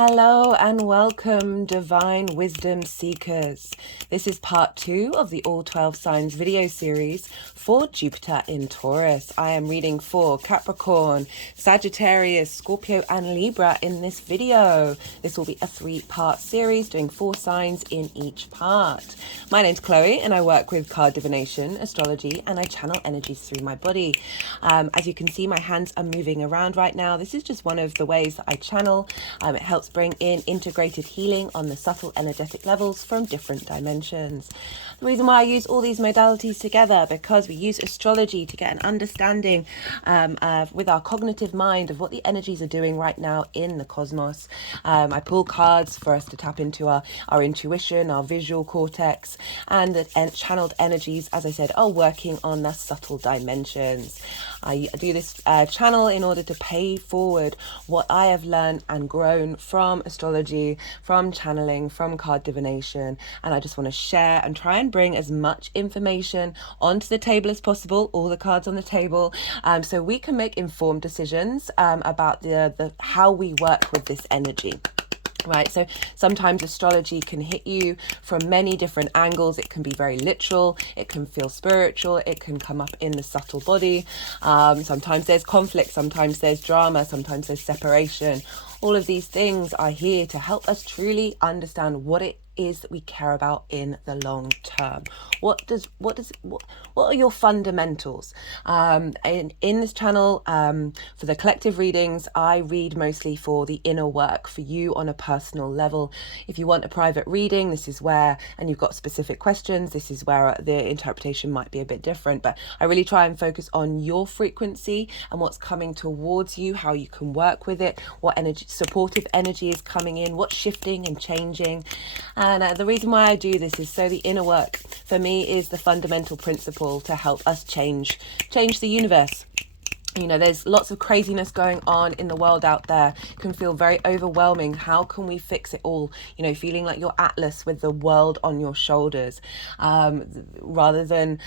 Hello and welcome, Divine Wisdom Seekers. This is part 2 of the All 12 Signs video series for Jupiter in Taurus. I am reading for Capricorn, Sagittarius, Scorpio and Libra in this video. This will be a 3-part series doing 4 signs in each part. My name's Chloe and I work with card divination, astrology, and I channel energies through my body. As you can see, my hands are moving around right now. This is just one of the ways that I channel. It helps bring in integrated healing on the subtle energetic levels from different dimensions. The reason why I use all these modalities together, because we use astrology to get an understanding with our cognitive mind of what the energies are doing right now in the cosmos. I pull cards for us to tap into our intuition, our visual cortex, and the channeled energies, as I said, are working on the subtle dimensions. I do this channel in order to pay forward what I have learned and grown from astrology, from channeling, from card divination, and I just want to share and try and bring as much information onto the table as possible, all the cards on the table, so we can make informed decisions about the how we work with this energy. Right, so sometimes astrology can hit you from many different angles. It can be very literal, it can feel spiritual, it can come up in the subtle body. Sometimes there's conflict, sometimes there's drama, sometimes there's separation. All of these things are here to help us truly understand what it is that we care about in the long term. What are your fundamentals? In this channel, for the collective readings, I read mostly for the inner work, for you on a personal level. If you want a private reading, this is where, and you've got specific questions, this is where the interpretation might be a bit different, but I really try and focus on your frequency and what's coming towards you, how you can work with it, what energy, supportive energy is coming in, what's shifting and changing. And the reason why I do this is so the inner work for me is the fundamental principle to help us change the universe. You know, there's lots of craziness going on in the world out there. It can feel very overwhelming. How can we fix it all? You know, feeling like you're Atlas with the world on your shoulders, rather than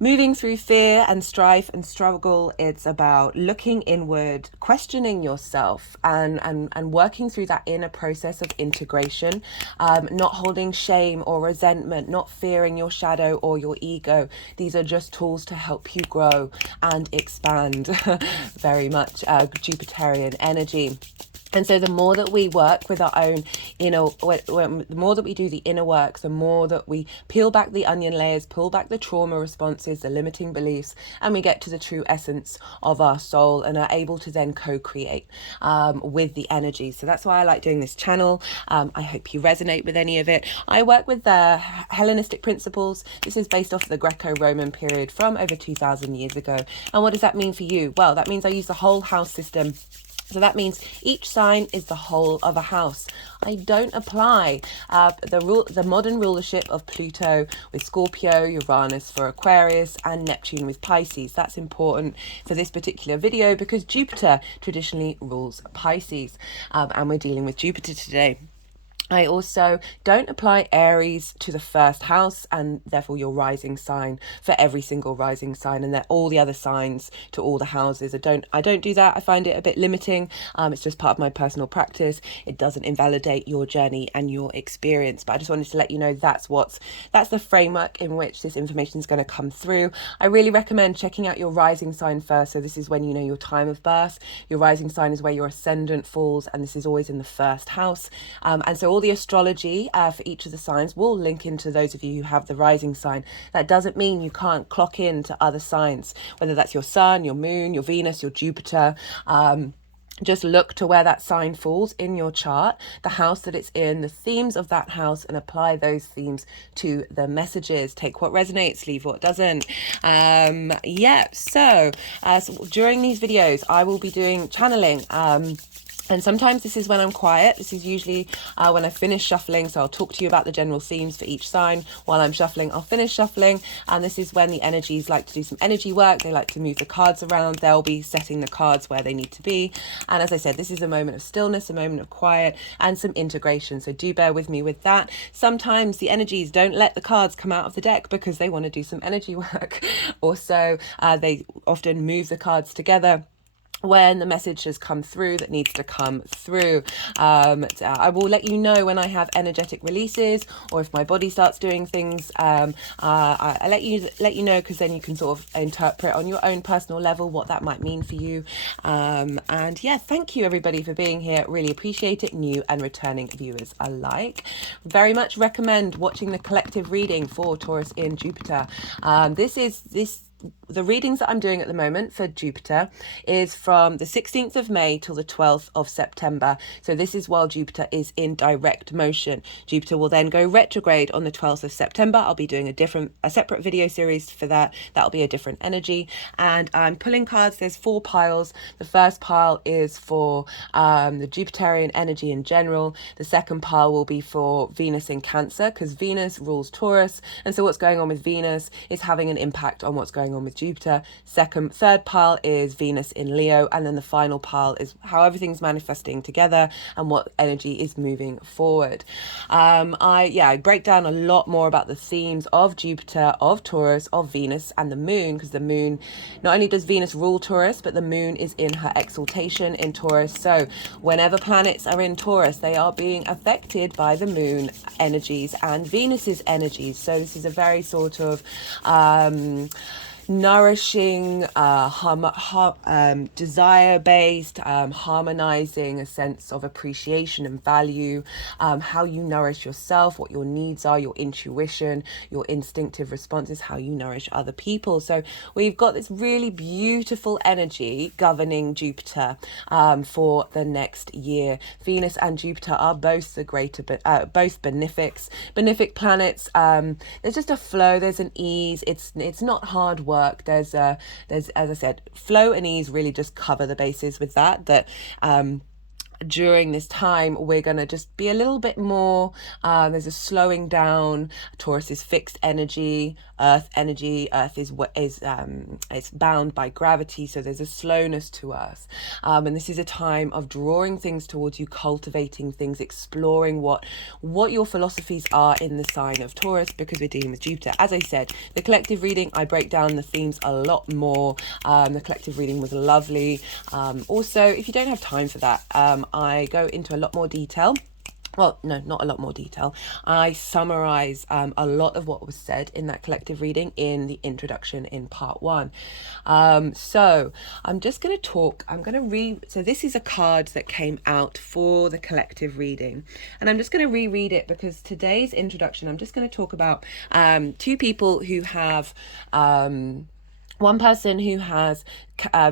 moving through fear and strife and struggle. It's about looking inward, questioning yourself, and working through that inner process of integration, not holding shame or resentment, not fearing your shadow or your ego. These are just tools to help you grow and expand. Very much Jupiterian energy. And so the more that we work with our own the more that we do the inner work, the more that we peel back the onion layers, pull back the trauma responses, the limiting beliefs, and we get to the true essence of our soul and are able to then co-create with the energy. So that's why I like doing this channel. I hope you resonate with any of it. I work with the Hellenistic principles. This is based off the Greco-Roman period from over 2,000 years ago. And what does that mean for you? Well, that means I use the whole house system. So that means each sign is the whole of a house. I don't apply the modern rulership of Pluto with Scorpio, Uranus for Aquarius, and Neptune with Pisces. That's important for this particular video because Jupiter traditionally rules Pisces, and we're dealing with Jupiter today. I also don't apply Aries to the first house and therefore your rising sign for every single rising sign, and then all the other signs to all the houses. I don't do that. I find it a bit limiting. It's just part of my personal practice. It doesn't invalidate your journey and your experience, but I just wanted to let you know that's the framework in which this information is going to come through. I really recommend checking out your rising sign first. So this is when you know your time of birth. Your rising sign is where your ascendant falls, and this is always in the first house. And so all the astrology for each of the signs will link into those of you who have the rising sign. That doesn't mean you can't clock in to other signs, whether that's your sun, your moon, your Venus, your Jupiter. Just look to where that sign falls in your chart, the house that it's in, the themes of that house, and apply those themes to the messages. Take what resonates, leave what doesn't. So during these videos, I will be doing channeling. And sometimes this is when I'm quiet. This is usually when I finish shuffling. So I'll talk to you about the general themes for each sign. While I'm shuffling, I'll finish shuffling. And this is when the energies like to do some energy work. They like to move the cards around. They'll be setting the cards where they need to be. And as I said, this is a moment of stillness, a moment of quiet, and some integration. So do bear with me with that. Sometimes the energies don't let the cards come out of the deck because they want to do some energy work. Also, they often move the cards together. when the message has come through that needs to come through. I will let you know when I have energetic releases, or if my body starts doing things. I let you know, because then you can sort of interpret on your own personal level what that might mean for you. And yeah, thank you everybody for being here. Really appreciate it, new and returning viewers alike. Very much recommend watching the collective reading for Taurus in Jupiter. The readings that I'm doing at the moment for Jupiter is from the 16th of May till the 12th of September. So this is while Jupiter is in direct motion. Jupiter will then go retrograde on the 12th of September. I'll be doing a separate video series for that. That'll be a different energy. And I'm pulling cards. There's 4 piles. The first pile is for the Jupiterian energy in general. The second pile will be for Venus in Cancer, because Venus rules Taurus. And so what's going on with Venus is having an impact on what's going on with Jupiter. Third pile is Venus in Leo, and then the final pile is how everything's manifesting together and what energy is moving forward. I break down a lot more about the themes of Jupiter, of Taurus, of Venus, and the moon, because the moon, not only does Venus rule Taurus, but the moon is in her exaltation in Taurus. So whenever planets are in Taurus, they are being affected by the moon energies and Venus's energies. So this is a very sort of nourishing, desire-based, harmonizing a sense of appreciation and value, how you nourish yourself, what your needs are, your intuition, your instinctive responses, how you nourish other people. So we've got this really beautiful energy governing Jupiter for the next year. Venus and Jupiter are both both benefic planets. There's just a flow, there's an ease. It's not hard work. There's as I said, flow and ease really just cover the bases with that during this time we're going to just be a little bit more, there's a slowing down. Taurus is fixed energy, earth is bound by gravity, so there's a slowness to earth, and this is a time of drawing things towards you, cultivating things, exploring what your philosophies are in the sign of Taurus, because we're dealing with Jupiter. As I said, the collective reading, I break down the themes a lot more. The collective reading was lovely. Also, if you don't have time for that, I go into a lot more detail. Well, no, not a lot more detail. I summarize a lot of what was said in that collective reading in the introduction in part 1. So I'm just going to talk, so this is a card that came out for the collective reading, and I'm just going to reread it, because today's introduction, I'm just going to talk about 2 people who have, one person who has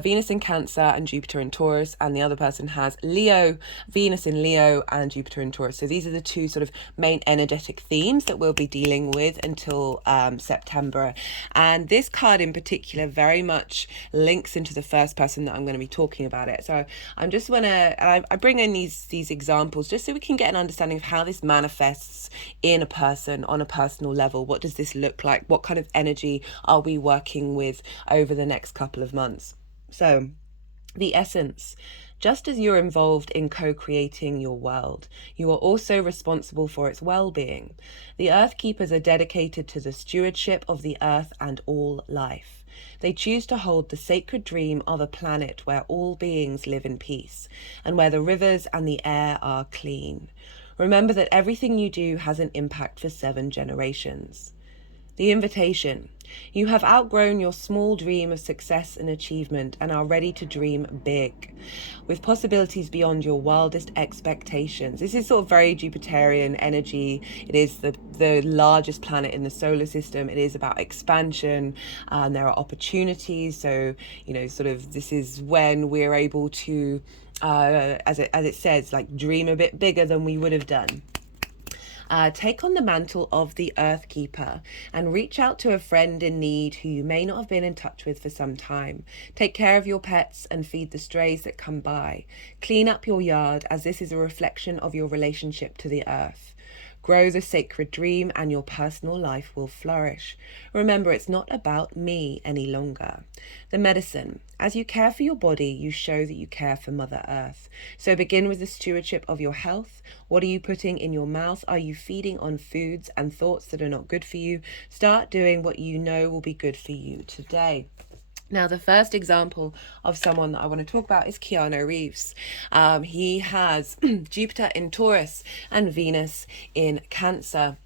Venus in Cancer and Jupiter in Taurus, and the other person has Venus in Leo and Jupiter in Taurus. So these are the 2 sort of main energetic themes that we'll be dealing with until September. And this card in particular very much links into the first person that I'm going to be talking about it. So I'm just I bring in these examples just so we can get an understanding of how this manifests in a person on a personal level. What does this look like? What kind of energy are we working with over the next couple of months? So, the essence. Just as you're involved in co-creating your world, you are also responsible for its well-being. The Earth Keepers are dedicated to the stewardship of the Earth and all life. They choose to hold the sacred dream of a planet where all beings live in peace, and where the rivers and the air are clean. Remember that everything you do has an impact for 7 generations. The invitation. You have outgrown your small dream of success and achievement and are ready to dream big, with possibilities beyond your wildest expectations. This is sort of very Jupiterian energy. It is the largest planet in the solar system. It is about expansion, and there are opportunities. So, sort of this is when we're able to, as it says, like dream a bit bigger than we would have done. Take on the mantle of the Earth Keeper and reach out to a friend in need who you may not have been in touch with for some time. Take care of your pets and feed the strays that come by. Clean up your yard, as this is a reflection of your relationship to the earth. Grow the sacred dream and your personal life will flourish. Remember, it's not about me any longer. The medicine. As you care for your body, you show that you care for Mother Earth. So begin with the stewardship of your health. What are you putting in your mouth? Are you feeding on foods and thoughts that are not good for you? Start doing what you know will be good for you today. Now, the first example of someone that I want to talk about is Keanu Reeves. He has Jupiter in Taurus and Venus in Cancer.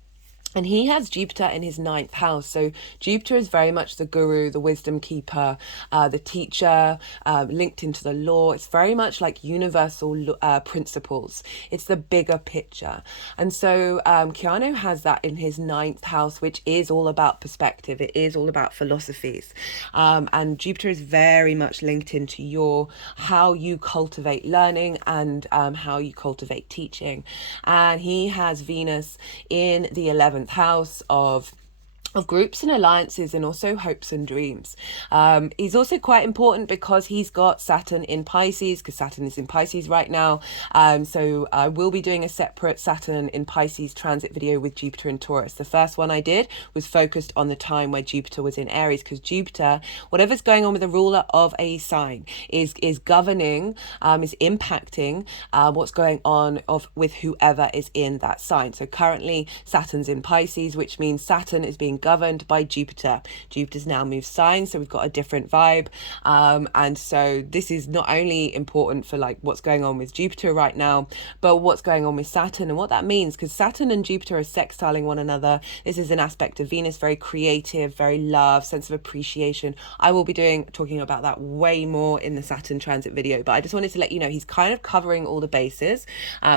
And he has Jupiter in his 9th house. So Jupiter is very much the guru, the wisdom keeper, the teacher, linked into the law. It's very much like universal principles. It's the bigger picture. And so Keanu has that in his 9th house, which is all about perspective. It is all about philosophies. And Jupiter is very much linked into how you cultivate learning and how you cultivate teaching. And he has Venus in the 11th house of groups and alliances and also hopes and dreams. He's also quite important because he's got Saturn in Pisces, because Saturn is in Pisces right now. So I will be doing a separate Saturn in Pisces transit video with Jupiter in Taurus. The first one I did was focused on the time where Jupiter was in Aries, because Jupiter, whatever's going on with the ruler of a sign, is governing, is impacting what's going on with whoever is in that sign. So currently Saturn's in Pisces, which means Saturn is being governed by Jupiter. Jupiter's now moved signs, so we've got a different vibe. And so this is not only important for like what's going on with Jupiter right now, but what's going on with Saturn and what that means, because Saturn and Jupiter are sextiling one another. This is an aspect of Venus, very creative, very love, sense of appreciation. I will be talking about that way more in the Saturn transit video, but I just wanted to let you know he's kind of covering all the bases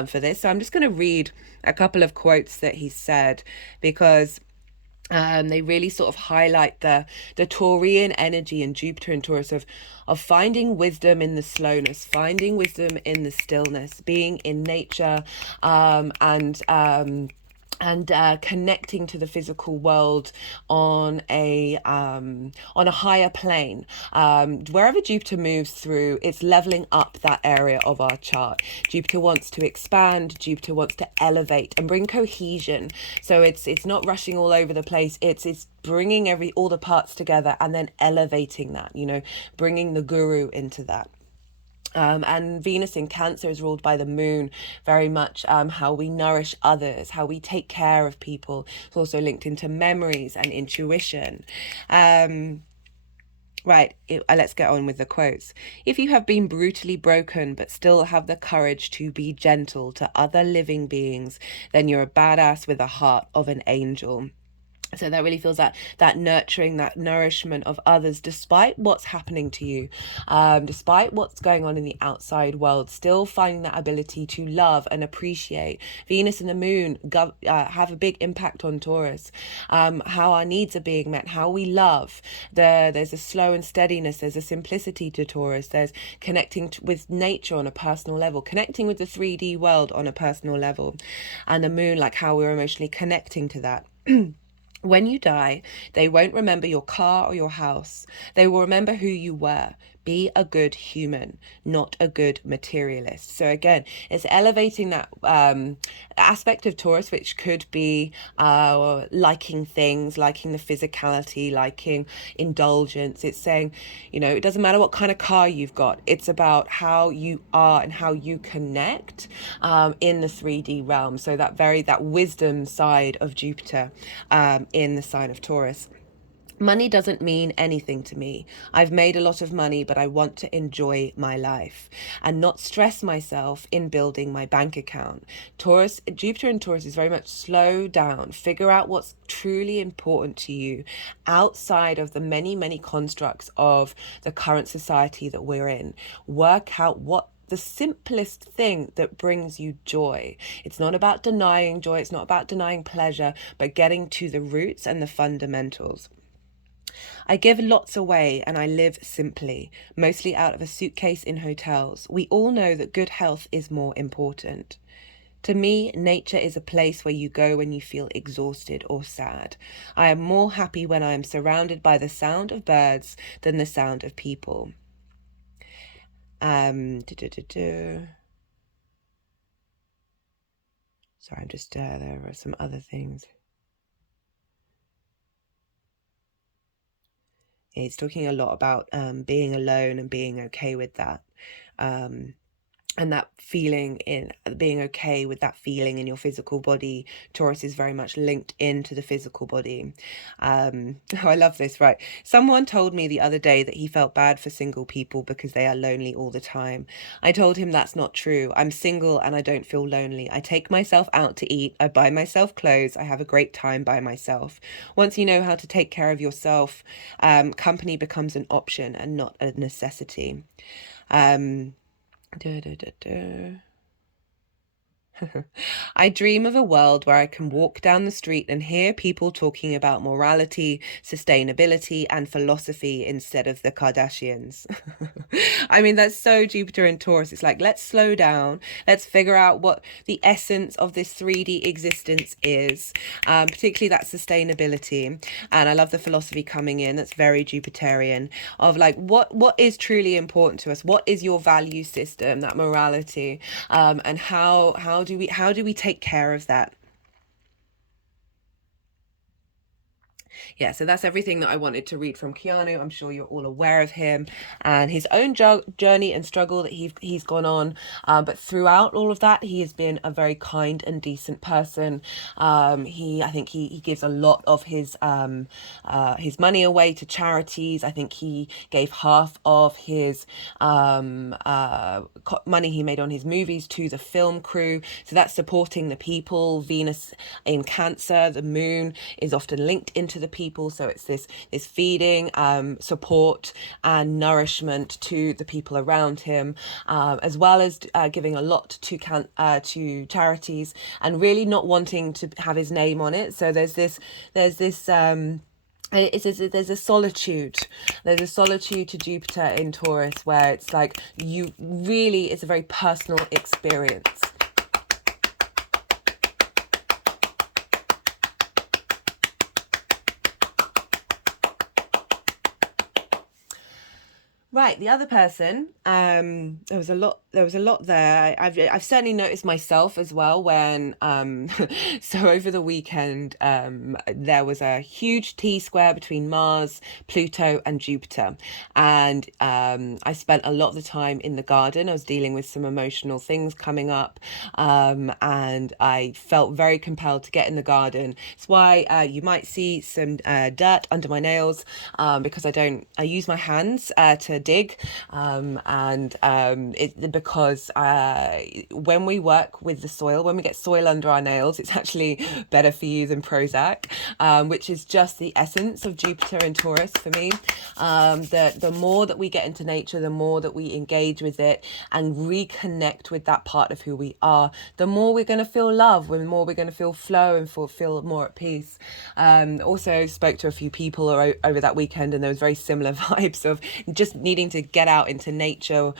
for this. So I'm just going to read a couple of quotes that he said, because they really sort of highlight the Taurian energy in Jupiter and Taurus of finding wisdom in the slowness, finding wisdom in the stillness, being in nature, and connecting to the physical world on a higher plane. Wherever Jupiter moves through, it's leveling up that area of our chart. Jupiter wants to expand. Jupiter wants to elevate and bring cohesion. So it's not rushing all over the place. It's bringing all the parts together and then elevating that. Bringing the guru into that. And Venus in Cancer is ruled by the moon, very much how we nourish others, how we take care of people. It's also linked into memories and intuition. Right, let's get on with the quotes. If you have been brutally broken but still have the courage to be gentle to other living beings, then you're a badass with a heart of an angel. So that really feels that nurturing, that nourishment of others, despite what's happening to you, despite what's going on in the outside world, still finding that ability to love and appreciate. Venus and the moon have a big impact on Taurus, how our needs are being met, how we love. There's a slow and steadiness, there's a simplicity to Taurus, there's connecting with nature on a personal level, connecting with the 3D world on a personal level, and the moon, like how we're emotionally connecting to that. When you die, they won't remember your car or your house. They will remember who you were. Be a good human, not a good materialist. So again, it's elevating that aspect of Taurus, which could be liking things, liking the physicality, liking indulgence. It's saying, it doesn't matter what kind of car you've got. It's about how you are and how you connect in the 3D realm. So that wisdom side of Jupiter in the sign of Taurus. Money doesn't mean anything to me. I've made a lot of money, but I want to enjoy my life and not stress myself in building my bank account. Jupiter in Taurus is very much slow down, figure out what's truly important to you outside of the many, many constructs of the current society that we're in. Work out what the simplest thing that brings you joy. It's not about denying joy. It's not about denying pleasure, but getting to the roots and the fundamentals. I give lots away and I live simply, mostly out of a suitcase in hotels. We all know that good health is more important. To me, nature is a place where you go when you feel exhausted or sad. I am more happy when I am surrounded by the sound of birds than the sound of people. Sorry, I'm just, there are some other things. It's talking a lot about being alone and being okay with that. and that feeling in being okay with that feeling in your physical body. Taurus is very much linked into the physical body. Oh, I love this. Right, someone told me the other day that he felt bad for single people because they are lonely all the time. I told him that's not true. I'm single and I don't feel lonely. I take myself out to eat, I buy myself clothes, I have a great time by myself. Once you know how to take care of yourself, company becomes an option and not a necessity. Da, da, da, da. I dream of a world where I can walk down the street and hear people talking about morality, sustainability, and philosophy instead of the Kardashians. I mean, that's so Jupiter and Taurus. It's like, let's slow down. Let's figure out what the essence of this 3D existence is, particularly that sustainability. And I love the philosophy coming in. That's very Jupiterian, of like, what is truly important to us? What is your value system, that morality, and how do we take care of that? Yeah, so that's everything that I wanted to read from Keanu. I'm sure you're all aware of him and his own journey and struggle that he's gone on. But throughout all of that, he has been a very kind and decent person. I think he gives a lot of his money away to charities. I think he gave half of his money he made on his movies to the film crew. So that's supporting the people. Venus in Cancer, the moon is often linked into the people, so it's this feeding, support and nourishment to the people around him, as well as giving a lot to charities and really not wanting to have his name on it. So there's a solitude. There's a solitude to Jupiter in Taurus where it's like it's a very personal experience. Right, the other person, there was a lot there. I've certainly noticed myself as well when so over the weekend there was a huge T-square between Mars, Pluto and Jupiter, and I spent a lot of the time in the garden. I was dealing with some emotional things coming up, and I felt very compelled to get in the garden. It's why you might see some dirt under my nails, because I use my hands to dig, because when we work with the soil, when we get soil under our nails, it's actually better for you than Prozac, which is just the essence of Jupiter and Taurus for me. The more that we get into nature, the more that we engage with it and reconnect with that part of who we are, the more we're going to feel love, the more we're going to feel flow and feel more at peace. Also spoke to a few people over that weekend, and there was very similar vibes of just needing to get out into nature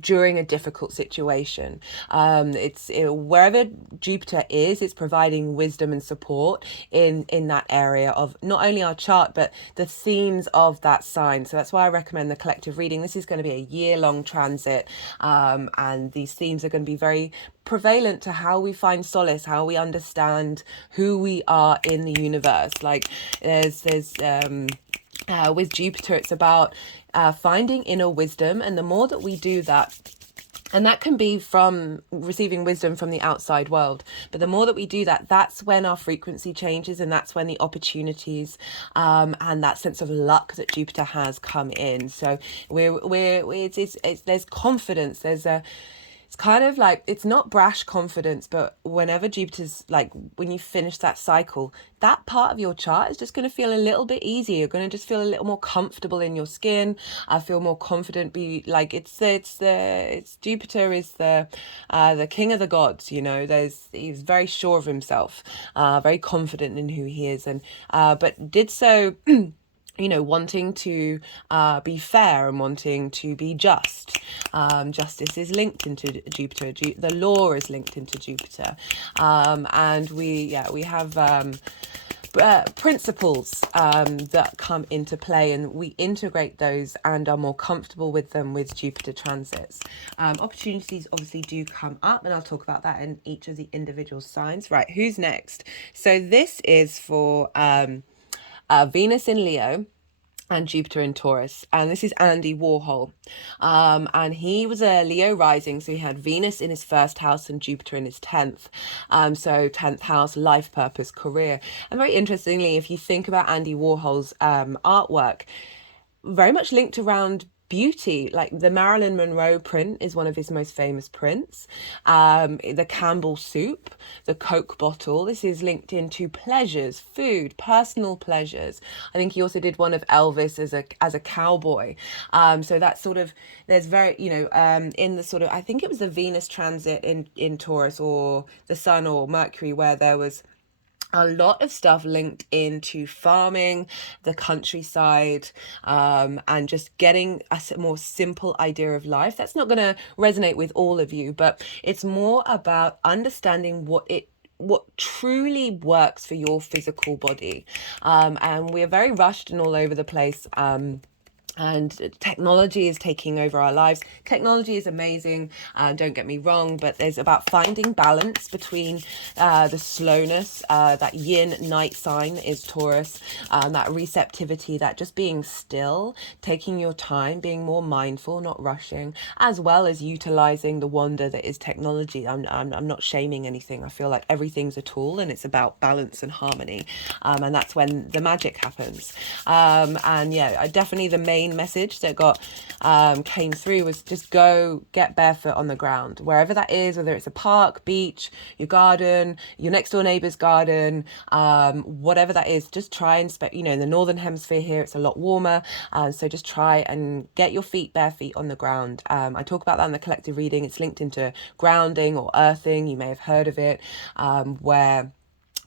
during a difficult situation. Wherever Jupiter is, it's providing wisdom and support in that area of not only our chart but the themes of that sign. So that's why I recommend the collective reading. This is going to be a year-long transit, and these themes are going to be very prevalent to how we find solace, how we understand who we are in the universe. Like there's with Jupiter, it's about finding inner wisdom, and the more that we do that, and that can be from receiving wisdom from the outside world, but the more that we do that, that's when our frequency changes, and that's when the opportunities and that sense of luck that Jupiter has come in. So there's confidence. It's kind of like, it's not brash confidence, but whenever Jupiter's like, when you finish that cycle, that part of your chart is just going to feel a little bit easier. You're going to just feel a little more comfortable in your skin. I feel more confident. Be like, it's Jupiter is the king of the gods. You know, he's very sure of himself, very confident in who he is, and but did so. Wanting to be fair and wanting to be just. Justice is linked into Jupiter. The law is linked into Jupiter. And we have principles that come into play, and we integrate those and are more comfortable with them with Jupiter transits. Opportunities obviously do come up, and I'll talk about that in each of the individual signs. Right, who's next? So this is for Venus in Leo, and Jupiter in Taurus. And this is Andy Warhol. And he was a Leo rising, so he had Venus in his first house and Jupiter in his 10th. So 10th house, life purpose, career. And very interestingly, if you think about Andy Warhol's artwork, very much linked around beauty. Like the Marilyn Monroe print is one of his most famous prints. The Campbell soup, the Coke bottle, this is linked into pleasures, food, personal pleasures. I think he also did one of Elvis as a cowboy. So that's sort of, there's very, in the sort of, I think it was the Venus transit in Taurus, or the Sun or Mercury, where there was a lot of stuff linked into farming, the countryside, and just getting a more simple idea of life. That's not going to resonate with all of you, but it's more about understanding what truly works for your physical body. And we're very rushed and all over the place. And technology is taking over our lives. Technology is amazing, don't get me wrong, but there's about finding balance between the slowness, that yin night sign is Taurus, that receptivity, that just being still, taking your time, being more mindful, not rushing, as well as utilizing the wonder that is technology. I'm not shaming anything. I feel like everything's a tool, and it's about balance and harmony, and that's when the magic happens. And yeah, definitely the main message that came through was just go get barefoot on the ground, wherever that is, whether it's a park, beach, your garden, your next door neighbor's garden, whatever that is. Just try and in the northern hemisphere here it's a lot warmer, so just try and get your feet bare feet on the ground. I talk about that in the collective reading. It's linked into grounding or earthing. You may have heard of it, where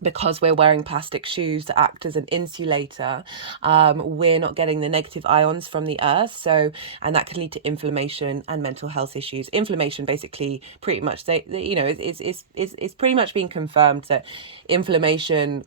because we're wearing plastic shoes that act as an insulator, we're not getting the negative ions from the earth. So, and that can lead to inflammation and mental health issues. Inflammation, basically, pretty much, it's pretty much been confirmed that inflammation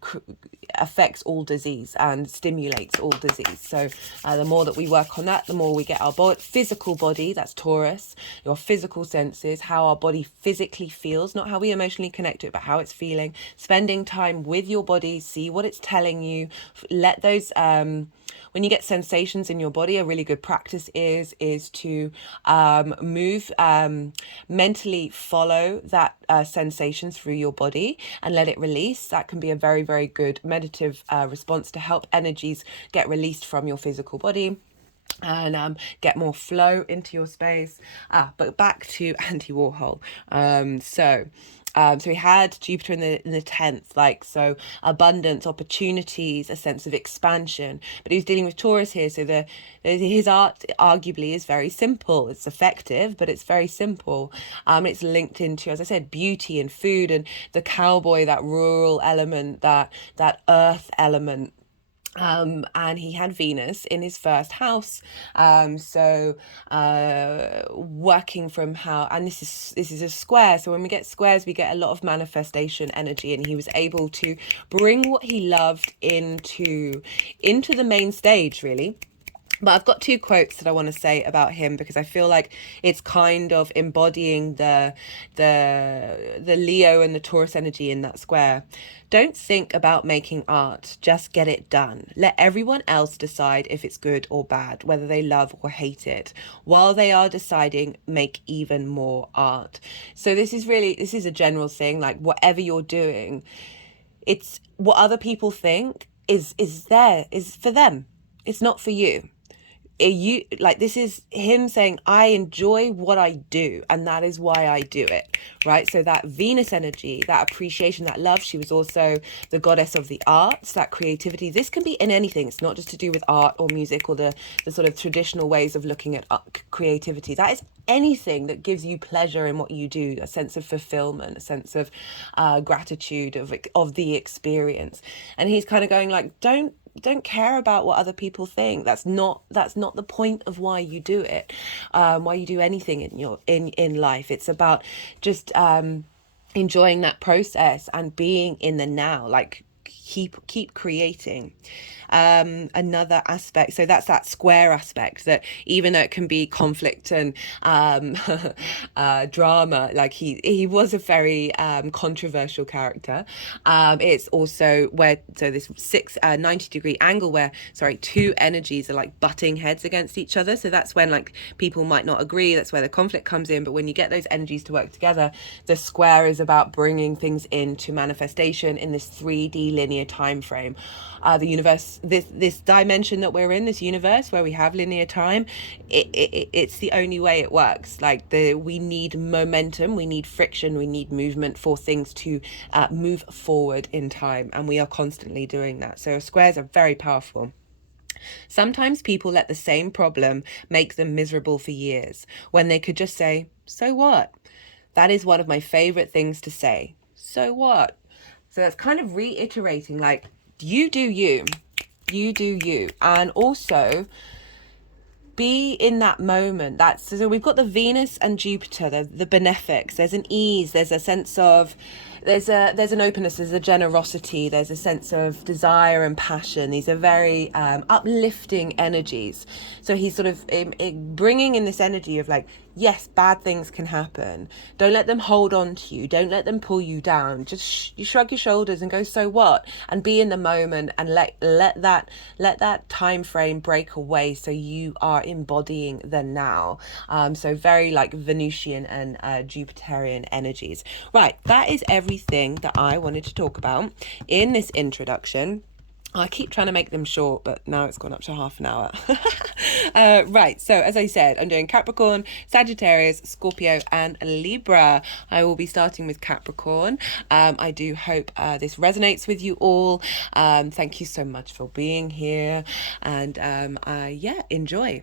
affects all disease and stimulates all disease. So the more that we work on that, the more we get our physical body, that's Taurus, your physical senses, how our body physically feels, not how we emotionally connect to it, but how it's feeling. Spending time with your body, see what it's telling you. Let those when you get sensations in your body, a really good practice is to move, mentally follow that sensation through your body and let it release. That can be a very, very good meditative response to help energies get released from your physical body and get more flow into your space. But back to Andy Warhol. So he had Jupiter in the 10th, so abundance, opportunities, a sense of expansion. But he was dealing with Taurus here, so his art arguably is very simple. It's effective, but it's very simple. It's linked into, as I said, beauty and food and the cowboy, that rural element, that earth element. And he had Venus in his first house. Working from how, and this is a square. So when we get squares, we get a lot of manifestation energy, and he was able to bring what he loved into the main stage, really. But I've got two quotes that I want to say about him because I feel like it's kind of embodying the Leo and the Taurus energy in that square. Don't think about making art, just get it done. Let everyone else decide if it's good or bad, whether they love or hate it. While they are deciding, make even more art. So this is a general thing, like whatever you're doing, it's what other people think is for them. It's not for you. This is him saying, I enjoy what I do, and that is why I do it, right? So that Venus energy, that appreciation, that love. She was also the goddess of the arts, that creativity. This can be in anything. It's not just to do with art or music or the sort of traditional ways of looking at creativity. That is anything that gives you pleasure in what you do, a sense of fulfillment, a sense of gratitude of the experience. And he's kind of going like, don't care about what other people think. That's not the point of why you do it, why you do anything in life. It's about just enjoying that process and being in the now. Like keep creating. Another aspect, so that's that square aspect, that even though it can be conflict and drama, like he was a very controversial character, it's also where, so this 90-degree angle where, sorry, two energies are like butting heads against each other. So that's when like people might not agree, that's where the conflict comes in. But when you get those energies to work together, the square is about bringing things into manifestation in this 3D linear time frame. The universe, this dimension that we're in, this universe where we have linear time, it's the only way it works. Like we need momentum, we need friction, we need movement for things to move forward in time, and we are constantly doing that. So squares are very powerful. Sometimes people let the same problem make them miserable for years, when they could just say, so what? That is one of my favorite things to say. So what? So that's kind of reiterating, like, you do you, and also be in that moment. So we've got the Venus and Jupiter, the benefics. There's an ease, there's a sense of, there's an openness, there's a generosity, there's a sense of desire and passion. These are very uplifting energies. So he's sort of bringing in this energy of like, yes, bad things can happen. Don't let them hold on to you. Don't let them pull you down. Just you shrug your shoulders and go, so what? And be in the moment, and let that time frame break away, so you are embodying the now. So very like Venusian and Jupiterian energies. Right, that is everything that I wanted to talk about in this introduction. I keep trying to make them short, but now it's gone up to half an hour. Right, so as I said, I'm doing Capricorn, Sagittarius, Scorpio, and Libra. I will be starting with Capricorn. I do hope this resonates with you all. Thank you so much for being here, and yeah, enjoy.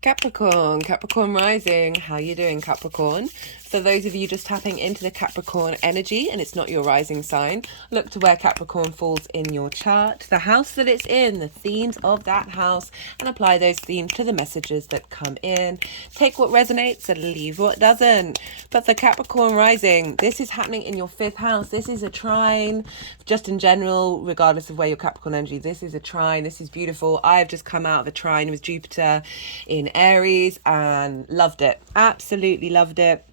Capricorn rising. How you doing, Capricorn? So those of you just tapping into the Capricorn energy and it's not your rising sign, look to where Capricorn falls in your chart, the house that it's in, the themes of that house, and apply those themes to the messages that come in. Take what resonates and leave what doesn't. But the Capricorn rising, this is happening in your 5th house. This is a trine, just in general, regardless of where your Capricorn energy, this is a trine. This is beautiful. I have just come out of a trine with Jupiter in Aries and loved it. Absolutely loved it.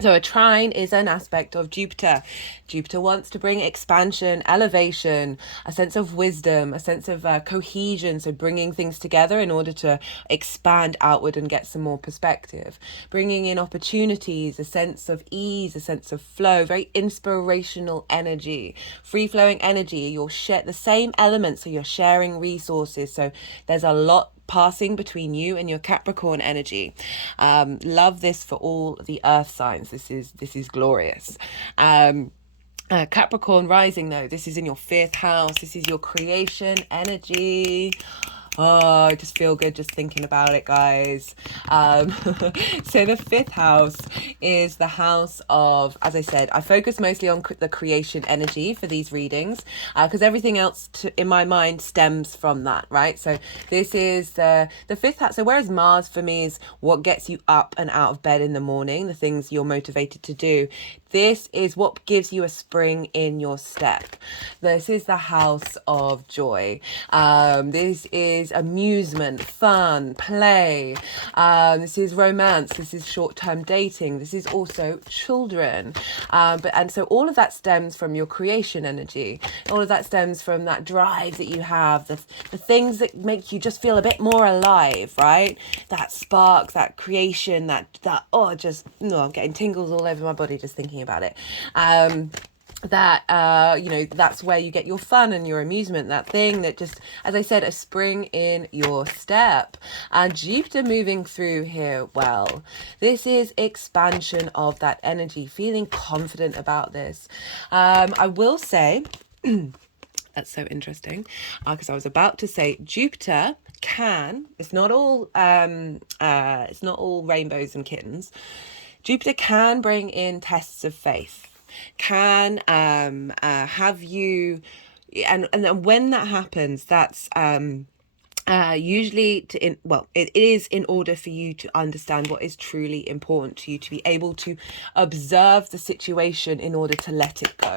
So a trine is an aspect of Jupiter. Jupiter wants to bring expansion, elevation, a sense of wisdom, a sense of cohesion. So bringing things together in order to expand outward and get some more perspective. Bringing in opportunities, a sense of ease, a sense of flow, very inspirational energy, free-flowing energy. You'll share the same elements, so you're sharing resources. So there's a lot passing between you and your Capricorn energy. Love this for all the earth signs. This is glorious. Capricorn rising though, this is in your 5th house. This is your creation energy. Oh, I just feel good just thinking about it, guys. So the 5th house is the house of, as I said, I focus mostly on the creation energy for these readings, because everything else in my mind stems from that, right? So this is the 5th house. So whereas Mars for me is what gets you up and out of bed in the morning, the things you're motivated to do, this is what gives you a spring in your step. This is the house of joy. This is amusement, fun, play. This is romance. This is short-term dating. This is also children. And so all of that stems from your creation energy. All of that stems from that drive that you have, the things that make you just feel a bit more alive, right? That spark, that creation, I'm getting tingles all over my body just thinking about it. That's where you get your fun and your amusement, that thing that just, as I said, a spring in your step. And Jupiter moving through here, well, this is expansion of that energy, feeling confident about this. I will say, that's so interesting, because I was about to say Jupiter it's not all rainbows and kittens. Jupiter can bring in tests of faith, can have you, and then when that happens, that's usually it is in order for you to understand what is truly important to you, to be able to observe the situation in order to let it go,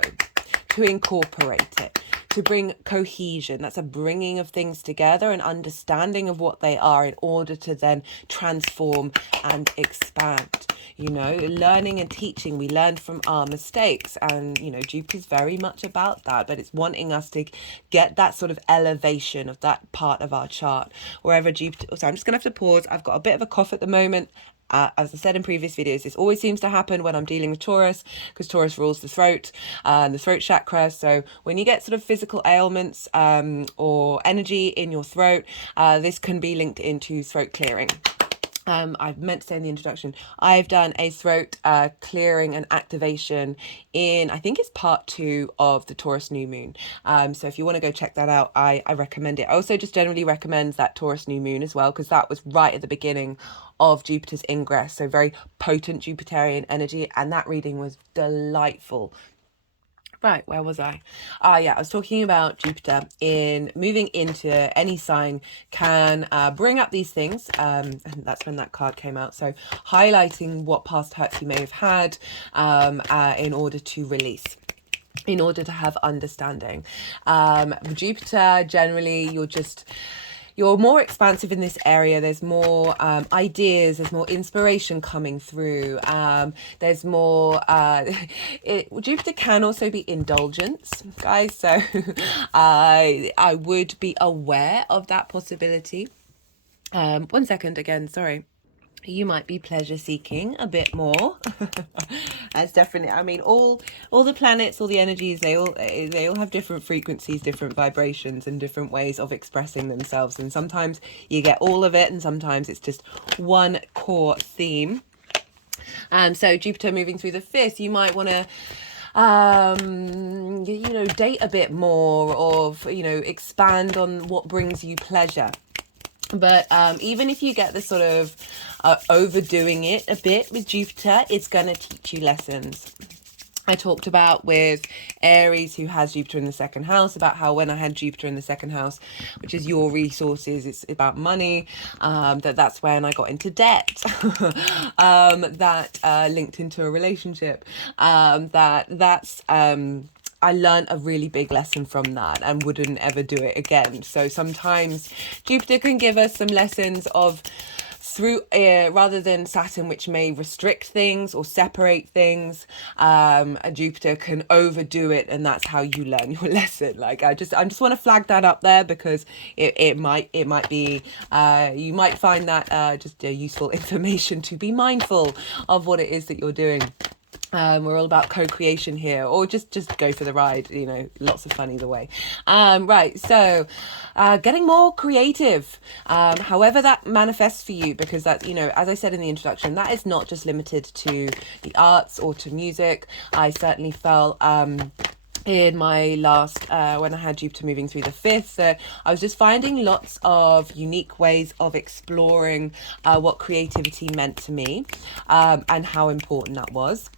to incorporate it, to bring cohesion. That's a bringing of things together, an understanding of what they are in order to then transform and expand. You know, learning and teaching, we learn from our mistakes, and you know, Jupiter's very much about that, but it's wanting us to get that sort of elevation of that part of our chart wherever Jupiter. So I'm just gonna have to pause. I've got a bit of a cough at the moment. As I said in previous videos, this always seems to happen when I'm dealing with Taurus, because Taurus rules the throat and the throat chakra. So when you get sort of physical ailments or energy in your throat, this can be linked into throat clearing. I meant to say in the introduction, I've done a throat clearing and activation in, I think it's part 2 of the Taurus new moon. So if you want to go check that out, I recommend it. I also just generally recommend that Taurus new moon as well, because that was right at the beginning of Jupiter's ingress. So very potent Jupiterian energy, and that reading was delightful. Right, where was I? Yeah, I was talking about Jupiter in moving into any sign can bring up these things, and that's when that card came out. So highlighting what past hurts you may have had in order to release, in order to have understanding. Jupiter, generally, you're more expansive in this area. There's more ideas, there's more inspiration coming through. There's more, Jupiter can also be indulgence, guys. So I would be aware of that possibility. 1 second again, sorry. You might be pleasure seeking a bit more. That's definitely, I mean, all the planets, all the energies, they all have different frequencies, different vibrations, and different ways of expressing themselves. And sometimes you get all of it, and sometimes it's just one core theme. So Jupiter moving through the 5th, you might want to you know, date a bit more, of, you know, expand on what brings you pleasure. But even if you get the sort of overdoing it a bit with Jupiter, it's going to teach you lessons. I talked about with Aries, who has Jupiter in the 2nd house, about how when I had Jupiter in the 2nd house, which is your resources, it's about money, that's when I got into debt, that linked into a relationship, I learned a really big lesson from that and wouldn't ever do it again. So sometimes Jupiter can give us some lessons of through rather than Saturn, which may restrict things or separate things. Jupiter can overdo it, and that's how you learn your lesson. Like I just want to flag that up there, because it might be you might find that just useful information to be mindful of what it is that you're doing. We're all about co-creation here, or just go for the ride, you know, lots of fun either way. Right, so getting more creative, however that manifests for you, because that, you know, as I said in the introduction, that is not just limited to the arts or to music. I certainly felt in my last, when I had Jupiter moving through the 5th, that I was just finding lots of unique ways of exploring what creativity meant to me, and how important that was.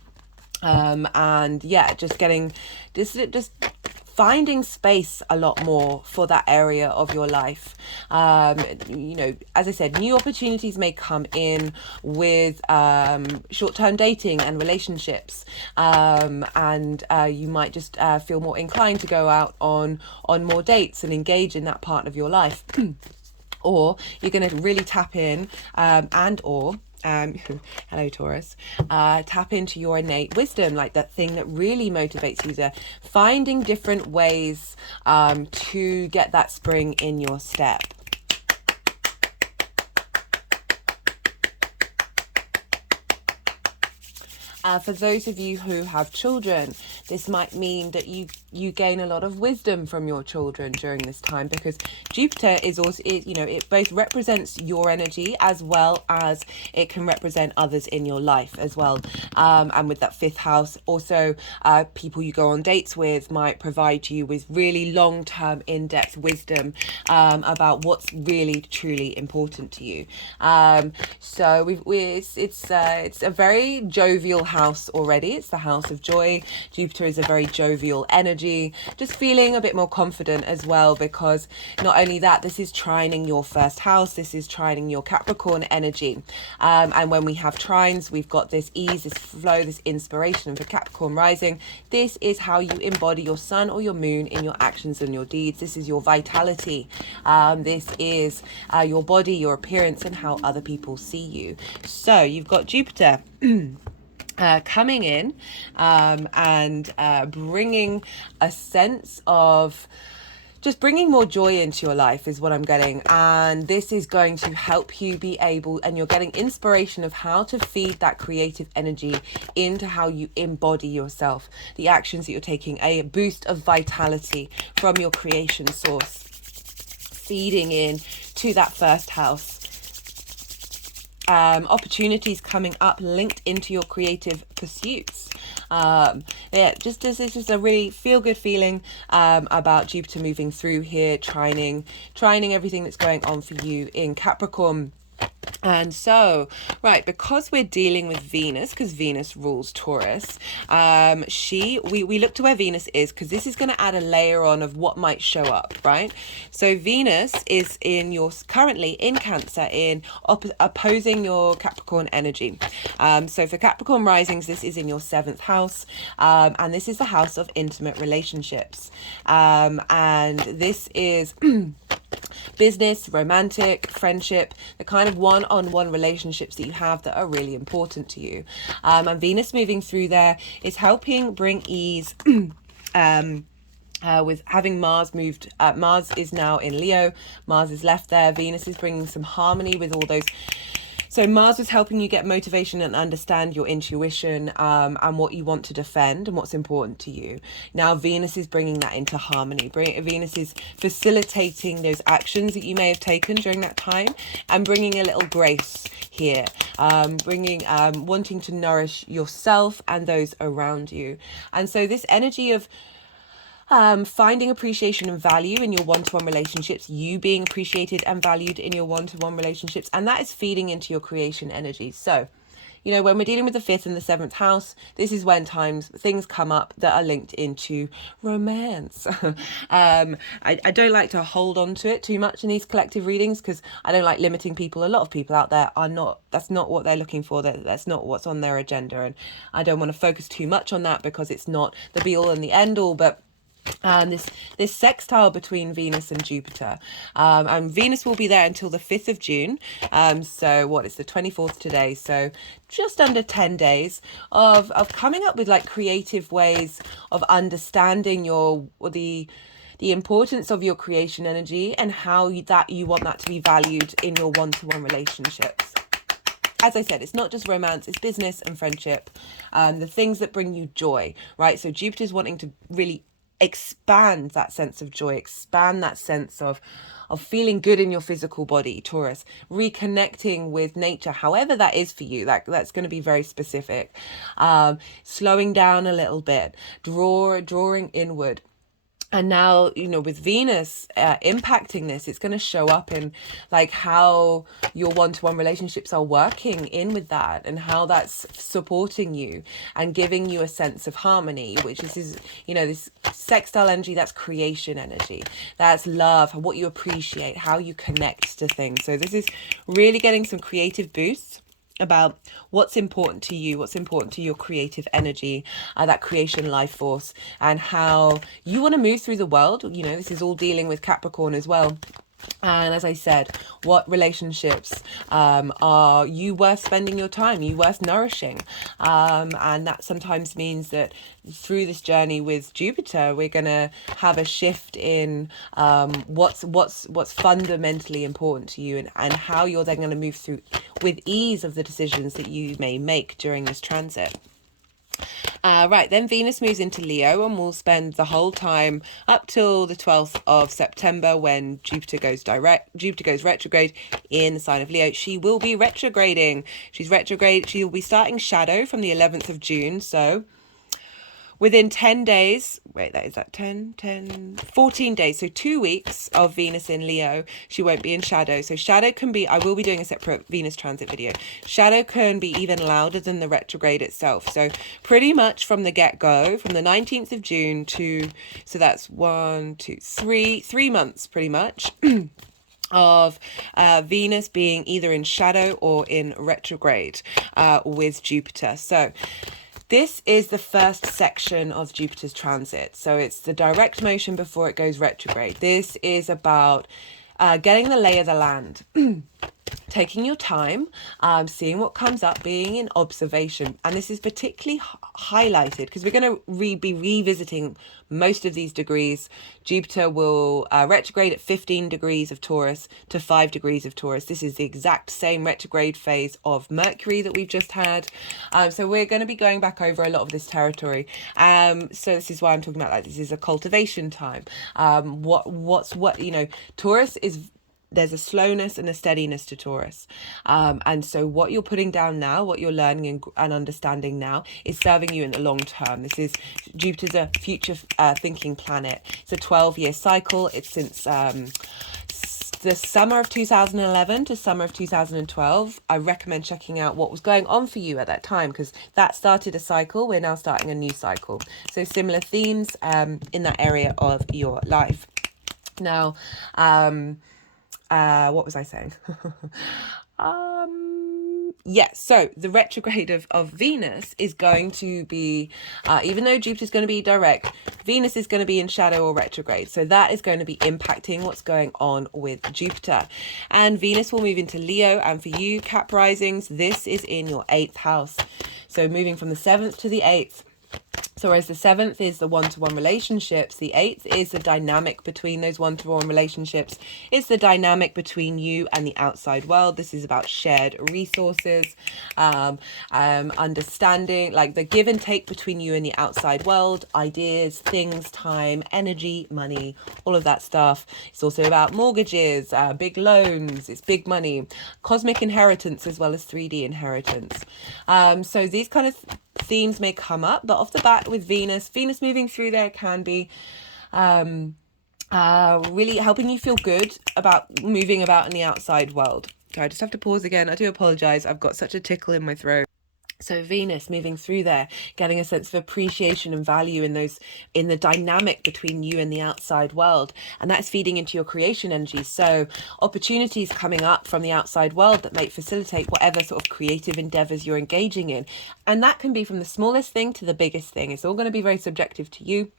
And yeah, just getting just finding space a lot more for that area of your life. You know, as I said, new opportunities may come in with short-term dating and relationships, and you might just feel more inclined to go out on more dates and engage in that part of your life. Or you're going to really tap in hello Taurus, tap into your innate wisdom, like that thing that really motivates you, to finding different ways to get that spring in your step. For those of you who have children, this might mean that you gain a lot of wisdom from your children during this time, because Jupiter is also, you know, it both represents your energy as well as it can represent others in your life as well. And with that 5th house, also people you go on dates with might provide you with really long-term, in-depth wisdom about what's really truly important to you. So it's a very jovial house house already. It's the house of joy. Jupiter is a very jovial energy, just feeling a bit more confident as well, because not only that, this is trining your first house, this is trining your Capricorn energy. And when we have trines, we've got this ease, this flow, this inspiration. And for Capricorn rising, this is how you embody your sun or your moon in your actions and your deeds. This is your vitality. This is your body, your appearance, and how other people see you. So you've got Jupiter coming in and bringing a sense of just bringing more joy into your life is what I'm getting. And this is going to help you be able, and you're getting inspiration of how to feed that creative energy into how you embody yourself, the actions that you're taking, a boost of vitality from your creation source, feeding in to that first house. Opportunities coming up linked into your creative pursuits. Just as this is a really feel good feeling about Jupiter moving through here, trining everything that's going on for you in Capricorn. And so, right, because we're dealing with Venus, because Venus rules Taurus, we look to where Venus is, because this is going to add a layer on of what might show up, right? So Venus is currently in Cancer, opposing your Capricorn energy. So for Capricorn risings, this is in your 7th house, and this is the house of intimate relationships. And this is business, romantic, friendship, the kind of one-on-one relationships that you have that are really important to you. And Venus moving through there is helping bring ease with having Mars moved. Mars is now in Leo. Mars is left there. Venus is bringing some harmony with all those. So Mars was helping you get motivation and understand your intuition and what you want to defend and what's important to you. Now Venus is bringing that into harmony. Venus is facilitating those actions that you may have taken during that time and bringing a little grace here, wanting to nourish yourself and those around you. And so this energy of finding appreciation and value in your one-to-one relationships, you being appreciated and valued in your one-to-one relationships, and that is feeding into your creation energy. So, you know, when we're dealing with the 5th and the 7th house, this is when things come up that are linked into romance. I don't like to hold on to it too much in these collective readings, because I don't like limiting people. A lot of people out there that's not what they're looking for. That's not what's on their agenda. And I don't want to focus too much on that, because it's not the be all and the end all. But this sextile between Venus and Jupiter, and Venus will be there until the 5th of June. So it's the 24th today, so just under 10 days of coming up with like creative ways of understanding the importance of your creation energy and how you want that to be valued in your one-to-one relationships. As I said, it's not just romance, it's business and friendship, the things that bring you joy, right? So Jupiter's wanting to really expand that sense of joy, expand that sense of feeling good in your physical body, Taurus, reconnecting with nature, however that is for you. That's going to be very specific. Slowing down a little bit, drawing inward. And now, you know, with Venus impacting this, it's going to show up in like how your one-to-one relationships are working in with that, and how that's supporting you and giving you a sense of harmony, which is you know, this sextile energy, that's creation energy, that's love, what you appreciate, how you connect to things. So this is really getting some creative boosts about what's important to you, what's important to your creative energy, that creation life force, and how you want to move through the world. You know, this is all dealing with Capricorn as well. And as I said, what relationships are you worth spending your time, you worth nourishing? And that sometimes means that through this journey with Jupiter, we're going to have a shift in what's fundamentally important to you, and how you're then going to move through with ease of the decisions that you may make during this transit. Right, then Venus moves into Leo, and we'll spend the whole time up till the 12th of September when Jupiter goes retrograde in the sign of Leo. She will be retrograding. She's retrograde. She will be starting shadow from the 11th of June. So within 10 days, wait, that is that 14 days. So 2 weeks of Venus in Leo, she won't be in shadow. So shadow can be, I will be doing a separate Venus transit video. Shadow can be even louder than the retrograde itself. So pretty much from the get-go, from the 19th of June to, so that's 3 months pretty much. Of Venus being either in shadow or in retrograde with Jupiter. So this is the first section of Jupiter's transit. So it's the direct motion before it goes retrograde. This is about getting the lay of the land. Taking your time, seeing what comes up, being in observation. And this is particularly highlighted because we're going to be revisiting most of these degrees. Jupiter will retrograde at 15 degrees of Taurus to 5 degrees of Taurus. This is the exact same retrograde phase of Mercury that we've just had. So we're going to be going back over a lot of this territory. So this is why I'm talking about that. This is a cultivation time. Taurus is, there's a slowness and a steadiness to Taurus. And so what you're putting down now, what you're learning and understanding now is serving you in the long term. This is, Jupiter's a future thinking planet. It's a 12-year cycle. It's since the summer of 2011 to summer of 2012. I recommend checking out what was going on for you at that time, because that started a cycle. We're now starting a new cycle. So similar themes in that area of your life. Now, what was I saying? So the retrograde of Venus is going to be, even though Jupiter's going to be direct, Venus is going to be in shadow or retrograde. So that is going to be impacting what's going on with Jupiter. And Venus will move into Leo. And for you, Cap risings, this is in your 8th house. So moving from the 7th to the 8th. So whereas the 7th is the one-to-one relationships, the 8th is the dynamic between those one-to-one relationships. It's the dynamic between you and the outside world. This is about shared resources, understanding, like the give and take between you and the outside world, ideas, things, time, energy, money, all of that stuff. It's also about mortgages, big loans, it's big money, cosmic inheritance as well as 3D inheritance. So these kind of themes may come up, but off the bat with Venus moving through there can be really helping you feel good about moving about in the outside world. So I just have to pause again. I do apologize. I've got such a tickle in my throat. So Venus moving through there, getting a sense of appreciation and value in the dynamic between you and the outside world. And that's feeding into your creation energy. So opportunities coming up from the outside world that may facilitate whatever sort of creative endeavors you're engaging in. And that can be from the smallest thing to the biggest thing. It's all going to be very subjective to you.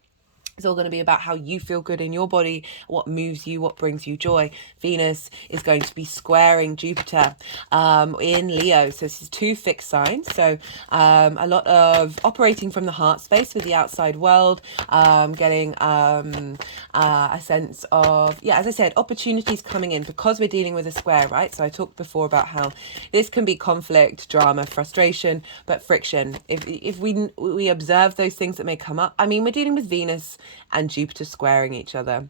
It's all going to be about how you feel good in your body, what moves you, what brings you joy. Venus is going to be squaring Jupiter in Leo. So this is 2 fixed signs. So a lot of operating from the heart space with the outside world, getting a sense of, as I said, opportunities coming in because we're dealing with a square, right? So I talked before about how this can be conflict, drama, frustration, but friction. If we observe those things that may come up, I mean, we're dealing with Venus and Jupiter squaring each other.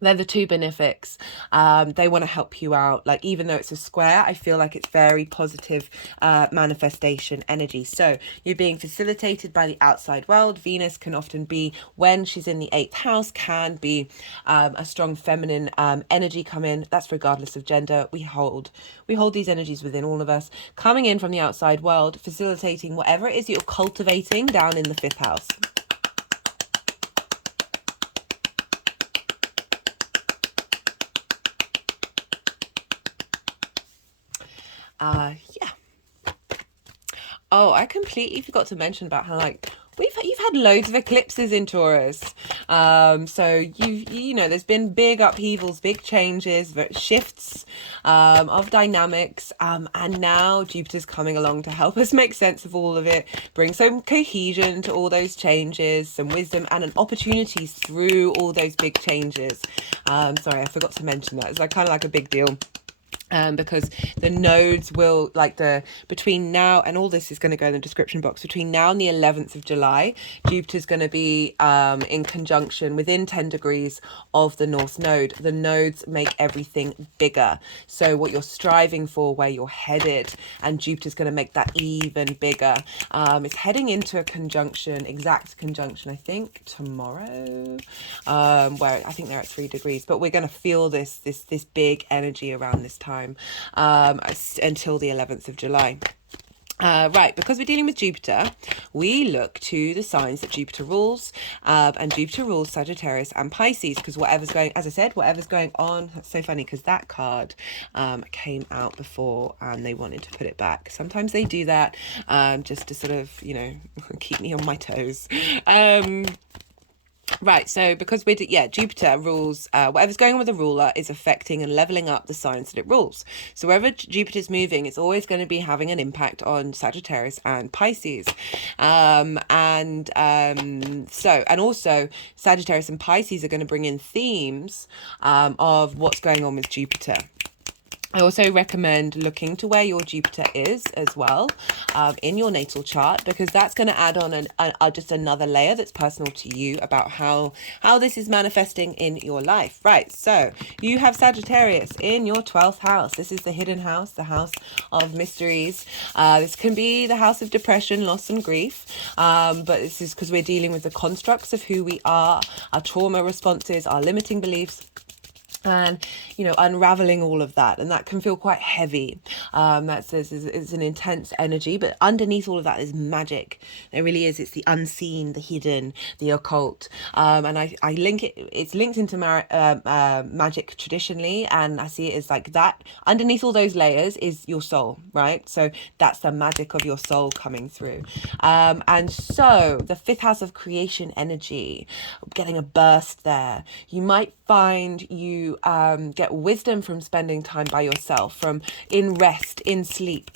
They're the two benefics. They want to help you out. Like, even though it's a square, I feel like it's very positive manifestation energy. So you're being facilitated by the outside world. Venus can often be, when she's in the 8th house, can be a strong feminine energy come in. That's regardless of gender. We hold these energies within all of us, coming in from the outside world, facilitating whatever it is you're cultivating down in the 5th house. Oh, I completely forgot to mention about how, like, you've had loads of eclipses in Taurus. So you know, there's been big upheavals, big changes, shifts of dynamics. And now Jupiter's coming along to help us make sense of all of it, bring some cohesion to all those changes, some wisdom and an opportunities through all those big changes. Sorry, I forgot to mention that. It's like kind of like a big deal. because the nodes will, like, between now, and all this is going to go in the description box, between now and the 11th of July, Jupiter's going to be in conjunction within 10 degrees of the North Node. The nodes make everything bigger. So what you're striving for, where you're headed, and Jupiter's going to make that even bigger. It's heading into a conjunction, exact conjunction, I think, tomorrow, where I think they're at 3 degrees. But we're going to feel this big energy around this time. Until the 11th of July. Right, because we're dealing with Jupiter, we look to the signs that Jupiter rules, and Jupiter rules Sagittarius and Pisces, because whatever's going, as I said, whatever's going on. That's so funny, because that card came out before and they wanted to put it back. Sometimes they do that just to sort of, you know, keep me on my toes. Right, so because Jupiter rules, whatever's going on with the ruler is affecting and leveling up the signs that it rules. So wherever Jupiter's moving, it's always going to be having an impact on Sagittarius and Pisces. And also Sagittarius and Pisces are going to bring in themes of what's going on with Jupiter. I also recommend looking to where your Jupiter is as well in your natal chart, because that's going to add on just another layer that's personal to you about how this is manifesting in your life. Right, so you have Sagittarius in your 12th house. This is the hidden house, the house of mysteries. This can be the house of depression, loss and grief, but this is because we're dealing with the constructs of who we are, our trauma responses, our limiting beliefs, and, you know, unraveling all of that. And that can feel quite heavy. It's an intense energy, but underneath all of that is magic. It really is. It's the unseen, the hidden, the occult. And I link it, it's linked into magic traditionally. And I see it as like that. Underneath all those layers is your soul, right? So that's the magic of your soul coming through. And so the 5th house of creation energy, getting a burst there. You might find you get wisdom from spending time by yourself, from in rest, in sleep,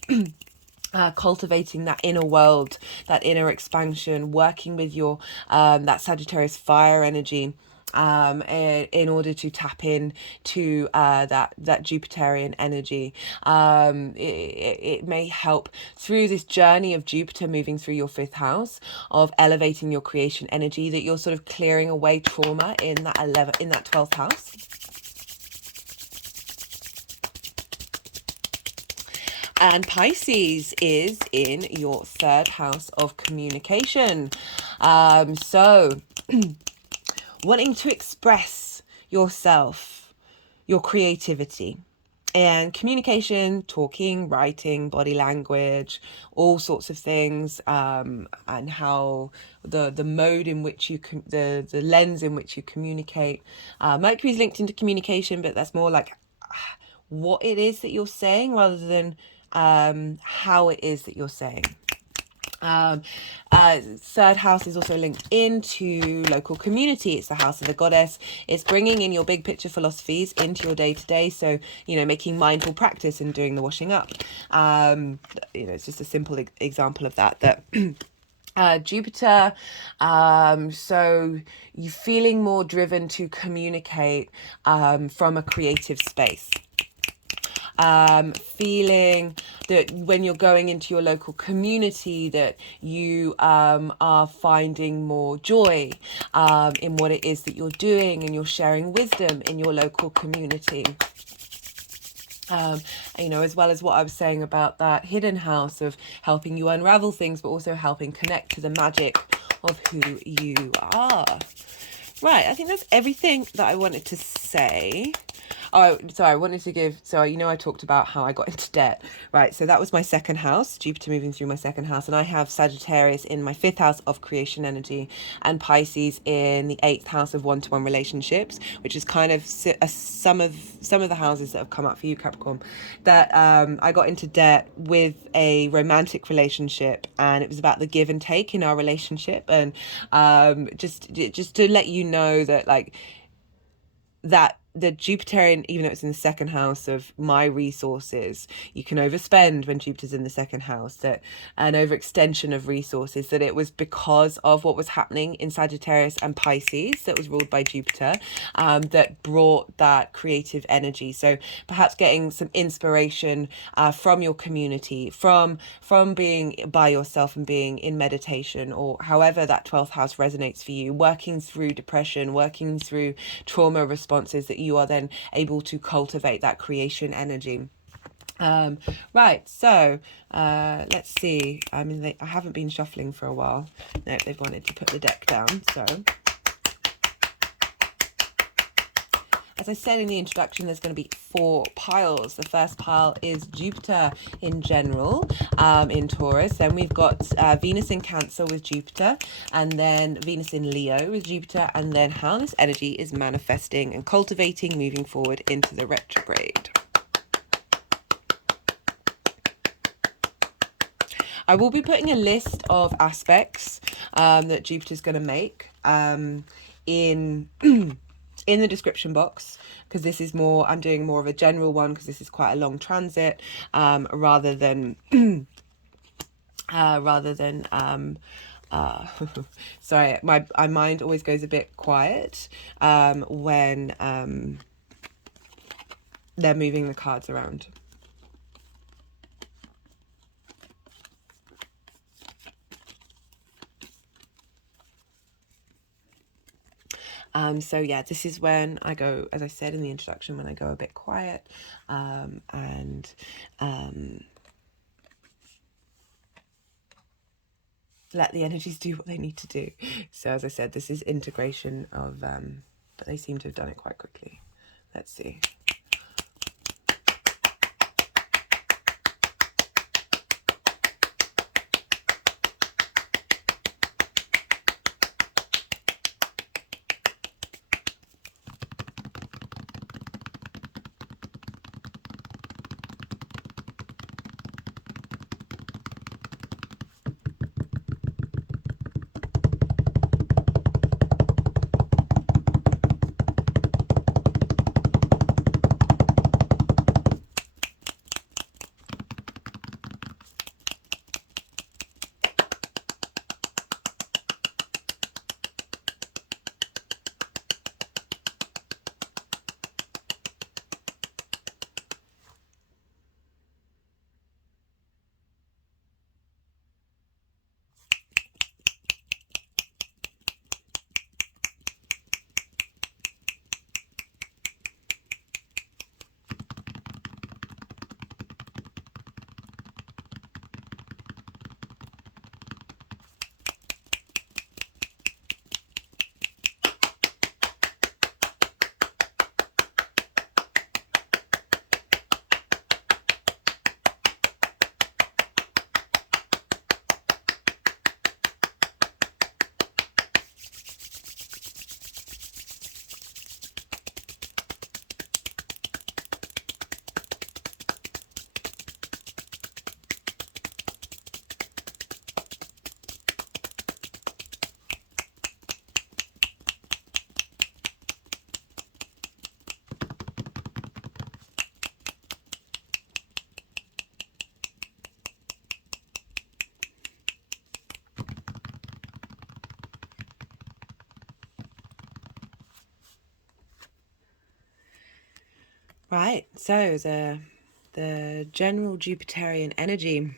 cultivating that inner world, that inner expansion, working with your that Sagittarius fire energy, in order to tap in to that Jupiterian energy. It may help through this journey of Jupiter moving through your 5th house, of elevating your creation energy, that you're sort of clearing away trauma in that 12th house. And Pisces is in your 3rd house of communication. So wanting to express yourself, your creativity, and communication, talking, writing, body language, all sorts of things, and how the mode in which you the lens in which you communicate. Mercury is linked into communication, but that's more like what it is that you're saying rather than how it is that you're saying. 3rd house is also linked into local community. It's the house of the goddess. It's bringing in your big picture philosophies into your day-to-day. So, you know, making mindful practice and doing the washing up. You know, it's just a simple example of that. Jupiter, so you feeling more driven to communicate from a creative space. Feeling that when you're going into your local community, that you are finding more joy in what it is that you're doing, and you're sharing wisdom in your local community. You know, as well as what I was saying about that hidden house of helping you unravel things, but also helping connect to the magic of who you are. Right, I think that's everything that I wanted to say. Oh, sorry, I wanted to give, so you know I talked about how I got into debt, right? So that was my 2nd house, Jupiter moving through my 2nd house, and I have Sagittarius in my 5th house of creation energy, and Pisces in the 8th house of one-to-one relationships, which is kind of some of the houses that have come up for you, Capricorn. That I got into debt with a romantic relationship, and it was about the give and take in our relationship, and just to let you know that, like, that the Jupiterian, even though it's in the second house of my resources, you can overspend when Jupiter's in the second house, that an overextension of resources, that it was because of what was happening in Sagittarius and Pisces that was ruled by Jupiter, that brought that creative energy. So perhaps getting some inspiration from your community, from being by yourself and being in meditation, or however that 12th house resonates for you, working through depression, working through trauma responses, that you are then able to cultivate that creation energy. Right, so let's see. I mean, I haven't been shuffling for a while. No, they've wanted to put the deck down. So as I said in the introduction, there's going to be 4 piles. The first pile is Jupiter in general, in Taurus. Then we've got Venus in Cancer with Jupiter, and then Venus in Leo with Jupiter, and then how this energy is manifesting and cultivating moving forward into the retrograde. I will be putting a list of aspects that Jupiter's going to make in in the description box, because this is more, I'm doing more of a general one because this is quite a long transit, rather than sorry, my mind always goes a bit quiet when they're moving the cards around. So yeah, this is when I go, as I said in the introduction, when I go a bit quiet, and let the energies do what they need to do. So as I said, this is integration of, but they seem to have done it quite quickly. Let's see. Right, so the general Jupiterian energy.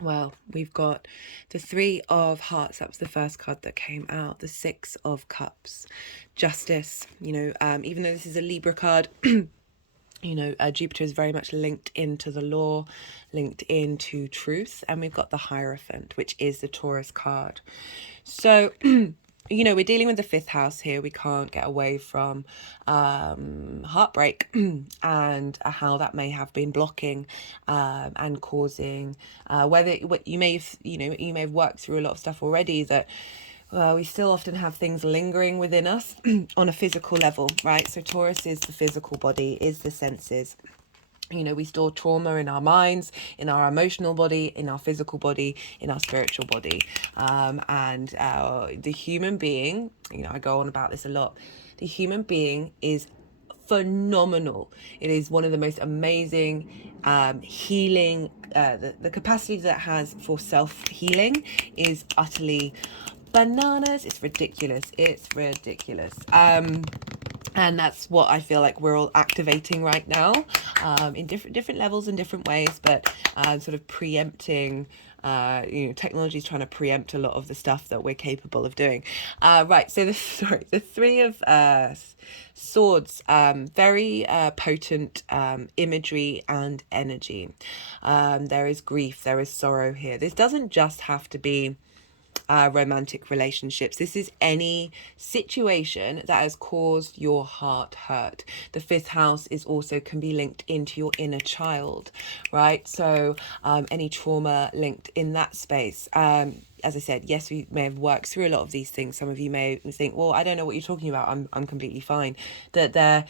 Well, we've got the 3 of Hearts. That was the first card that came out. The 6 of Cups, Justice. You know, even though this is a Libra card, you know, Jupiter is very much linked into the law, linked into truth. And we've got the Hierophant, which is the Taurus card. So you know, we're dealing with the 5th house here. We can't get away from heartbreak and how that may have been blocking and causing whether what you may have, you know, you may have worked through a lot of stuff already, that we still often have things lingering within us on a physical level, right? So Taurus is the physical body, is the senses. You know, we store trauma in our minds, in our emotional body, in our physical body, in our spiritual body. And the human being, you know, I go on about this a lot. The human being is phenomenal. It is one of the most amazing healing, the capacity that it has for self-healing is utterly bananas. It's ridiculous. It's ridiculous. And that's what I feel like we're all activating right now, in different levels and different ways, but sort of preempting, you know, technology is trying to preempt a lot of the stuff that we're capable of doing. Right, so the Three of Swords, very potent imagery and energy. There is grief, there is sorrow here. This doesn't just have to be romantic relationships. This is any situation that has caused your heart hurt. The fifth house is also can be linked into your inner child, right? So any trauma linked in that space. As I said, yes, we may have worked through a lot of these things. Some of you may think, well, I don't know what you're talking about. I'm completely fine. That there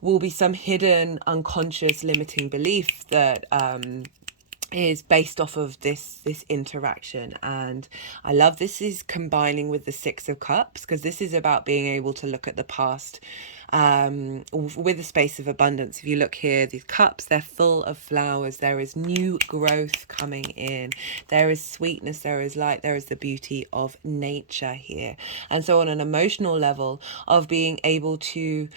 will be some hidden unconscious limiting belief that is based off of this interaction. And I love this is combining with the Six of Cups, because this is about being able to look at the past with a space of abundance. If you look here, these cups, they're full of flowers. There is new growth coming in. There is sweetness, there is light, there is the beauty of nature here. And so on an emotional level of being able to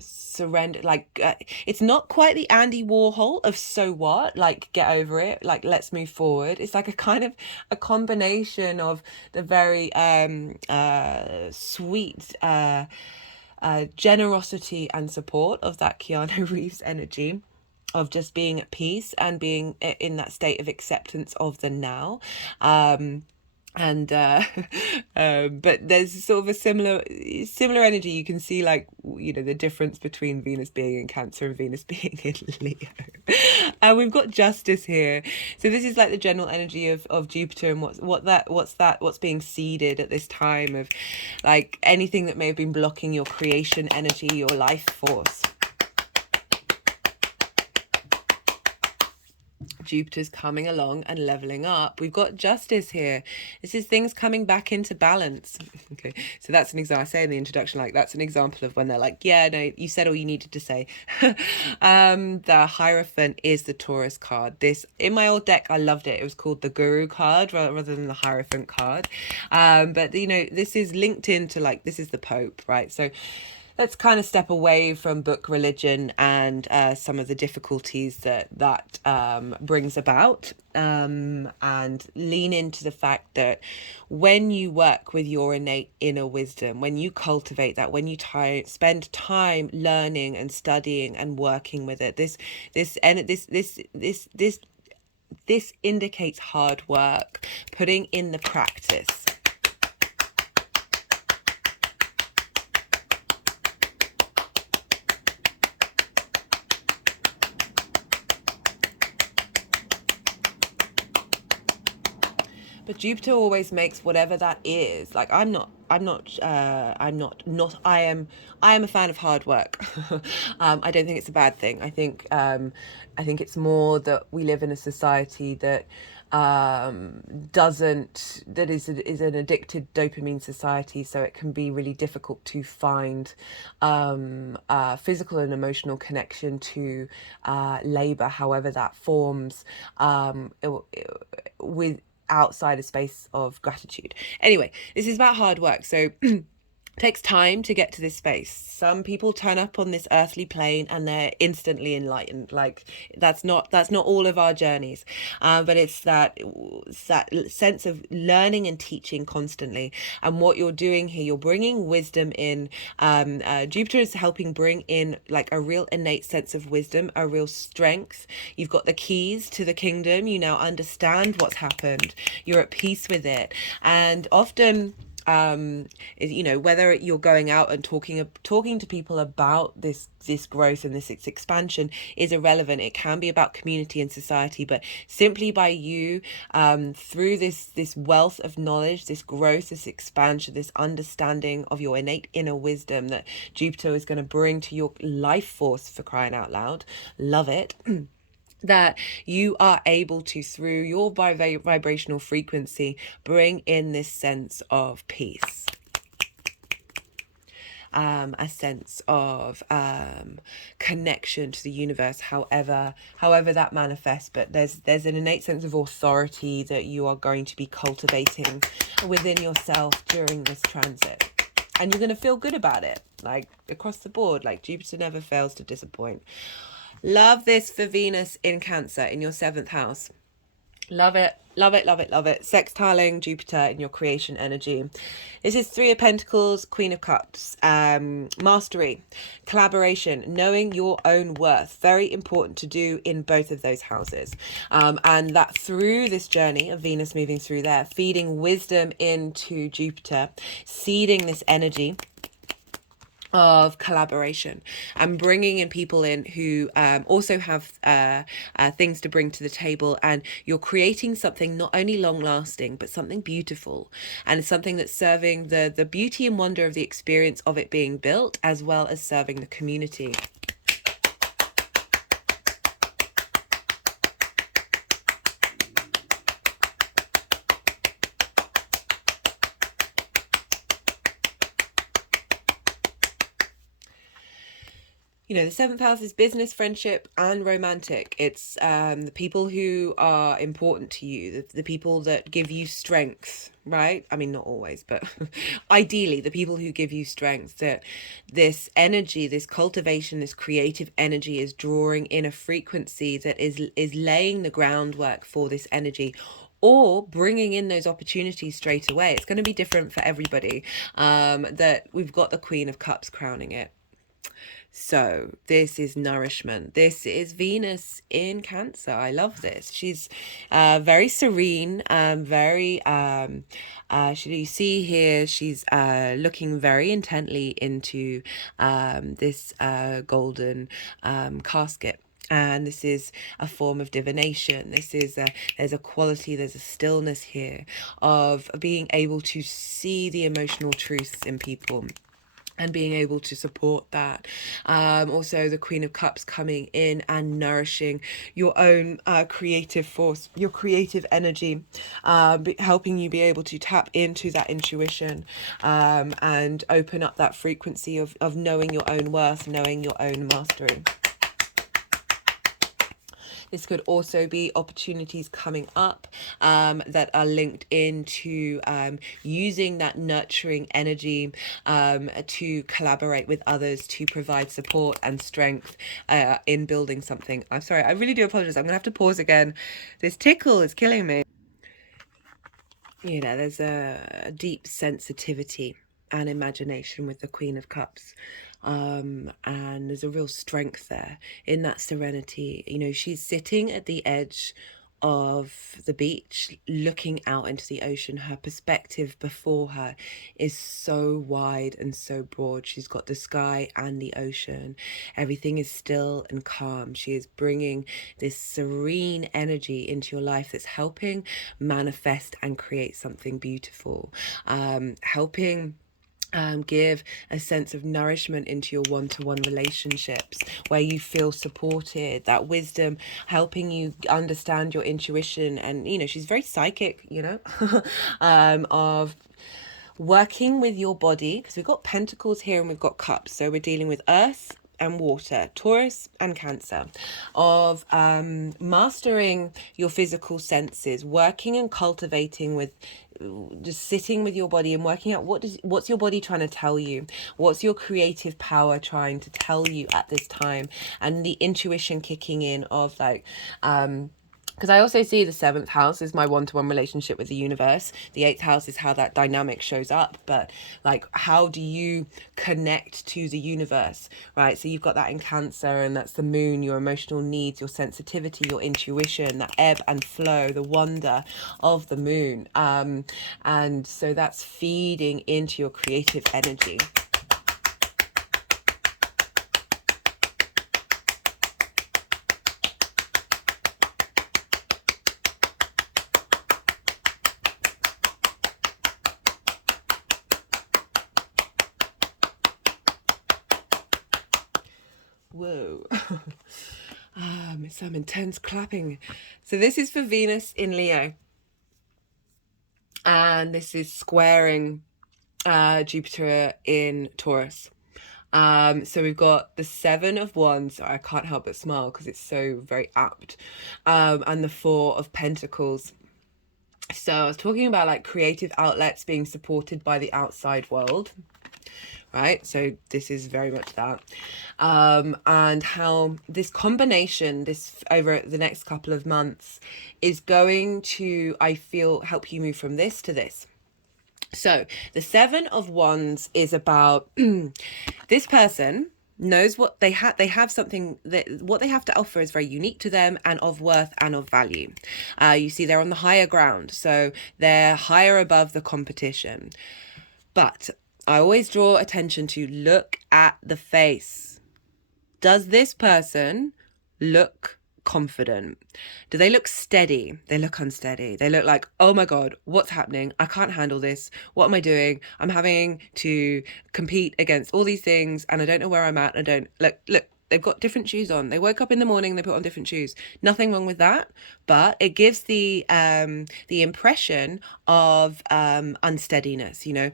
surrender, like it's not quite the Andy Warhol of so what, like get over it, like let's move forward. It's like a kind of a combination of the very sweet generosity and support of that Keanu Reeves energy of just being at peace and being in that state of acceptance of the now. But there's sort of a similar energy. You can see, like, you know, the difference between Venus being in Cancer and Venus being in Leo. And we've got Justice here, so this is like the general energy of Jupiter and what's being seeded at this time, of like anything that may have been blocking your creation energy, your life force. Jupiter's coming along and leveling up. We've got Justice here. This is things coming back into balance. Okay, so that's an example. I say in the introduction, like, that's an example of when they're like, yeah, no, you said all you needed to say. The Hierophant is the Taurus card. This, in my old deck, I loved it. It was called the Guru card rather than the Hierophant card. But, you know, this is linked into, like, this is the Pope, right? So let's kind of step away from book religion and some of the difficulties that brings about, and lean into the fact that when you work with your innate inner wisdom, when you cultivate that, when you spend time learning and studying and working with it, this indicates hard work, putting in the practice. But Jupiter always makes whatever that is. Like, I am a fan of hard work. I don't think it's a bad thing. I think it's more that we live in a society that is an addicted dopamine society, so it can be really difficult to find physical and emotional connection to labor, however that forms, with outside a space of gratitude. Anyway, this is about hard work, so takes time to get to this space. Some people turn up on this earthly plane and they're instantly enlightened. Like, that's not all of our journeys, but it's that sense of learning and teaching constantly. And what you're doing here, you're bringing wisdom in. Jupiter is helping bring in like a real innate sense of wisdom, a real strength. You've got the keys to the kingdom. You now understand what's happened. You're at peace with it, and often You know, whether you're going out and talking to people about this growth and this expansion is irrelevant. It can be about community and society, but simply by you, through this wealth of knowledge, this growth, this expansion, this understanding of your innate inner wisdom that Jupiter is going to bring to your life force, for crying out loud, love it. That you are able to, through your vibrational frequency, bring in this sense of peace, a sense of connection to the universe, however that manifests. But there's an innate sense of authority that you are going to be cultivating within yourself during this transit, and you're going to feel good about it, like across the board. Like Jupiter never fails to disappoint. Love this for Venus in Cancer in your 7th house. Love it, love it, love it, love it. Sextiling Jupiter in your creation energy. This is 3 of Pentacles, Queen of Cups. Mastery, collaboration, knowing your own worth. Very important to do in both of those houses. And that through this journey of Venus moving through there, feeding wisdom into Jupiter, seeding this energy of collaboration and bringing in people in who also have things to bring to the table, and you're creating something not only long lasting but something beautiful, and something that's serving the beauty and wonder of the experience of it being built, as well as serving the community. You know, the 7th house is business, friendship, and romantic. It's the people who are important to you, the people that give you strength, right? I mean, not always, but ideally, the people who give you strength. That this energy, this cultivation, this creative energy is drawing in a frequency that is laying the groundwork for this energy, or bringing in those opportunities straight away. It's going to be different for everybody. That we've got the Queen of Cups crowning it. So this is nourishment. This is Venus in Cancer. I love this. She's very serene, very, you see here, she's looking very intently into this golden casket. And this is a form of divination. This is there's a quality, there's a stillness here of being able to see the emotional truths in people and being able to support that. Also, the Queen of Cups coming in and nourishing your own creative force, your creative energy, helping you be able to tap into that intuition and open up that frequency of knowing your own worth, knowing your own mastery. This could also be opportunities coming up that are linked into using that nurturing energy to collaborate with others, to provide support and strength in building something. I'm sorry, I really do apologize. I'm going to have to pause again. This tickle is killing me. You know, there's a deep sensitivity and imagination with the Queen of Cups. And there's a real strength there in that serenity. You know, she's sitting at the edge of the beach looking out into the ocean. Her perspective before her is so wide and so broad. She's got the sky and the ocean. Everything is still and calm. She is bringing this serene energy into your life that's helping manifest and create something beautiful, helping give a sense of nourishment into your one-to-one relationships where you feel supported, that wisdom helping you understand your intuition. And you know, she's very psychic, you know, of working with your body, because we've got Pentacles here and we've got Cups, so we're dealing with earth and water, Taurus and Cancer, of mastering your physical senses, working and cultivating with just sitting with your body and working out what's your body trying to tell you, what's your creative power trying to tell you at this time, and the intuition kicking in of like because I also see the 7th house is my one-to-one relationship with the universe. The 8th house is how that dynamic shows up. But like, how do you connect to the universe, right? So you've got that in Cancer, and that's the moon, your emotional needs, your sensitivity, your intuition, that ebb and flow, the wonder of the moon. And so that's feeding into your creative energy. Whoa. Some intense clapping. So this is for Venus in Leo. And this is squaring Jupiter in Taurus. So we've got the 7 of Wands. I can't help but smile because it's so very apt. And the 4 of Pentacles. So I was talking about like creative outlets being supported by the outside world. Right, so this is very much that, and how this combination, this over the next couple of months, is going to, I feel, help you move from this to this. So the 7 of Wands is about this person knows what they have something that what they have to offer is very unique to them and of worth and of value. You see, they're on the higher ground, so they're higher above the competition. But I always draw attention to look at the face. Does this person look confident? Do they look steady? They look unsteady. They look like, oh my God, what's happening? I can't handle this. What am I doing? I'm having to compete against all these things and I don't know where I'm at. I don't look. They've got different shoes on. They woke up in the morning, they put on different shoes. Nothing wrong with that, but it gives the impression of unsteadiness, you know.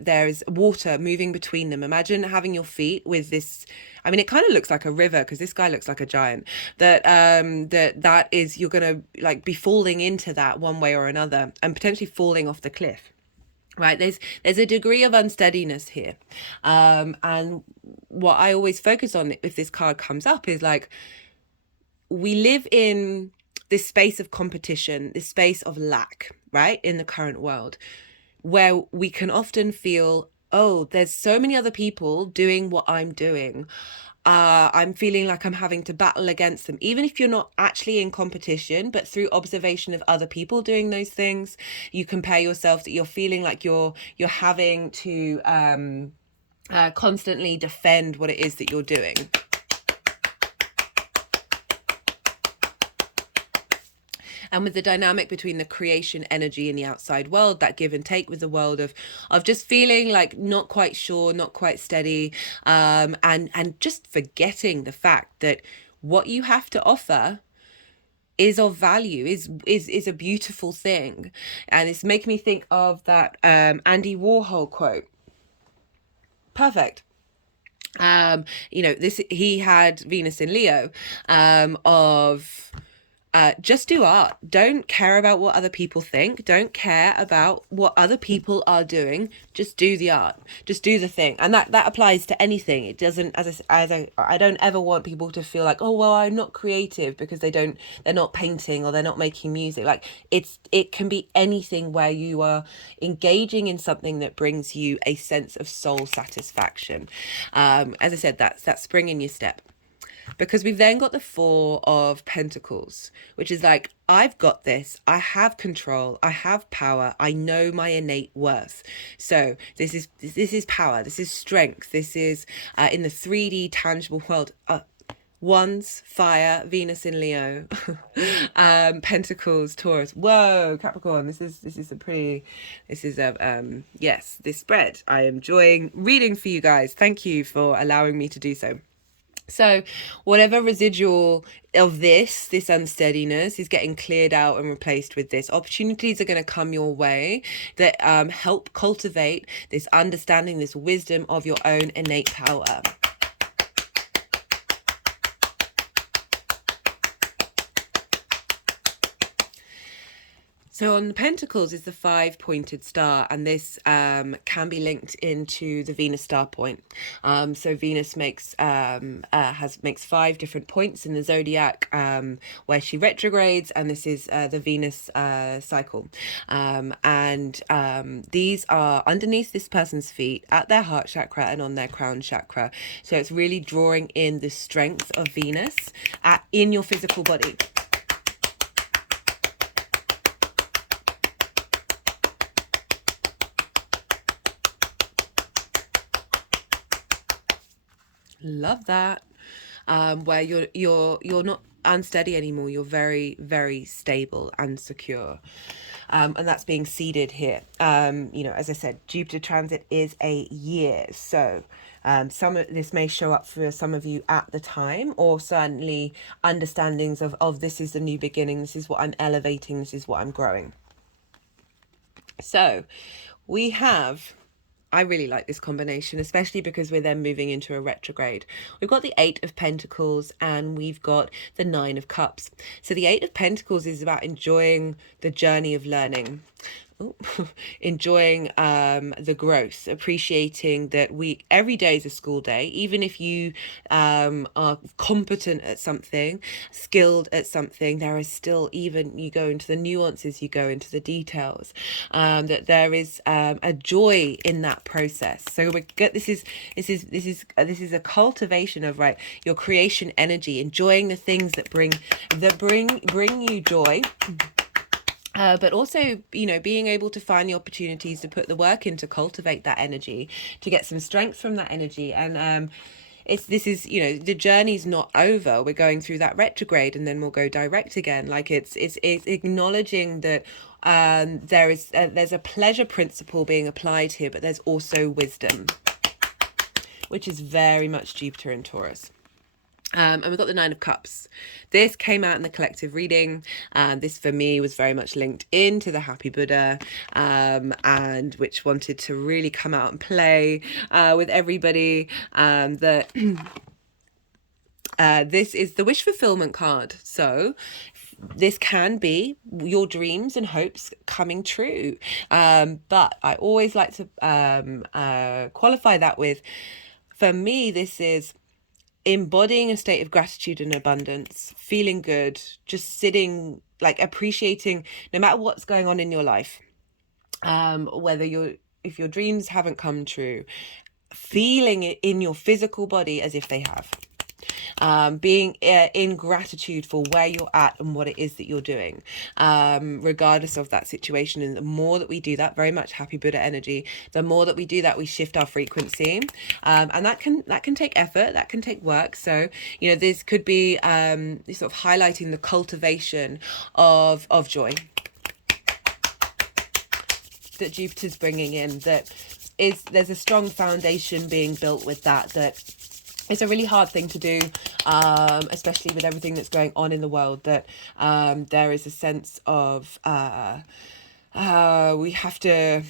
There's water moving between them. Imagine having your feet with this, I mean, it kind of looks like a river because this guy looks like a giant. That is, you're going to like be falling into that one way or another and potentially falling off the cliff. Right, there's a degree of unsteadiness here, and what I always focus on if this card comes up is like, we live in this space of competition, this space of lack, right, in the current world, where we can often feel, oh, there's so many other people doing what I'm doing. I'm feeling like I'm having to battle against them, even if you're not actually in competition, but through observation of other people doing those things, you compare yourself, that you're feeling like you're having to constantly defend what it is that you're doing. And with the dynamic between the creation energy and the outside world, that give and take with the world of just feeling like not quite sure, not quite steady, and just forgetting the fact that what you have to offer is of value, is a beautiful thing. And it's making me think of that Andy Warhol quote. Perfect. You know, he had Venus in Leo, of just do art. Don't care about what other people think. Don't care about what other people are doing. Just do the art. Just do the thing. And that applies to anything. It doesn't, I don't ever want people to feel like, oh, well, I'm not creative because they're not painting or they're not making music. Like it can be anything where you are engaging in something that brings you a sense of soul satisfaction. As I said, that's that spring in your step. Because we've then got the 4 of Pentacles, which is like, I've got this, I have control, I have power, I know my innate worth. So this is power, this is strength, this is in the 3D tangible world. Wands, fire, Venus in Leo, Pentacles, Taurus. Whoa, Capricorn, this is yes, this spread I am enjoying reading for you guys. Thank you for allowing me to do so. So whatever residual of this unsteadiness is getting cleared out and replaced with this. Opportunities are going to come your way that help cultivate this understanding, this wisdom of your own innate power. So on the Pentacles is the 5-pointed star, and this can be linked into the Venus star point. So Venus makes 5 different points in the zodiac where she retrogrades, and this is the Venus cycle. And these are underneath this person's feet, at their heart chakra and on their crown chakra. So it's really drawing in the strength of Venus in your physical body. Love that. Where you're not unsteady anymore. You're very, very stable and secure. And that's being seeded here. As I said, Jupiter transit is a year. So some of this may show up for some of you at the time, or certainly understandings of this is the new beginning. This is what I'm elevating. This is what I'm growing. So we have... I really like this combination, especially because we're then moving into a retrograde. We've got the 8 of Pentacles and we've got the 9 of Cups. So the 8 of Pentacles is about enjoying the journey of learning. Enjoying the growth, appreciating that every day is a school day. Even if you are competent at something, skilled at something, there is still, even you go into the nuances, you go into the details, that there is a joy in that process. So we get this is a cultivation of your creation energy, enjoying the things that bring you joy. But also, being able to find the opportunities to put the work in to cultivate that energy, to get some strength from that energy. And the journey's not over. We're going through that retrograde and then we'll go direct again. It's acknowledging that there's a pleasure principle being applied here, but there's also wisdom, which is very much Jupiter in Taurus. And we've got the 9 of Cups. This came out in the collective reading. This for me was very much linked into the Happy Buddha, and which wanted to really come out and play with everybody. This is the wish fulfillment card. So this can be your dreams and hopes coming true. But I always like to qualify that with, for me, this is embodying a state of gratitude and abundance, feeling good, just sitting, appreciating no matter what's going on in your life, if your dreams haven't come true, feeling it in your physical body as if they have. Being in gratitude for where you're at and what it is that you're doing, regardless of that situation. And the more that we do that, very much Happy Buddha energy, the more that we do that, we shift our frequency, and that can take effort, that can take work. So this could be sort of highlighting the cultivation of joy that Jupiter's bringing in. There's a strong foundation being built with that it's a really hard thing to do, especially with everything that's going on in the world, that there is a sense of we have to...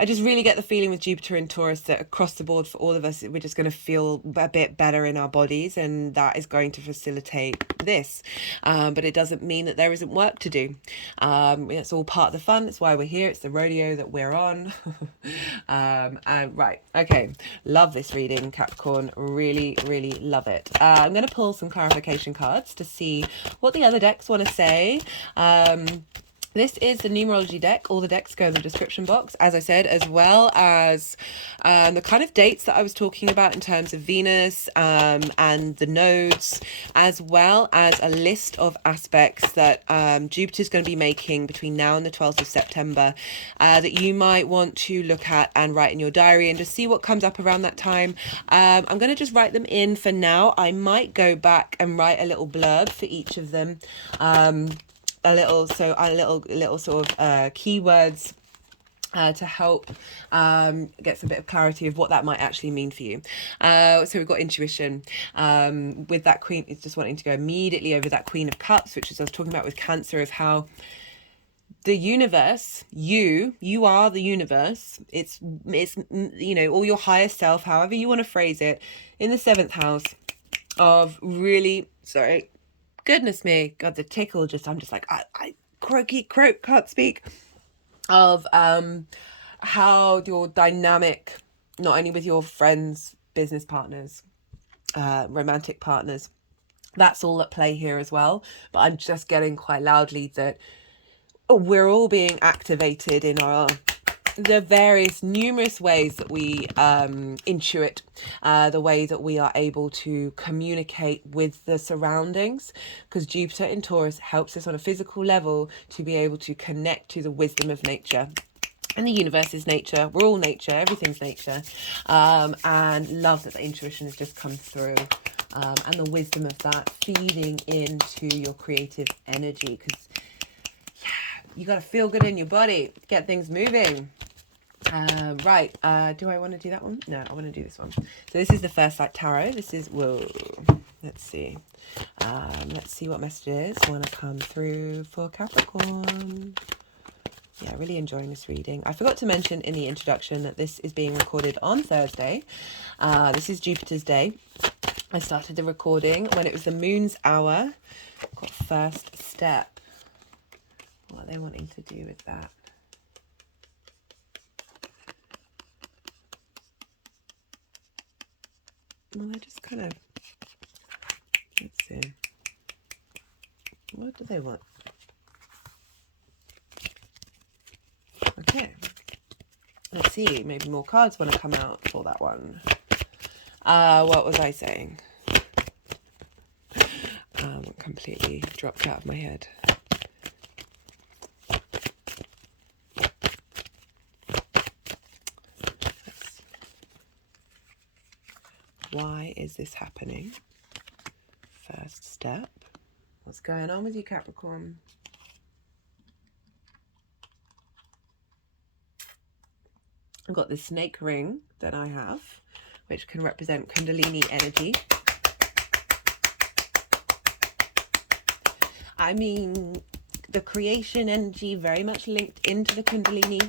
I just really get the feeling with Jupiter in Taurus that across the board for all of us, we're just going to feel a bit better in our bodies, and that is going to facilitate this. But it doesn't mean that there isn't work to do. It's all part of the fun. It's why we're here. It's the rodeo that we're on. Right. Okay. Love this reading, Capricorn. Really, really love it. I'm going to pull some clarification cards to see what the other decks want to say. This is the numerology deck. All the decks go in the description box, as I said, as well as the kind of dates that I was talking about in terms of Venus and the nodes, as well as a list of aspects that Jupiter's going to be making between now and the 12th of September that you might want to look at and write in your diary and just see what comes up around that time. I'm going to just write them in for now. I might go back and write a little blurb for each of them. A little sort of keywords to help get some bit of clarity of what that might actually mean for you. So we've got intuition with that Queen. It's just wanting to go immediately over that Queen of Cups, which is I was talking about with Cancer, of how the universe, you are the universe. It's or your higher self, however you want to phrase it, in the 7th house of really, sorry, goodness me, God, the tickle, I'm just like, can't speak, of how your dynamic, not only with your friends, business partners, romantic partners, that's all at play here as well. But I'm just getting quite loudly that we're all being activated in the various numerous ways that we intuit, the way that we are able to communicate with the surroundings, because Jupiter in Taurus helps us on a physical level to be able to connect to the wisdom of nature. And the universe is nature. We're all nature. Everything's nature. And love that the intuition has just come through. And the wisdom of that feeding into your creative energy. Because, yeah, you got to feel good in your body. Get things moving. Right. Do I want to do that one? No, I want to do this one. So this is the first light tarot. This is, whoa. Let's see. Let's see what messages want to come through for Capricorn. Yeah, really enjoying this reading. I forgot to mention in the introduction that this is being recorded on Thursday. This is Jupiter's day. I started the recording when it was the moon's hour. Got first step. What are they wanting to do with that? Well, they just kind of, let's see. What do they want? Okay, let's see, maybe more cards want to come out for that one. What was I saying? Completely dropped out of my head. Why is this happening? First step. What's going on with you, Capricorn? I've got this snake ring that I have, which can represent Kundalini energy. I mean, the creation energy very much linked into the Kundalini.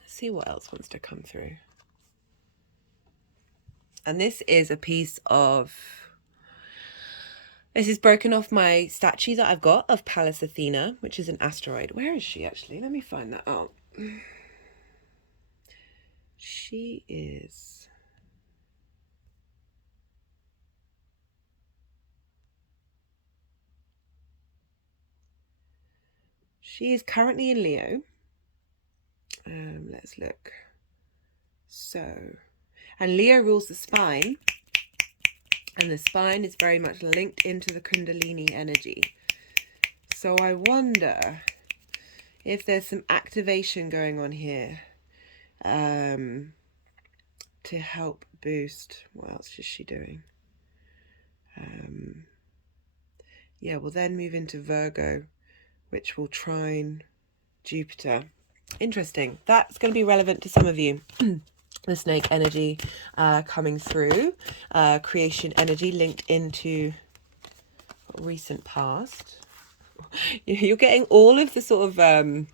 Let's see what else wants to come through. And this is a piece of... This is broken off my statue that I've got of Pallas Athena, which is an asteroid. Where is she, actually? Let me find that out. She is... She is currently in Leo. Let's look. So, and Leo rules the spine. And the spine is very much linked into the Kundalini energy. So I wonder if there's some activation going on here to help boost. What else is she doing? Yeah, we'll then move into Virgo, which will trine Jupiter. Interesting. That's going to be relevant to some of you. The snake energy coming through, creation energy linked into recent past. You're getting all of the sort of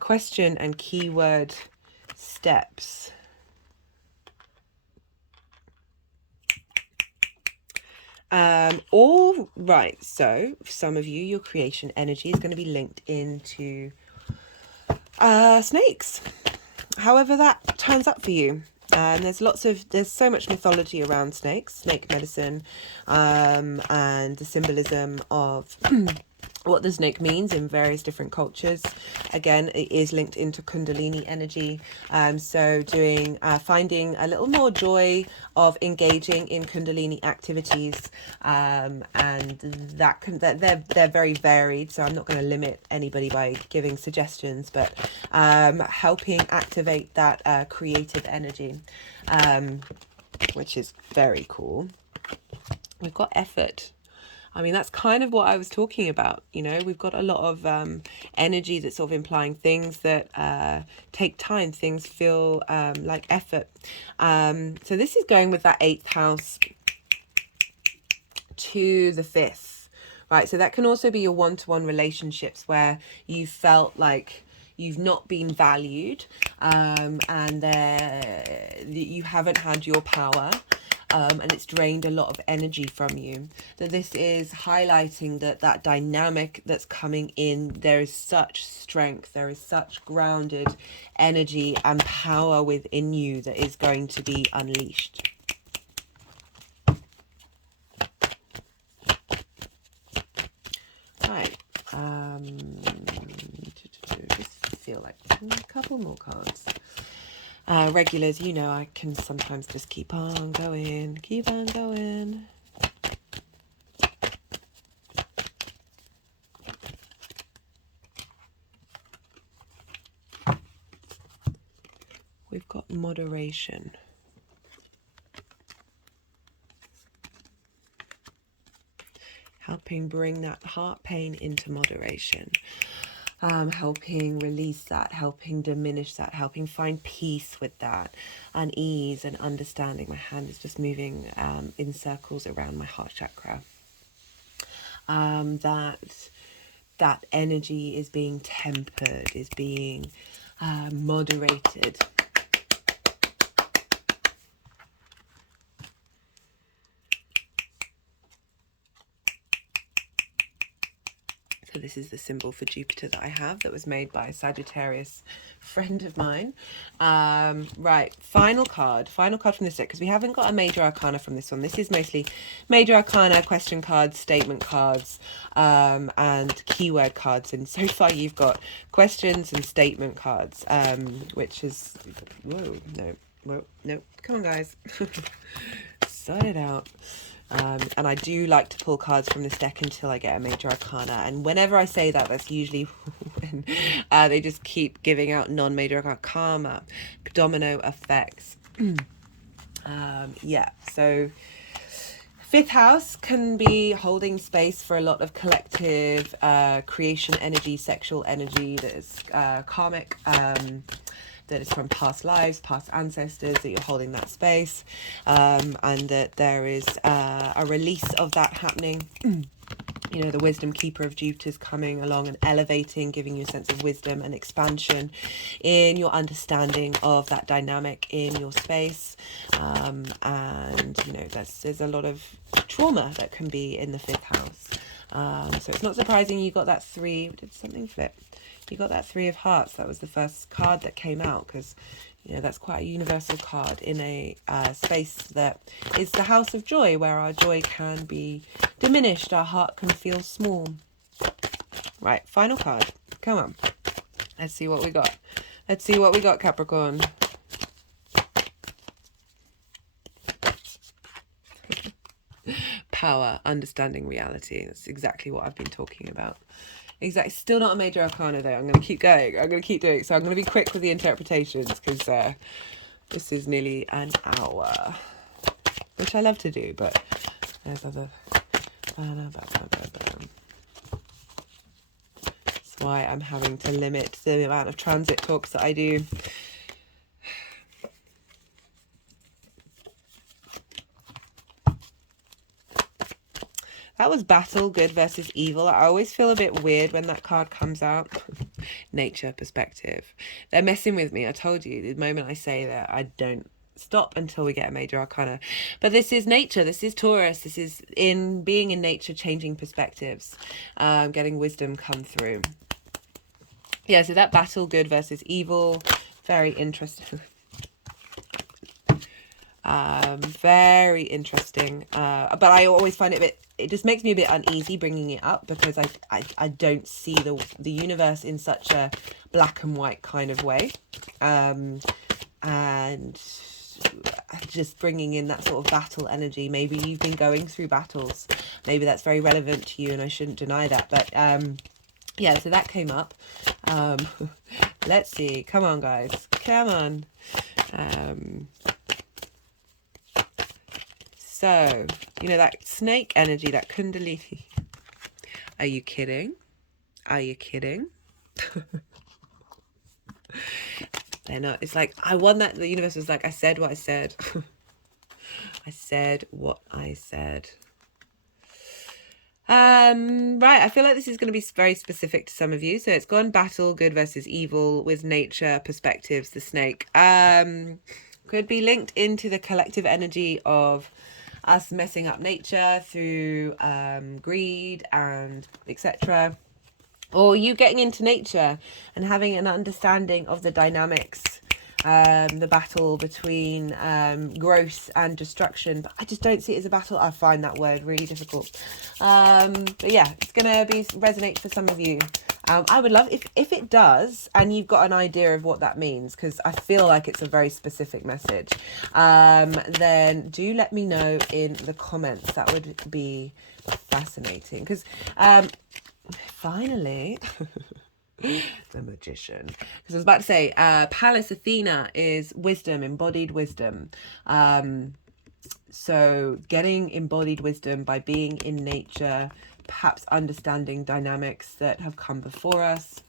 question and keyword steps. All right, so for some of you, your creation energy is going to be linked into snakes. However that turns up for you. And there's so much mythology around snakes, snake medicine, and the symbolism of what the snake means in various different cultures. Again, it is linked into Kundalini energy. So finding a little more joy of engaging in Kundalini activities, and they're very varied. So I'm not going to limit anybody by giving suggestions, but helping activate that creative energy, which is very cool. We've got effort. I mean, that's kind of what I was talking about. You know, we've got a lot of energy that's sort of implying things that take time. Things feel like effort. So this is going with that 8th house to the 5th, right? So that can also be your one-to-one relationships where you felt like, you've not been valued, and you haven't had your power, and it's drained a lot of energy from you. That this is highlighting that dynamic that's coming in, there is such strength, there is such grounded energy and power within you that is going to be unleashed. Right. Just feel like a couple more cards. Regulars, you know, I can sometimes just keep on going, keep on going. We've got moderation. Helping bring that heart pain into moderation. Helping release that, helping diminish that, helping find peace with that, and ease and understanding. My hand is just moving in circles around my heart chakra. That energy is being tempered, is being moderated. So this is the symbol for Jupiter that I have, that was made by a Sagittarius friend of mine. Right, final card from this deck, because we haven't got a major arcana from this one. This is mostly major arcana, question cards, statement cards, and keyword cards. And so far you've got questions and statement cards, which is, whoa, no, come on guys, sort it out. And I do like to pull cards from this deck until I get a major arcana, and whenever I say that, that's usually when they just keep giving out non-major arcana. Karma, domino effects. Yeah, so fifth house can be holding space for a lot of collective creation energy, sexual energy that is karmic, that is from past lives, past ancestors, that you're holding that space, and that there is a release of that happening. You know, the wisdom keeper of Jupiter's coming along and elevating, giving you a sense of wisdom and expansion in your understanding of that dynamic in your space. And, you know, there's a lot of trauma that can be in the fifth house. So it's not surprising you got that three. Did something flip? You got that Three of Hearts. That was the first card that came out, because, you know, that's quite a universal card in a space that is the house of joy, where our joy can be diminished, our heart can feel small. Right, final card. Come on. Let's see what we got. Let's see what we got, Capricorn. Power, understanding reality. That's exactly what I've been talking about. Exactly. Still not a major arcana though. I'm going to keep going. I'm going to keep doing it. So I'm going to be quick with the interpretations, because this is nearly an hour, which I love to do, but there's other. That's why I'm having to limit the amount of transit talks that I do. That was battle, good versus evil. I always feel a bit weird when that card comes out. Nature, perspective. They're messing with me. I told you, the moment I say that, I don't stop until we get a major arcana. But this is nature. This is Taurus. This is in being in nature, changing perspectives, getting wisdom come through. Yeah, so that battle, good versus evil. Very interesting. Very interesting. But I always find it just makes me a bit uneasy bringing it up, because I don't see the universe in such a black and white kind of way. And just bringing in that sort of battle energy. Maybe you've been going through battles. Maybe that's very relevant to you, and I shouldn't deny that. But yeah, so that came up. Let's see. Come on, guys. Come on. So, you know, that snake energy, that kundalini. Are you kidding? Are you kidding? They're not. It's like, I won that. The universe was like, I said what I said. I said what I said. Right, I feel like this is going to be very specific to some of you. So it's gone battle, good versus evil, with nature, perspectives, the snake. Could be linked into the collective energy of us messing up nature through greed and etc. Or you getting into nature and having an understanding of the dynamics, the battle between growth and destruction. But I just don't see it as a battle. I find that word really difficult. But yeah, it's gonna be resonate for some of you. I would love if it does, and you've got an idea of what that means, because I feel like it's a very specific message. Then do let me know in the comments. That would be fascinating, because finally. The magician, because I was about to say Pallas Athena is wisdom, embodied wisdom. So getting embodied wisdom by being in nature, perhaps understanding dynamics that have come before us.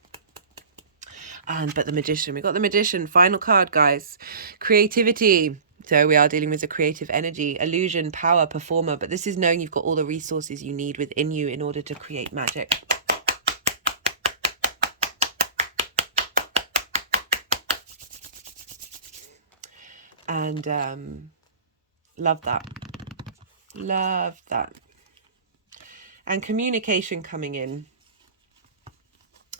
But the magician, we got the magician, final card, guys. Creativity. So we are dealing with a creative energy, illusion, power, performer. But this is knowing you've got all the resources you need within you in order to create magic. And love that. Love that. And communication coming in.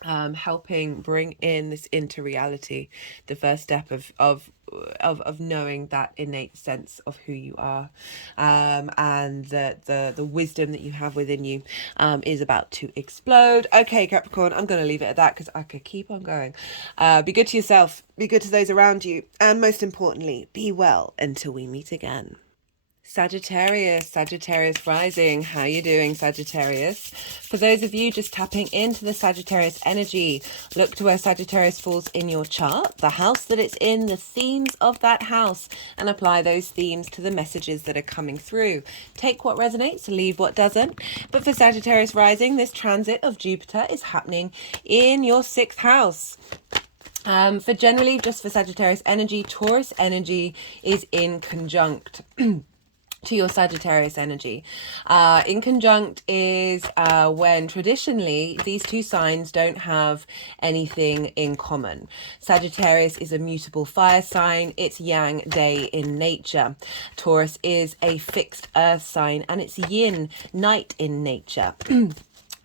Helping bring in this into reality, the first step of knowing that innate sense of who you are, and the wisdom that you have within you is about to explode. Okay, Capricorn, I'm going to leave it at that because I could keep on going. Be good to yourself, be good to those around you, and most importantly, be well until we meet again. Sagittarius, Sagittarius rising. How you doing, Sagittarius? For those of you just tapping into the Sagittarius energy, look to where Sagittarius falls in your chart, the house that it's in, the themes of that house, and apply those themes to the messages that are coming through. Take what resonates, leave what doesn't. But for Sagittarius rising, this transit of Jupiter is happening in your 6th house. For generally, just for Sagittarius energy, Taurus energy is in conjunct to your Sagittarius energy. In conjunct is when traditionally these two signs don't have anything in common. Sagittarius is a mutable fire sign. It's yang, day in nature. Taurus is a fixed earth sign, and it's yin, night in nature.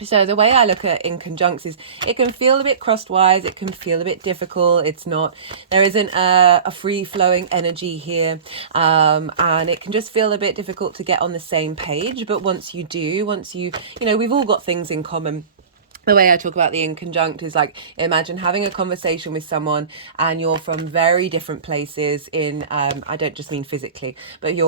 So the way I look at in conjuncts is it can feel a bit crosswise, it can feel a bit difficult, there isn't a free-flowing energy here, and it can just feel a bit difficult to get on the same page. But once you, we've all got things in common. The way I talk about the in conjunct is like, imagine having a conversation with someone and you're from very different places in, I don't just mean physically, but it's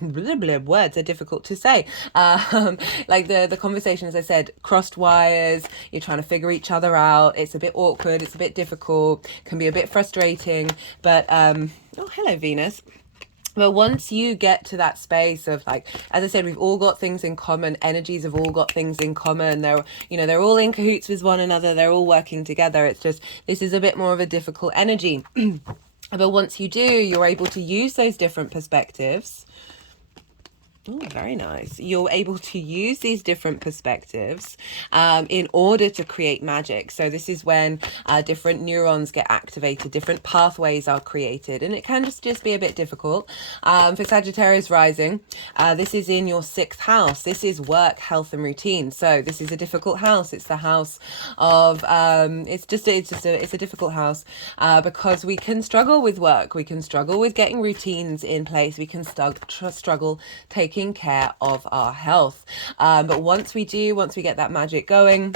blah, blah, words are difficult to say. Like the conversation, as I said, crossed wires, you're trying to figure each other out. It's a bit awkward. It's a bit difficult, can be a bit frustrating, but, oh, hello, Venus. But once you get to that space of, like, as I said, we've all got things in common. Energies have all got things in common. They're all in cahoots with one another. They're all working together. It's just, this is a bit more of a difficult energy. But once you do, you're able to use those different perspectives. Oh, very nice. You're able to use these different perspectives in order to create magic. So this is when different neurons get activated, different pathways are created, and it can just be a bit difficult. For Sagittarius rising, this is in your 6th house. This is work, health, and routine. So this is a difficult house. It's the house of it's a difficult house because we can struggle with work. We can struggle with getting routines in place. We can struggle taking care of our health, but once we get that magic going,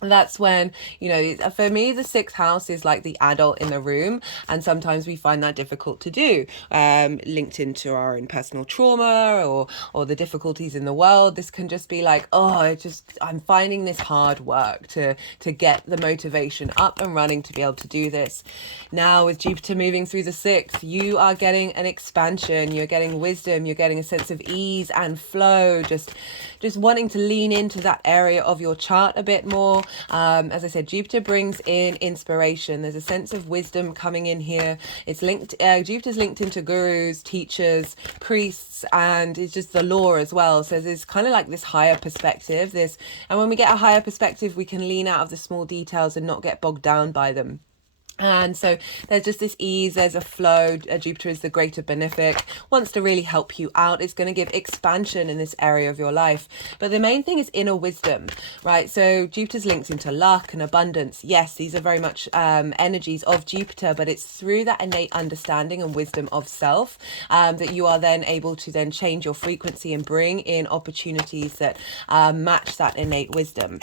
that's when, for me, the 6th house is like the adult in the room, and sometimes we find that difficult to do, linked into our own personal trauma or the difficulties in the world. This can just be like, I'm finding this hard work to get the motivation up and running to be able to do this. Now with Jupiter moving through the 6th, you are getting an expansion, you're getting wisdom, you're getting a sense of ease and flow, just wanting to lean into that area of your chart a bit more. As I said, Jupiter brings in inspiration. There's a sense of wisdom coming in here. It's linked, Jupiter's linked into gurus, teachers, priests, and it's just the law as well. So there's kind of like this higher perspective, and when we get a higher perspective, we can lean out of the small details and not get bogged down by them. And so there's just this ease, there's a flow. Jupiter is the greater benefic, wants to really help you out. It's going to give expansion in this area of your life. But the main thing is inner wisdom, right? So Jupiter's linked into luck and abundance. Yes, these are very much energies of Jupiter, but it's through that innate understanding and wisdom of self that you are then able to then change your frequency and bring in opportunities that match that innate wisdom.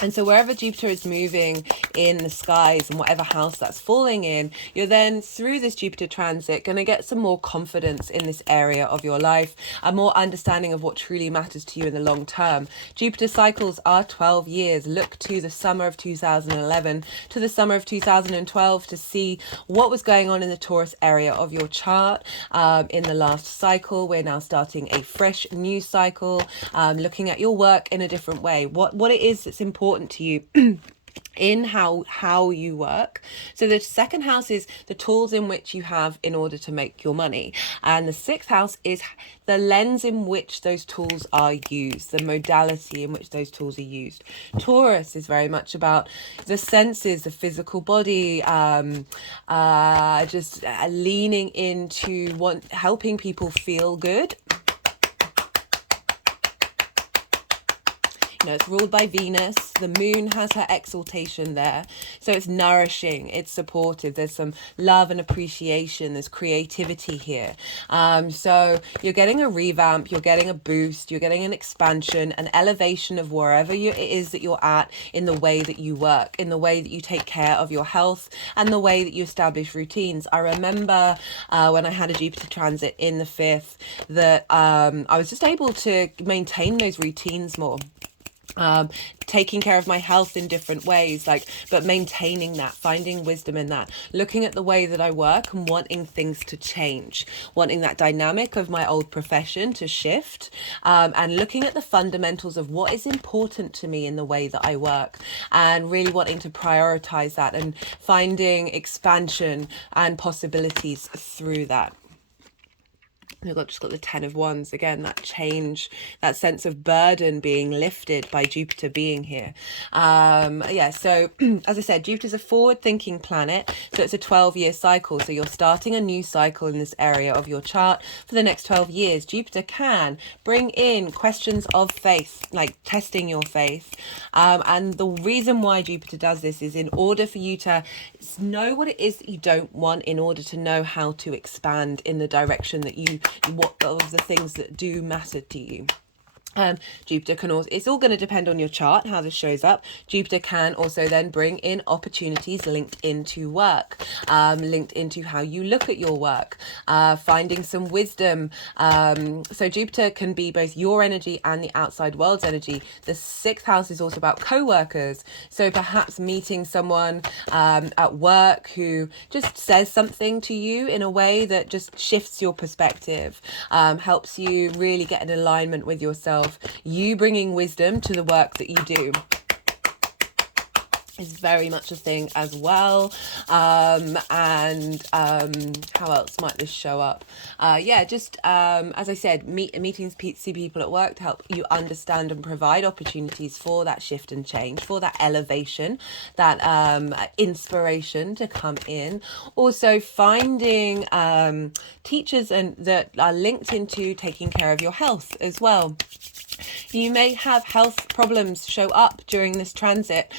And so wherever Jupiter is moving in the skies and whatever house that's falling in, you're then, through this Jupiter transit, going to get some more confidence in this area of your life, a more understanding of what truly matters to you in the long term. Jupiter cycles are 12 years. Look to the summer of 2011 to the summer of 2012 to see what was going on in the Taurus area of your chart in the last cycle. We're now starting a fresh new cycle, looking at your work in a different way. What it is that's important to you in how you work. So the second house is the tools in which you have in order to make your money, and the sixth house is the lens in which those tools are used, the modality in which those tools are used. Taurus is very much about the senses, the physical body, just leaning into helping people feel good. You know, it's ruled by Venus. The moon has her exaltation there. So it's nourishing, it's supportive. There's some love and appreciation. There's creativity here. So you're getting a revamp, you're getting a boost, you're getting an expansion, an elevation of wherever it is that you're at in the way that you work, in the way that you take care of your health, and the way that you establish routines. I remember when I had a Jupiter transit in the 5th that I was just able to maintain those routines more. Taking care of my health in different ways, but maintaining that, finding wisdom in that, looking at the way that I work and wanting things to change, wanting that dynamic of my old profession to shift, and looking at the fundamentals of what is important to me in the way that I work, and really wanting to prioritize that and finding expansion and possibilities through that. We've just got the 10 of Wands again, that change, that sense of burden being lifted by Jupiter being here. So as I said, Jupiter's a forward-thinking planet, so it's a 12-year cycle. So you're starting a new cycle in this area of your chart for the next 12 years. Jupiter can bring in questions of faith, like testing your faith. And the reason why Jupiter does this is in order for you to know what it is that you don't want, in order to know how to expand in the direction that what of the things that do matter to you. Jupiter can also, it's all going to depend on your chart, how this shows up. Jupiter can also then bring in opportunities linked into work, linked into how you look at your work, finding some wisdom. So Jupiter can be both your energy and the outside world's energy. The 6th house is also about co-workers. So perhaps meeting someone at work who just says something to you in a way that just shifts your perspective, helps you really get in alignment with yourself. You bringing wisdom to the work that you do is very much a thing as well. How else might this show up? As I said, meetings, see people at work to help you understand and provide opportunities for that shift and change, for that elevation, that inspiration to come in. Also finding teachers that are linked into taking care of your health as well. You may have health problems show up during this transit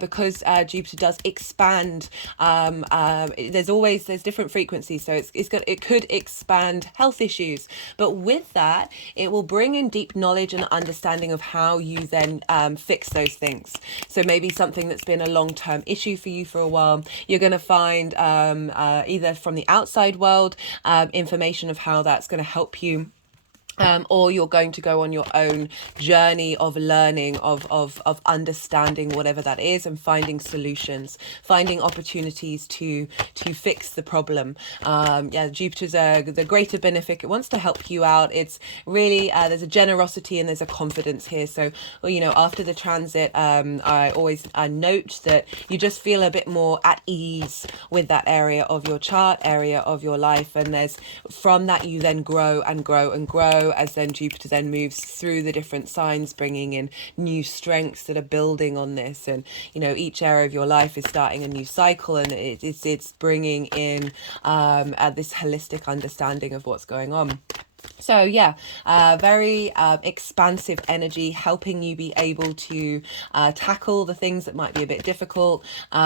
because Jupiter does expand. There's different frequencies, so it could expand health issues. But with that, it will bring in deep knowledge and understanding of how you then fix those things. So maybe something that's been a long-term issue for you for a while, you're going to find either from the outside world information of how that's going to help you or you're going to go on your own journey of learning, of understanding whatever that is, and finding solutions, finding opportunities to fix the problem. Yeah, Jupiter's the greater benefic. It wants to help you out. It's really there's a generosity and there's a confidence here. So, well, you know, after the transit, I always note that you just feel a bit more at ease with that area of your chart, area of your life, and there's from that you then grow and grow and grow as then Jupiter then moves through the different signs, bringing in new strengths that are building on this. And you know, each area of your life is starting a new cycle, and it's bringing in this holistic understanding of what's going on. So yeah, very expansive energy, helping you be able to tackle the things that might be a bit difficult with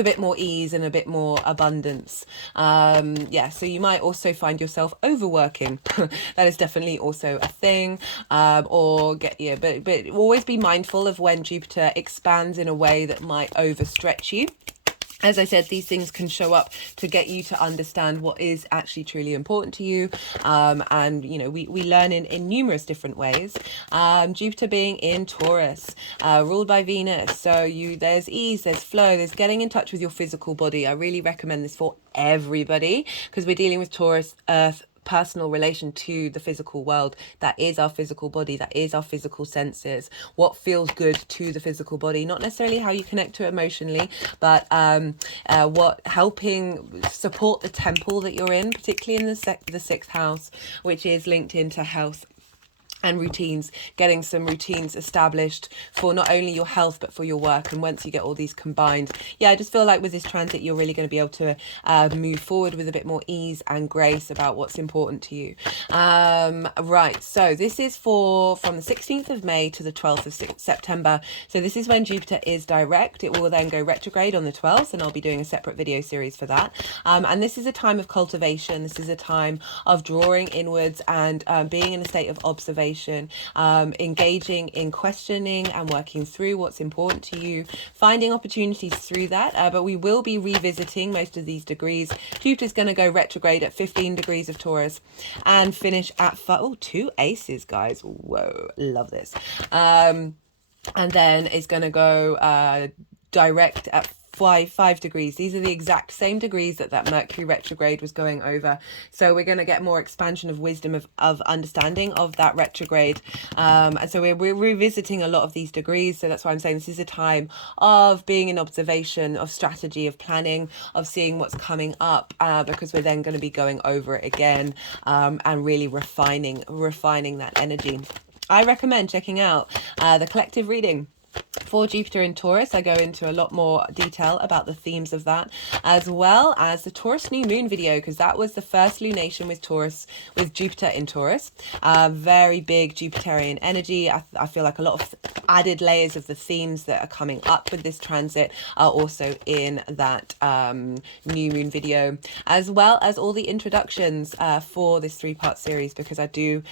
a bit more ease and a bit more abundance. Yeah, so you might also find yourself overworking. That is definitely also a thing. But always be mindful of when Jupiter expands in a way that might overstretch you. As I said, these things can show up to get you to understand what is actually truly important to you. And, you know, we learn in numerous different ways. Jupiter being in Taurus, ruled by Venus. So there's ease, there's flow, there's getting in touch with your physical body. I really recommend this for everybody because we're dealing with Taurus, Earth, personal relation to the physical world. That is our physical body, that is our physical senses, what feels good to the physical body, not necessarily how you connect to it emotionally, but what helping support the temple that you're in, particularly in the sixth house, which is linked into health and routines, getting some routines established for not only your health but for your work. And once you get all these combined, yeah, I just feel like with this transit you're really going to be able to move forward with a bit more ease and grace about what's important to you. Right, so this is from the 16th of May to the 12th of September. So this is when Jupiter is direct. It will then go retrograde on the 12th, and I'll be doing a separate video series for that. And this is a time of cultivation. This is a time of drawing inwards and being in a state of observation, engaging in questioning and working through what's important to you, finding opportunities through that. But we will be revisiting most of these degrees. Jupiter's going to go retrograde at 15 degrees of Taurus and finish at 2 aces, guys. Whoa, love this. And then is going to go direct at 5 degrees. These are the exact same degrees that Mercury retrograde was going over. So we're going to get more expansion of wisdom of understanding of that retrograde. And so we're revisiting a lot of these degrees. So that's why I'm saying this is a time of being in observation, of strategy, of planning, of seeing what's coming up, because we're then going to be going over it again, and really refining that energy. I recommend checking out the collective reading for Jupiter in Taurus. I go into a lot more detail about the themes of that, as well as the Taurus new moon video, because that was the first lunation with Jupiter in Taurus. Very big Jupiterian energy. I feel like a lot of added layers of the themes that are coming up with this transit are also in that new moon video, as well as all the introductions for this 3-part series, because I do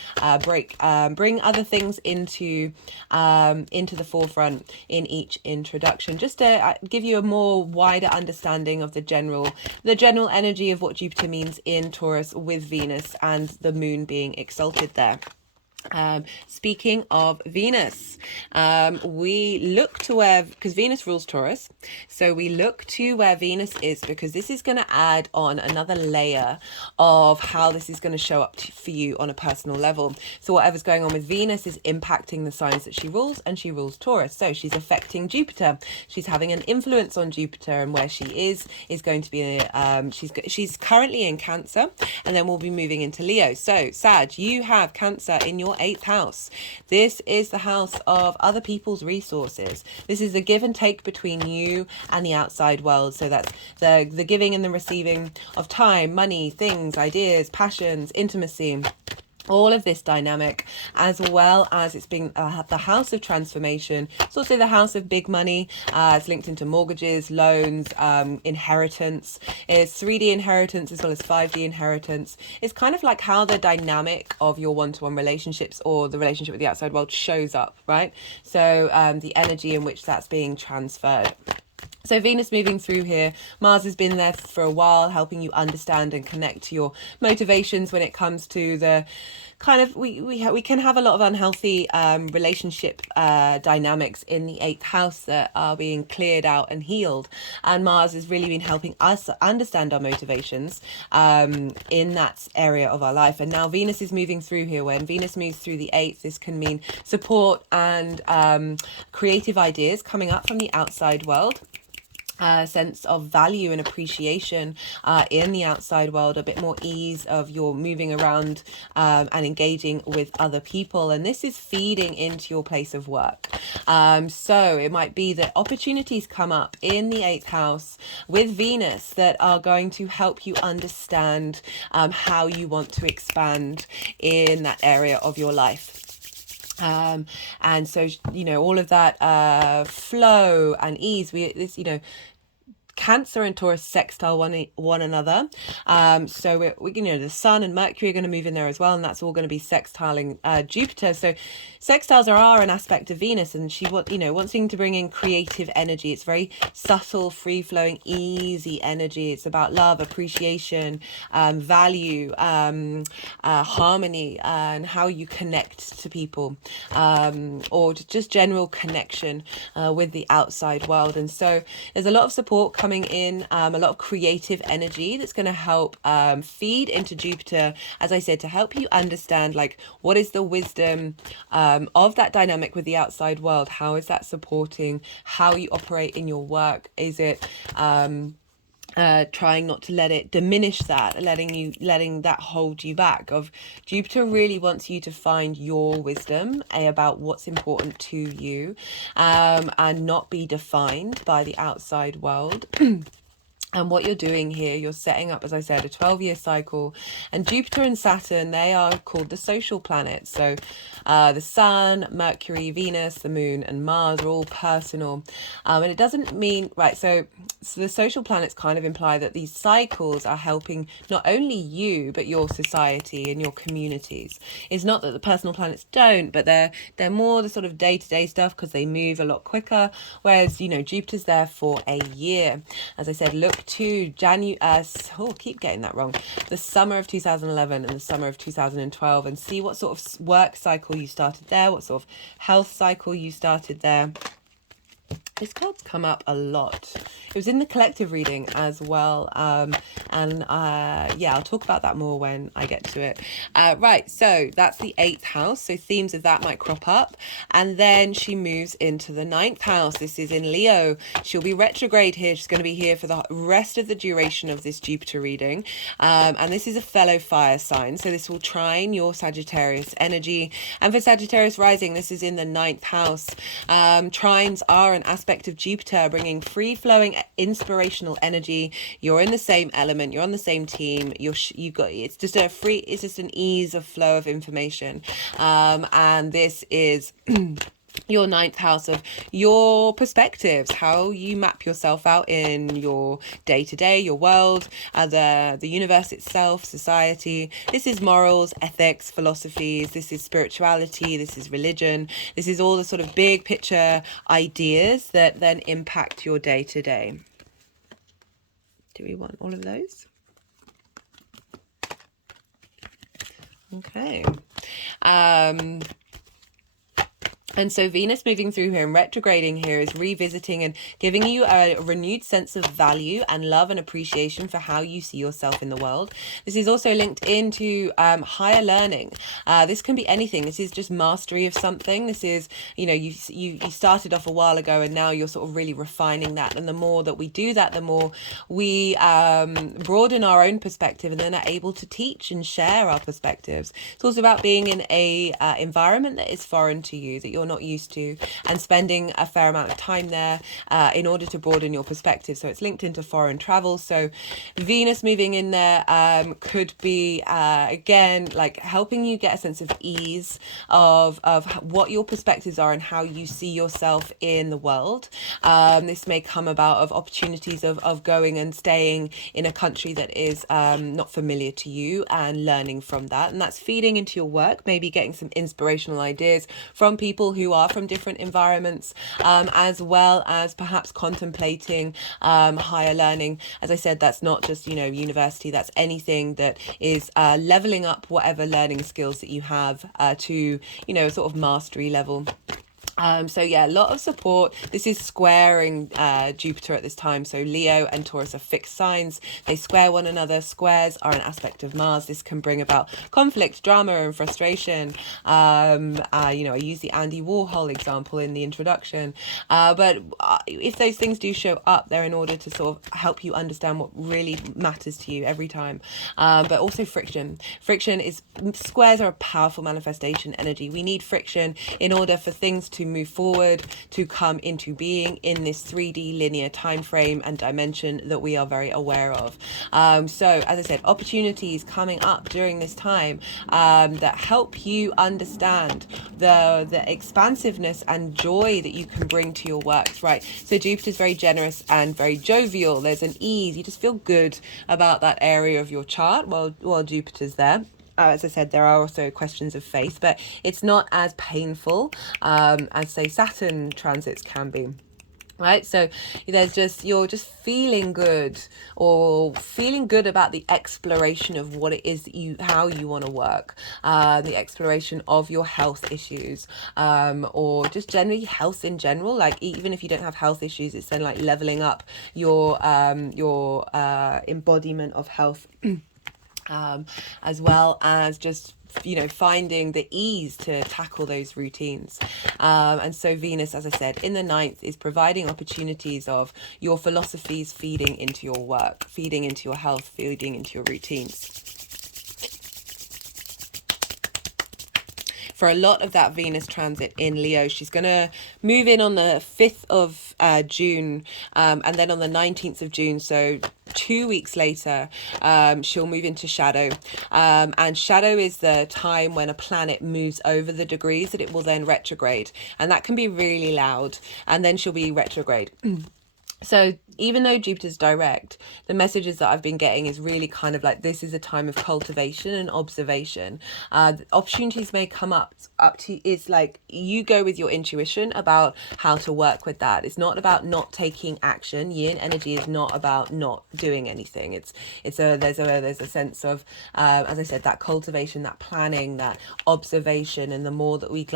bring other things into the forefront in each introduction, just to give you a more wider understanding of the general energy of what Jupiter means in Taurus with Venus and the moon being exalted there. Speaking of Venus, we look to where, because Venus rules Taurus, so we look to where Venus is, because this is going to add on another layer of how this is going to show up for you on a personal level. So whatever's going on with Venus is impacting the signs that she rules, and she rules Taurus, so she's affecting Jupiter. She's having an influence on Jupiter, and where she is going to be she's currently in Cancer, and then we'll be moving into Leo. So Sag, you have Cancer in your 8th house. This is the house of other people's resources. This is the give and take between you and the outside world. So that's the giving and the receiving of time, money, things, ideas, passions, intimacy. All of this dynamic, as well as it's being the house of transformation. It's also the house of big money. It's linked into mortgages, loans, inheritance. It's 3D inheritance as well as 5D inheritance. It's kind of like how the dynamic of your one-to-one relationships or the relationship with the outside world shows up, right? So the energy in which that's being transferred. So Venus moving through here, Mars has been there for a while, helping you understand and connect to your motivations when it comes to the kind of, we can have a lot of unhealthy relationship dynamics in the 8th house that are being cleared out and healed. And Mars has really been helping us understand our motivations in that area of our life. And now Venus is moving through here. When Venus moves through the 8th, this can mean support and creative ideas coming up from the outside world. Sense of value and appreciation in the outside world, a bit more ease of your moving around and engaging with other people, and this is feeding into your place of work. So it might be that opportunities come up in the 8th house with Venus that are going to help you understand how you want to expand in that area of your life. And so, you know, all of that flow and ease, Cancer and Taurus sextile one another. So we you know, the Sun and Mercury are going to move in there as well, and that's all going to be sextiling Jupiter. So sextiles are an aspect of Venus, and she wanting to bring in creative energy. It's very subtle, free-flowing, easy energy. It's about love, appreciation, value, harmony, and how you connect to people, or just general connection with the outside world. And so there's a lot of support coming in, a lot of creative energy that's going to help feed into Jupiter, as I said, to help you understand, like, what is the wisdom of that dynamic with the outside world? How is that supporting how you operate in your work? Is it trying not to let it diminish that, letting that hold you back? Of Jupiter really wants you to find your wisdom about what's important to you, and not be defined by the outside world. And what you're doing here, you're setting up, as I said, a 12-year cycle. And Jupiter and Saturn, they are called the social planets. So the Sun, Mercury, Venus, the Moon, and Mars are all personal. And it doesn't mean, right, so the social planets kind of imply that these cycles are helping not only you, but your society and your communities. It's not that the personal planets don't, but they're more the sort of day-to-day stuff, because they move a lot quicker. Whereas, you know, Jupiter's there for a year. As I said, look to keep getting that wrong, the summer of 2011 and the summer of 2012, and see what sort of work cycle you started there, what sort of health cycle you started there. This card's come up a lot. It was in the collective reading as well. Yeah, I'll talk about that more when I get to it. Right, so that's the 8th house. So themes of that might crop up. And then she moves into the 9th house. This is in Leo. She'll be retrograde here. She's going to be here for the rest of the duration of this Jupiter reading. And this is a fellow fire sign. So this will trine your Sagittarius energy. And for Sagittarius rising, this is in the 9th house. Trines are an aspect of Jupiter, bringing free-flowing inspirational energy. You're in the same element, you're on the same team, it's just an ease of flow of information, and this is your 9th house of your perspectives, how you map yourself out in your day-to-day, your world, the universe itself, society. This is morals, ethics, philosophies. This is spirituality. This is religion. This is all the sort of big picture ideas that then impact your day-to-day. Do we want all of those? Okay. And so Venus moving through here and retrograding here is revisiting and giving you a renewed sense of value and love and appreciation for how you see yourself in the world. This is also linked into higher learning. This can be anything. This is just mastery of something. This is, you know, you started off a while ago and now you're sort of really refining that. And the more that we do that, the more we broaden our own perspective and then are able to teach and share our perspectives. It's also about being in a environment that is foreign to you, that you're not used to, and spending a fair amount of time there in order to broaden your perspective. So it's linked into foreign travel. So Venus moving in there could be again, like, helping you get a sense of ease of what your perspectives are and how you see yourself in the world. This may come about of opportunities of going and staying in a country that is not familiar to you and learning from that, and that's feeding into your work, maybe getting some inspirational ideas from people who are from different environments, as well as perhaps contemplating higher learning. As I said, that's not just, you know, university, that's anything that is leveling up whatever learning skills that you have to, you know, sort of mastery level. So yeah, a lot of support. This is squaring Jupiter at this time. So Leo and Taurus are fixed signs. They square one another. Squares are an aspect of Mars. This can bring about conflict, drama, and frustration. You know, I use the Andy Warhol example in the introduction. But if those things do show up, they're in order to sort of help you understand what really matters to you every time. But also friction. Squares are a powerful manifestation energy. We need friction in order for things to move forward, to come into being in this 3D linear time frame and dimension that we are very aware of. So as I said, opportunities coming up during this time that help you understand the expansiveness and joy that you can bring to your works, right? So Jupiter's very generous and very jovial. There's an ease. You just feel good about that area of your chart while Jupiter's there. As I said, there are also questions of faith, but it's not as painful as, say, Saturn transits can be. Right, so there's just, you're just feeling good, or feeling good about the exploration of what it is that how you want to work, the exploration of your health issues, or just generally health in general. Like even if you don't have health issues, it's then like leveling up your embodiment of health. As well as just, you know, finding the ease to tackle those routines. And so Venus, as I said, in the 9th is providing opportunities of your philosophies feeding into your work, feeding into your health, feeding into your routines. For a lot of that Venus transit in Leo, she's going to move in on the 5th of June, and then on the 19th of June, so 2 weeks later, she'll move into shadow. And shadow is the time when a planet moves over the degrees that it will then retrograde. And that can be really loud. And then she'll be retrograde. So even though Jupiter's direct, the messages that I've been getting is really kind of like, this is a time of cultivation and observation. Opportunities may come up to, it's like you go with your intuition about how to work with that. It's not about not taking action. Yin energy is not about not doing anything. There's a sense of, as I said, that cultivation, that planning, that observation, and the more that we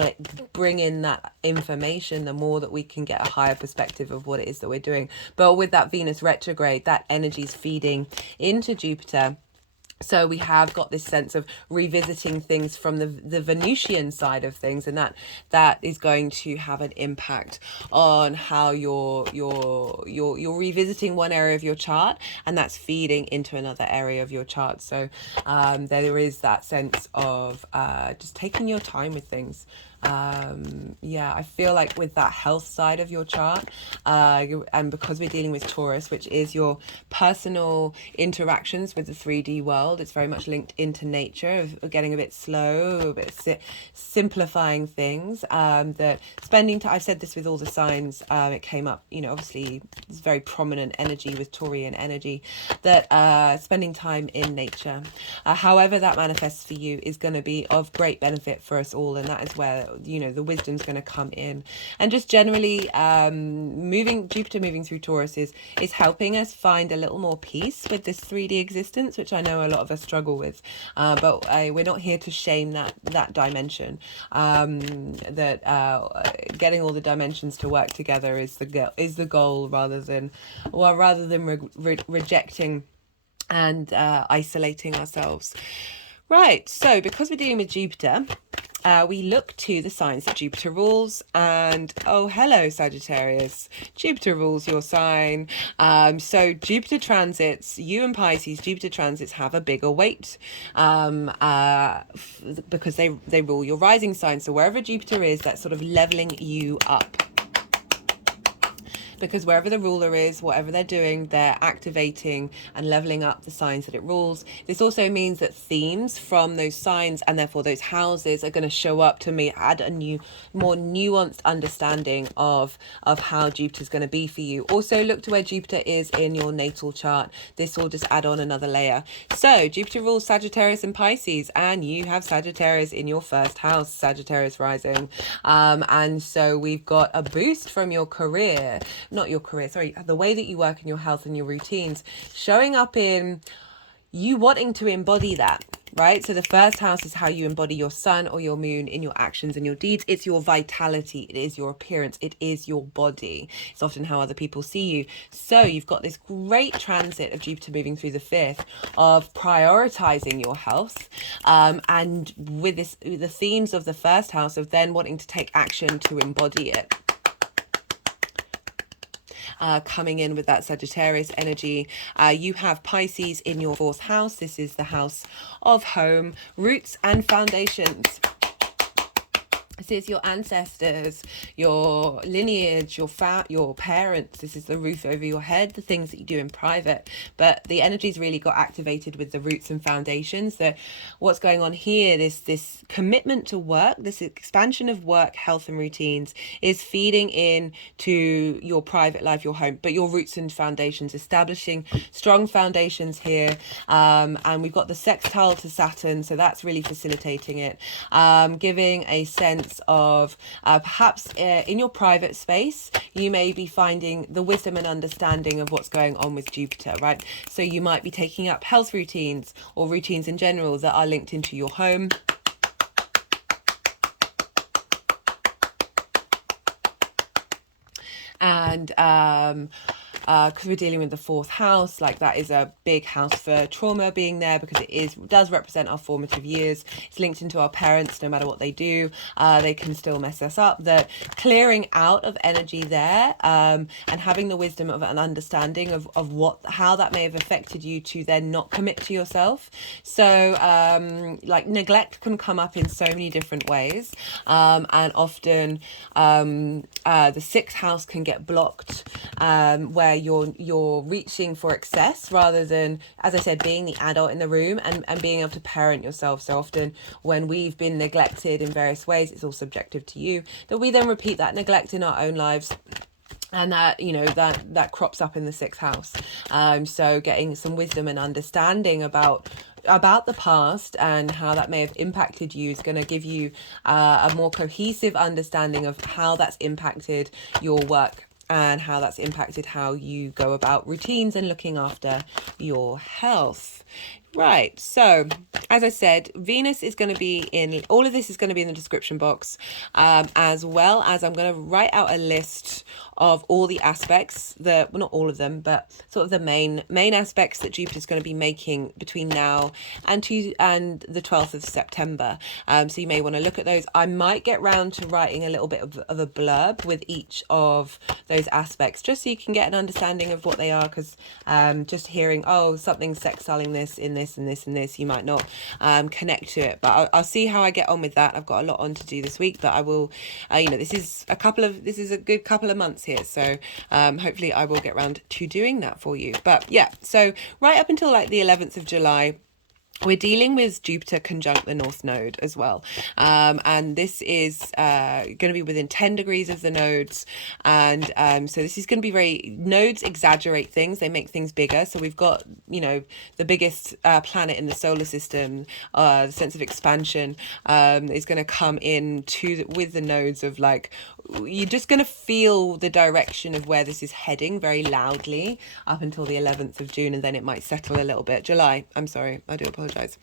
bring in that information, the more that we can get a higher perspective of what it is that we're doing. But with that Venus retrograde, that energy is feeding into Jupiter. So we have got this sense of revisiting things from the Venusian side of things, and that is going to have an impact on how you're revisiting one area of your chart, and that's feeding into another area of your chart. So there is that sense of just taking your time with things. I feel like with that health side of your chart, and because we're dealing with Taurus, which is your personal interactions with the 3D world, it's very much linked into nature, of getting a bit slow, a bit simplifying things, that spending time, I've said this with all the signs, it came up, you know, obviously it's very prominent energy with Taurian energy, that spending time in nature, however that manifests for you, is going to be of great benefit for us all. And that is where, you know, the wisdom's going to come in. And just generally Jupiter moving through Taurus is helping us find a little more peace with this 3D existence, which I know a lot of us struggle with, but we're not here to shame that dimension. Getting all the dimensions to work together is the goal, rather than rejecting and isolating ourselves. Right, so because we're dealing with Jupiter, we look to the signs that Jupiter rules, and oh, hello Sagittarius, Jupiter rules your sign. So Jupiter transits, you and Pisces, Jupiter transits have a bigger weight because they rule your rising sign. So wherever Jupiter is, that's sort of leveling you up. because wherever the ruler is, whatever they're doing, they're activating and leveling up the signs that it rules. This also means that themes from those signs and therefore those houses are going to show up to me, add a new, more nuanced understanding of how Jupiter's going to be for you. Also look to where Jupiter is in your natal chart. This will just add on another layer. So Jupiter rules Sagittarius and Pisces, and you have Sagittarius in your first house, Sagittarius rising. And so we've got a boost from your career, not your career, sorry, the way that you work in your health and your routines, showing up in you wanting to embody that, right? So the first house is how you embody your sun or your moon in your actions and your deeds. It's your vitality. It is your appearance. It is your body. It's often how other people see you. So you've got this great transit of Jupiter moving through the fifth of prioritizing your health. And with this, the themes of the first house of then wanting to take action to embody it. Coming in with that Sagittarius energy. You have Pisces in your fourth house. This is the house of home, roots and foundations. This is your ancestors, your lineage, your parents. This is the roof over your head, the things that you do in private. But the energy's really got activated with the roots and foundations. That what's going on here, this commitment to work, this expansion of work, health and routines is feeding in to your private life, your home, but your roots and foundations, establishing strong foundations here. And we've got the sextile to Saturn, so that's really facilitating it, giving a sense of perhaps in your private space you may be finding the wisdom and understanding of what's going on with Jupiter, right? So you might be taking up health routines or routines in general that are linked into your home. And because we're dealing with the fourth house, like that is a big house for trauma being there, because it does represent our formative years. It's linked into our parents. No matter what they do, they can still mess us up. The clearing out of energy there, and having the wisdom of an understanding of how that may have affected you to then not commit to yourself. So like neglect can come up in so many different ways, and often the sixth house can get blocked, where you're reaching for excess rather than, as I said, being the adult in the room and being able to parent yourself. So often when we've been neglected in various ways, it's all subjective to you, that we then repeat that neglect in our own lives. And that, you know, that crops up in the sixth house. So getting some wisdom and understanding about the past and how that may have impacted you is going to give you a more cohesive understanding of how that's impacted your work and how that's impacted how you go about routines and looking after your health. Right, so as I said, Venus is going to be in, all of this is going to be in the description box, as well as I'm going to write out a list of all the aspects, well, not all of them, but sort of the main aspects that Jupiter is going to be making between now and the 12th of September. So you may want to look at those. I might get round to writing a little bit of a blurb with each of those aspects, just so you can get an understanding of what they are, because just hearing, oh, something's sextiling this in this and this and this, you might not connect to it. But I'll see how I get on with that. I've got a lot on to do this week, but I will, this is a good couple of months here, so hopefully I will get around to doing that for you. But yeah, so right up until like the 11th of July, we're dealing with Jupiter conjunct the North Node as well. And this is going to be within 10 degrees of the nodes. And so this is going to be nodes exaggerate things. They make things bigger. So we've got, the biggest planet in the solar system, the sense of expansion is going to come in with the nodes of like, you're just going to feel the direction of where this is heading very loudly up until the 11th of June, and then it might settle a little bit. July, I'm sorry, I do apologize.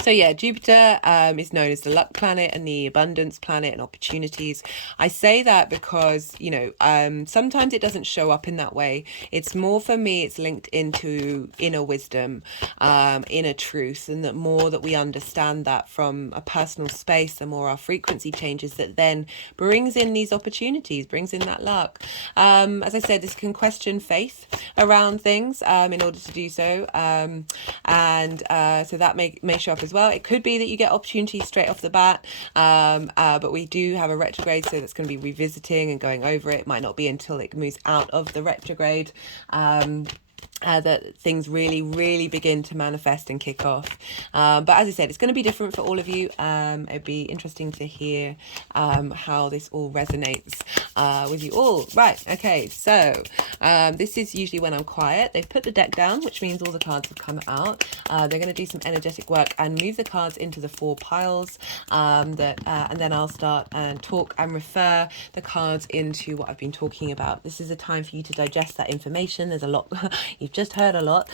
So yeah, Jupiter is known as the luck planet and the abundance planet and opportunities. I say that because, sometimes it doesn't show up in that way. It's more, for me, it's linked into inner wisdom, inner truth, and that more that we understand that from a personal space, the more our frequency changes, that then brings in these opportunities, brings in that luck. As I said, this can question faith around things in order to do so. So that may may show up as well. It could be that you get opportunities straight off the bat, but we do have a retrograde, so that's going to be revisiting and going over it. It might not be until it moves out of the retrograde that things really begin to manifest and kick off. But as I said, it's going to be different for all of you. It'd be interesting to hear how this all resonates with you all. Right, okay, so this is usually when I'm quiet. They've put the deck down, which means all the cards have come out. They're going to do some energetic work and move the cards into the 4 piles, and then I'll start and talk and refer the cards into what I've been talking about. This is a time for you to digest that information. There's a lot. You've just heard a lot.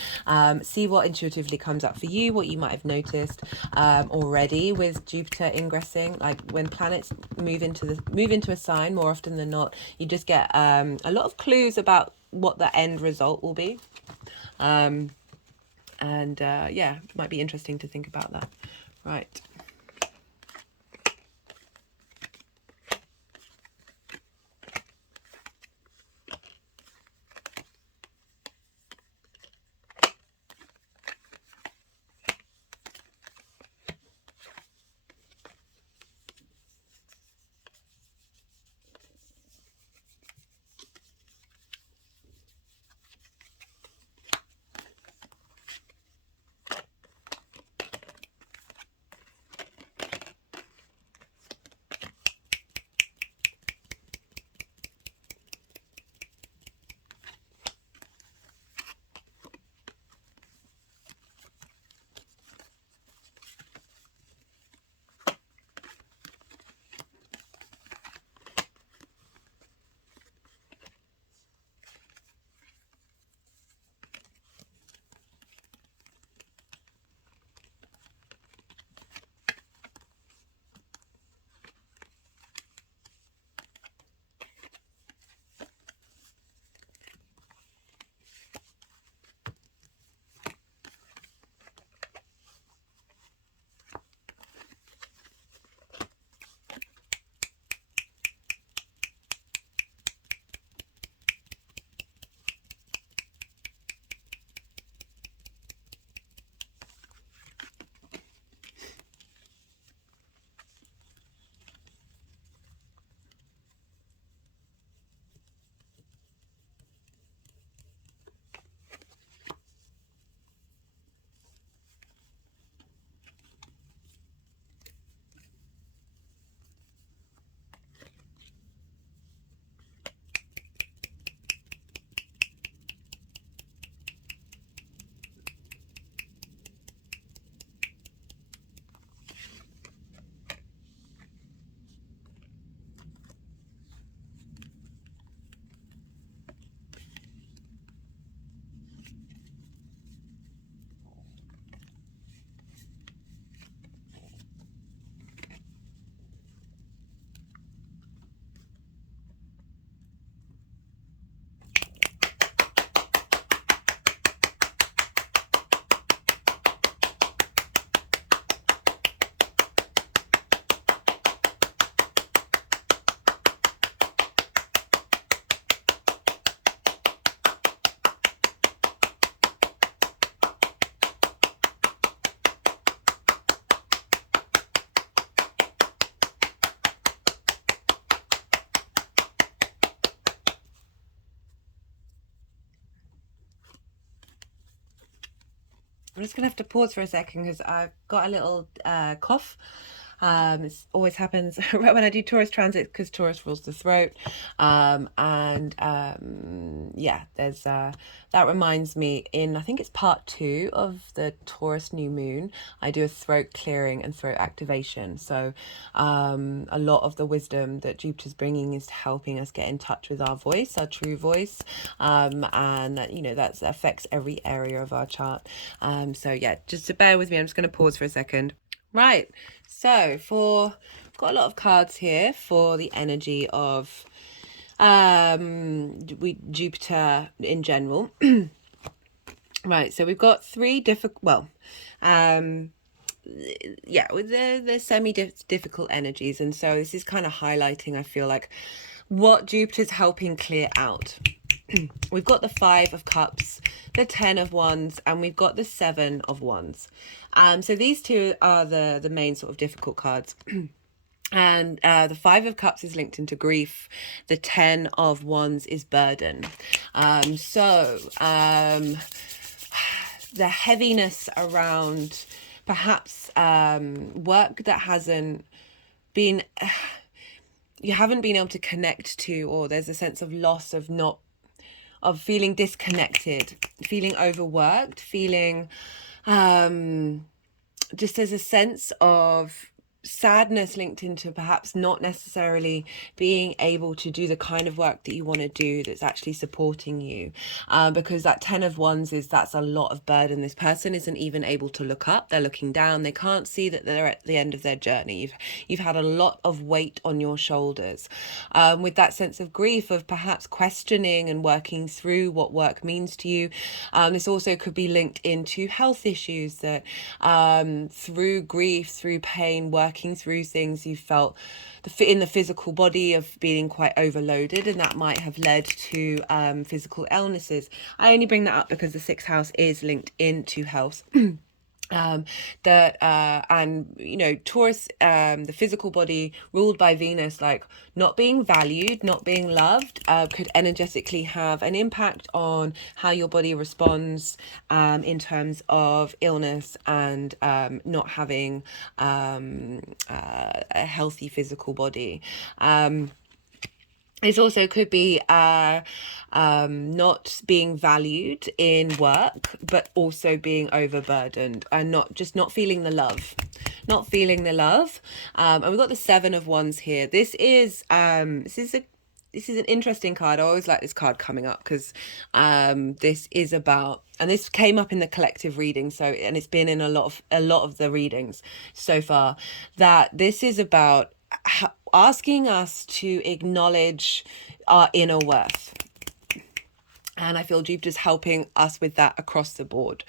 See what intuitively comes up for you, what you might have noticed already with Jupiter ingressing. Like when planets move into a sign, more often than not, you just get a lot of clues about what the end result will be. Yeah, it might be interesting to think about that. Right. I'm just going to have to pause for a second because I've got a little cough. It always happens right when I do Taurus transit because Taurus rules the throat. Yeah, there's that reminds me I think it's part 2 of the Taurus new moon. I do a throat clearing and throat activation. So a lot of the wisdom that Jupiter's bringing is helping us get in touch with our voice, our true voice. And that affects every area of our chart. So yeah, just to bear with me, I'm just going to pause for a second. Right, so got a lot of cards here for the energy of Jupiter in general. Right, so we've got 3 difficult, they're semi-difficult energies, and so this is kind of highlighting, I feel like, what Jupiter's helping clear out. we've got the 5 of Cups, the 10 of Wands, and we've got the 7 of Wands. So these two are the main sort of difficult cards. And the 5 of Cups is linked into grief. The 10 of Wands is burden. The heaviness around perhaps work that hasn't been, you haven't been able to connect to, or there's a sense of loss of feeling disconnected, feeling overworked, feeling just there's a sense of sadness linked into perhaps not necessarily being able to do the kind of work that you want to do that's actually supporting you, because that 10 of Wands that's a lot of burden. This person isn't even able to look up, they're looking down, they can't see that they're at the end of their journey. You've had a lot of weight on your shoulders, with that sense of grief, of perhaps questioning and working through what work means to you. This also could be linked into health issues that through grief, through pain, working through things, you felt in the physical body of being quite overloaded, and that might have led to physical illnesses. I only bring that up because the 6th house is linked into health. And you know, Taurus, the physical body ruled by Venus, like not being valued, not being loved, could energetically have an impact on how your body responds in terms of illness and not having a healthy physical body. It also could be not being valued in work, but also being overburdened and not feeling the love, and we've got the 7 of Wands here. This is an interesting card. I always like this card coming up because this is about, and this came up in the collective reading, and it's been in a lot of the readings so far, that this is about asking us to acknowledge our inner worth. And I feel Jupiter's helping us with that across the board.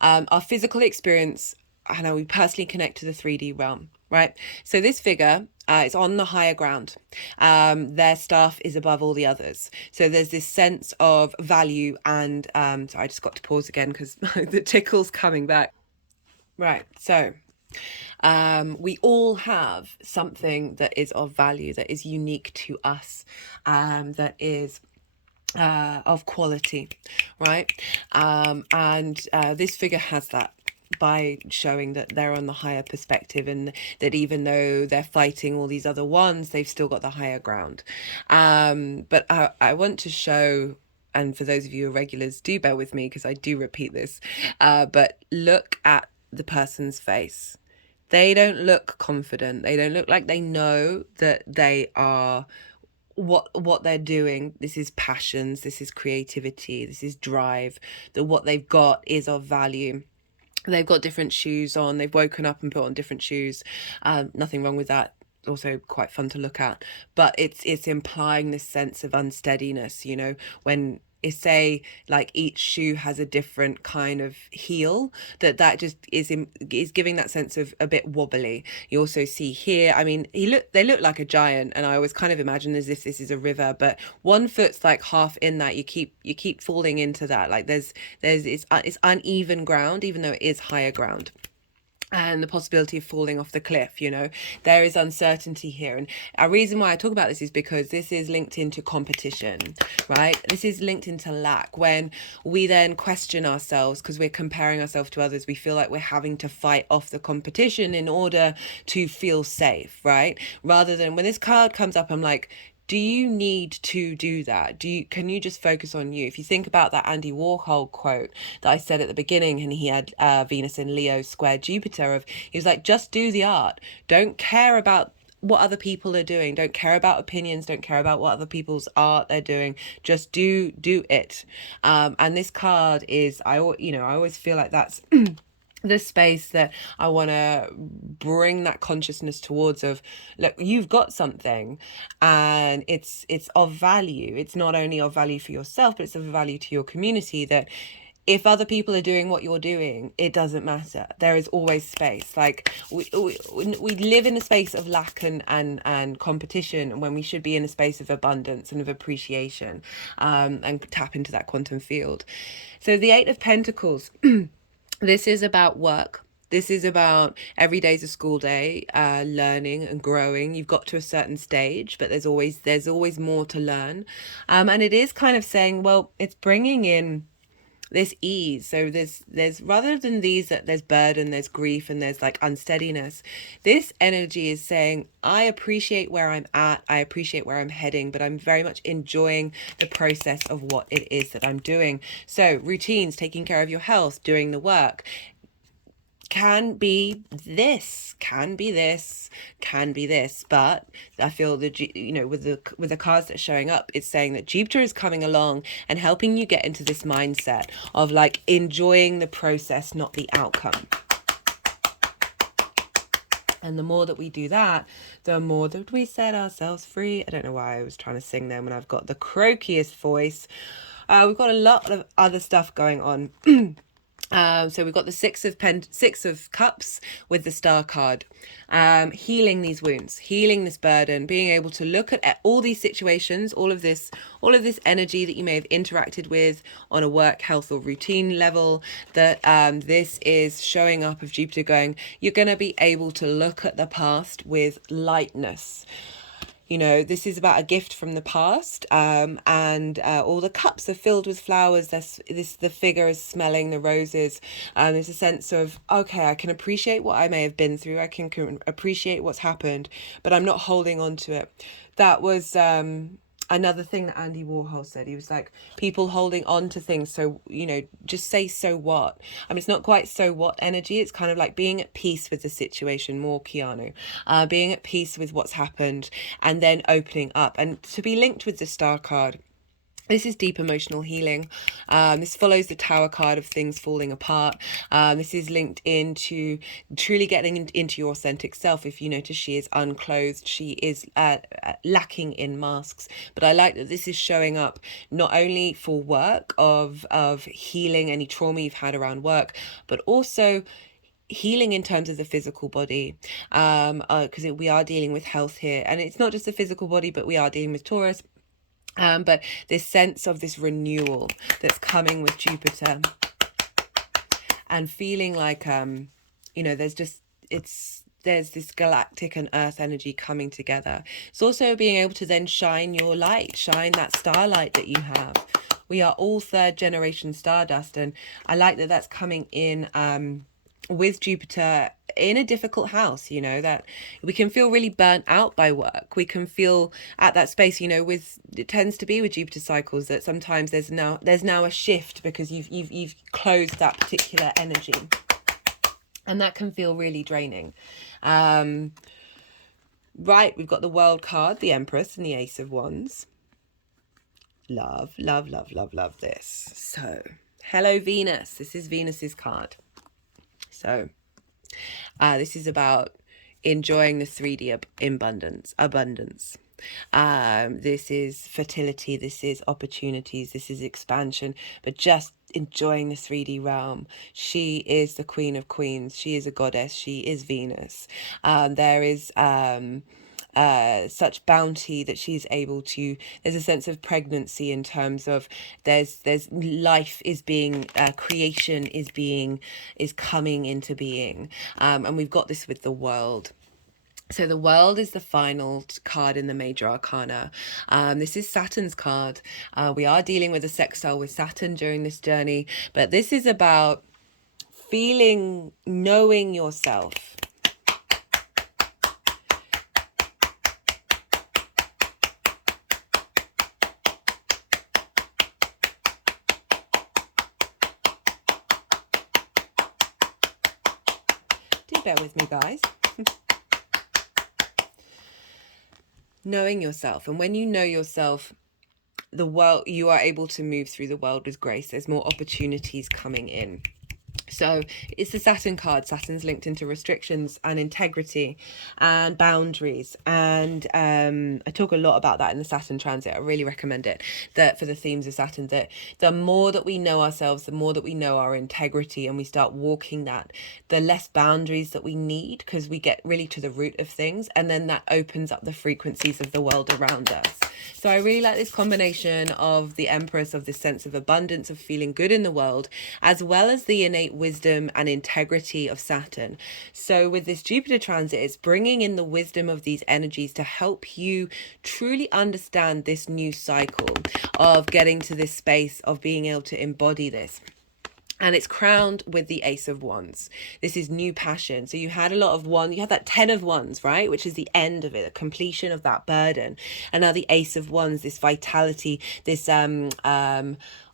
Our physical experience, I know we personally connect to the 3D realm, right? So this figure is on the higher ground. Their stuff is above all the others. So there's this sense of value and, so I just got to pause again because the tickle's coming back. Right, so we all have something that is of value, that is unique to us, that is of quality, right? And this figure has that by showing that they're on the higher perspective, and that even though they're fighting all these other ones, they've still got the higher ground. But I want to show, and for those of you who are regulars, do bear with me because I do repeat this, but look at the person's face. They don't look confident. They don't look like they know that they are what they're doing. This is passions, this is creativity, this is drive, that what they've got is of value. They've got different shoes on, they've woken up and put on different shoes. Nothing wrong with that, also quite fun to look at, but it's implying this sense of unsteadiness, you know, when say like each shoe has a different kind of heel, that just is giving that sense of a bit wobbly. You also see here, I mean, they look like a giant, and I always kind of imagine as if this is a river, but one foot's like half in that. You keep falling into that, like it's uneven ground, even though it is higher ground. And the possibility of falling off the cliff, you know, there is uncertainty here. And a reason why I talk about this is because this is linked into competition, right? This is linked into lack. When we then question ourselves because we're comparing ourselves to others, we feel like we're having to fight off the competition in order to feel safe, right? Rather than when this card comes up, I'm like, do you need to do that? Can you just focus on you? If you think about that Andy Warhol quote that I said at the beginning, and he had Venus in Leo square Jupiter, he was like, just do the art. Don't care about what other people are doing. Don't care about opinions. Don't care about what other people's art they're doing. Just do it. And this card is, I always feel like that's the space that I want to bring that consciousness towards, of look, you've got something and it's of value. It's not only of value for yourself, but it's of value to your community, that if other people are doing what you're doing, it doesn't matter. There is always space. Like we live in a space of lack and competition when we should be in a space of abundance and of appreciation, and tap into that quantum field. So the Eight of Pentacles, this is about work. This is about every day's a school day, learning and growing. You've got to a certain stage, but there's always more to learn. And it is kind of saying, well, it's bringing in this ease. So there's rather than these, that there's burden, there's grief, and there's like unsteadiness. This energy is saying, I appreciate where I'm at, I appreciate where I'm heading, but I'm very much enjoying the process of what it is that I'm doing. So routines, taking care of your health, doing the work, can be this, but I feel that, you know, with the cards that are showing up, it's saying that Jupiter is coming along and helping you get into this mindset of like enjoying the process, not the outcome. And the more that we do that, the more that we set ourselves free. I don't know why I was trying to sing then when I've got the croakiest voice. We've got a lot of other stuff going on. So we've got the Six of Cups with the Star card, healing these wounds, healing this burden, being able to look at all these situations, all of this energy that you may have interacted with on a work, health, or routine level, that this is showing up of Jupiter going, you're going to be able to look at the past with lightness. You know, this is about a gift from the past, and all the cups are filled with flowers. The figure is smelling the roses. There's a sense of, okay, I can appreciate what I may have been through. I can appreciate what's happened, but I'm not holding on to it. That was another thing that Andy Warhol said. He was like, people holding on to things, so, you know, just say so what. I mean, it's not quite so what energy. It's kind of like being at peace with the situation, more Keanu, being at peace with what's happened, and then opening up. And to be linked with the Star card, this is deep emotional healing. This follows the Tower card of things falling apart. This is linked into truly getting into your authentic self. If you notice, she is unclothed. She is lacking in masks. But I like that this is showing up not only for work of healing any trauma you've had around work, but also healing in terms of the physical body, because we are dealing with health here. And it's not just the physical body, but we are dealing with Taurus. But this sense of this renewal that's coming with Jupiter, and feeling like, you know, there's this galactic and earth energy coming together. It's also being able to then shine your light, shine that starlight that you have. We are all third generation stardust, and I like that that's coming in with Jupiter in a difficult house, you know, that we can feel really burnt out by work. We can feel at that space, you know, it tends to be with Jupiter cycles that sometimes there's now a shift because you've closed that particular energy, and that can feel really draining. Right, we've got the World card, the Empress, and the Ace of Wands. Love this. So, hello Venus. This is Venus's card. So this is about enjoying the 3D abundance. This is fertility, this is opportunities, this is expansion, but just enjoying the 3D realm. She is the Queen of Queens. She is a goddess. She is Venus. There is such bounty that she's able to, there's a sense of pregnancy in terms of there's life is being, creation is coming into being, and we've got this with the World. So the World is the final card in the major arcana. This is Saturn's card. We are dealing with a sextile with Saturn during this journey, but this is about knowing yourself. Do bear with me, guys. Knowing yourself. And when you know yourself, the world, you are able to move through the world with grace. There's more opportunities coming in. So it's the Saturn card. Saturn's linked into restrictions and integrity and boundaries. And I talk a lot about that in the Saturn transit. I really recommend it, that for the themes of Saturn, that the more that we know ourselves, the more that we know our integrity, and we start walking that, the less boundaries that we need, because we get really to the root of things. And then that opens up the frequencies of the world around us. So I really like this combination of the Empress, of this sense of abundance, of feeling good in the world, as well as the innate wisdom and integrity of Saturn. So with this Jupiter transit, it's bringing in the wisdom of these energies to help you truly understand this new cycle of getting to this space of being able to embody this. And it's crowned with the Ace of Wands. This is new passion. So you had a lot of one, you had that 10 of Wands, right? Which is the end of it, the completion of that burden. And now the Ace of Wands, this vitality, this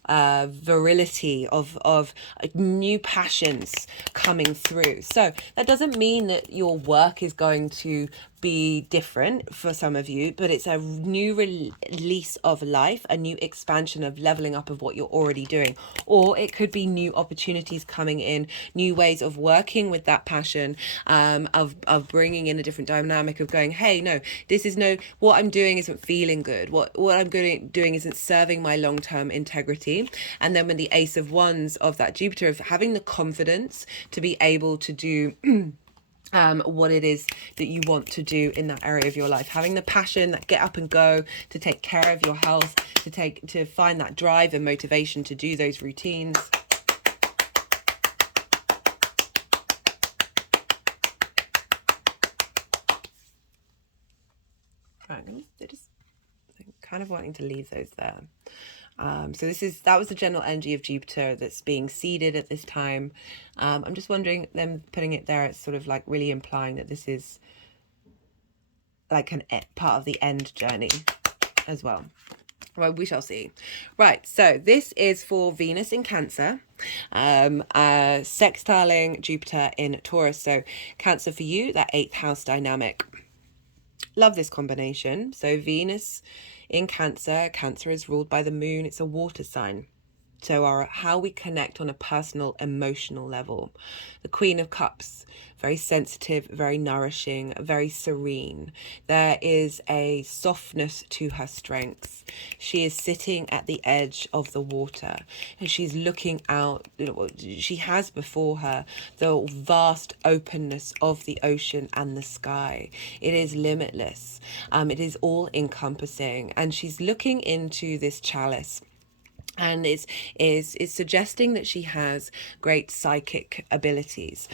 virility of new passions coming through. So that doesn't mean that your work is going to be different for some of you, but it's a new release of life, a new expansion of leveling up of what you're already doing. Or it could be new opportunities coming in, new ways of working with that passion, of bringing in a different dynamic of going, hey, no, this is what I'm doing isn't feeling good. What I'm doing isn't serving my long-term integrity. And then when the Ace of Wands of that Jupiter, of having the confidence to be able to do what it is that you want to do in that area of your life, having the passion, that get up and go, to take care of your health, to find that drive and motivation to do those routines. Right, I'm kind of wanting to leave those there. So that was the general energy of Jupiter that's being seeded at this time. I'm just wondering, them putting it there, it's sort of like really implying that this is like part of the end journey as well. Well, we shall see. Right, so this is for Venus in Cancer, sextiling Jupiter in Taurus. So Cancer for you, that 8th house dynamic. Love this combination. So Venus in Cancer is ruled by the moon. It's a water sign. So how we connect on a personal, emotional level. The Queen of Cups, very sensitive, very nourishing, very serene. There is a softness to her strengths. She is sitting at the edge of the water and she's looking out. She has before her the vast openness of the ocean and the sky. It is limitless. It is all encompassing, and she's looking into this chalice. And is suggesting that she has great psychic abilities,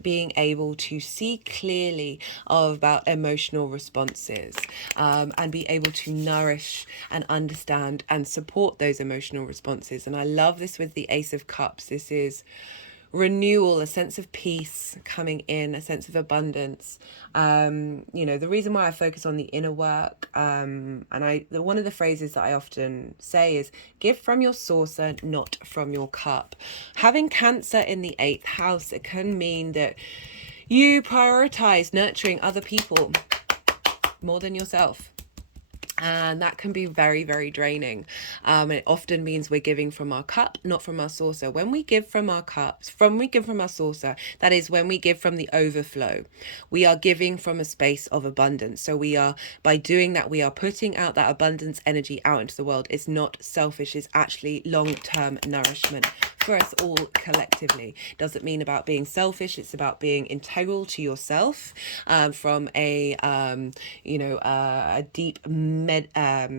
being able to see clearly about emotional responses, and be able to nourish and understand and support those emotional responses. And I love this with the Ace of Cups. This is renewal, a sense of peace coming in, a sense of abundance. The reason why I focus on the inner work, and one of the phrases that I often say is, give from your saucer, not from your cup. Having Cancer in the 8th house, it can mean that you prioritize nurturing other people more than yourself. And that can be very, very draining. It often means we're giving from our cup, not from our saucer. When we give from our cups, we give from our saucer, that is when we give from the overflow. We are giving from a space of abundance. So by doing that, we are putting out that abundance energy out into the world. It's not selfish, it's actually long-term nourishment for us all collectively. Doesn't mean about being selfish, it's about being integral to yourself, from a deep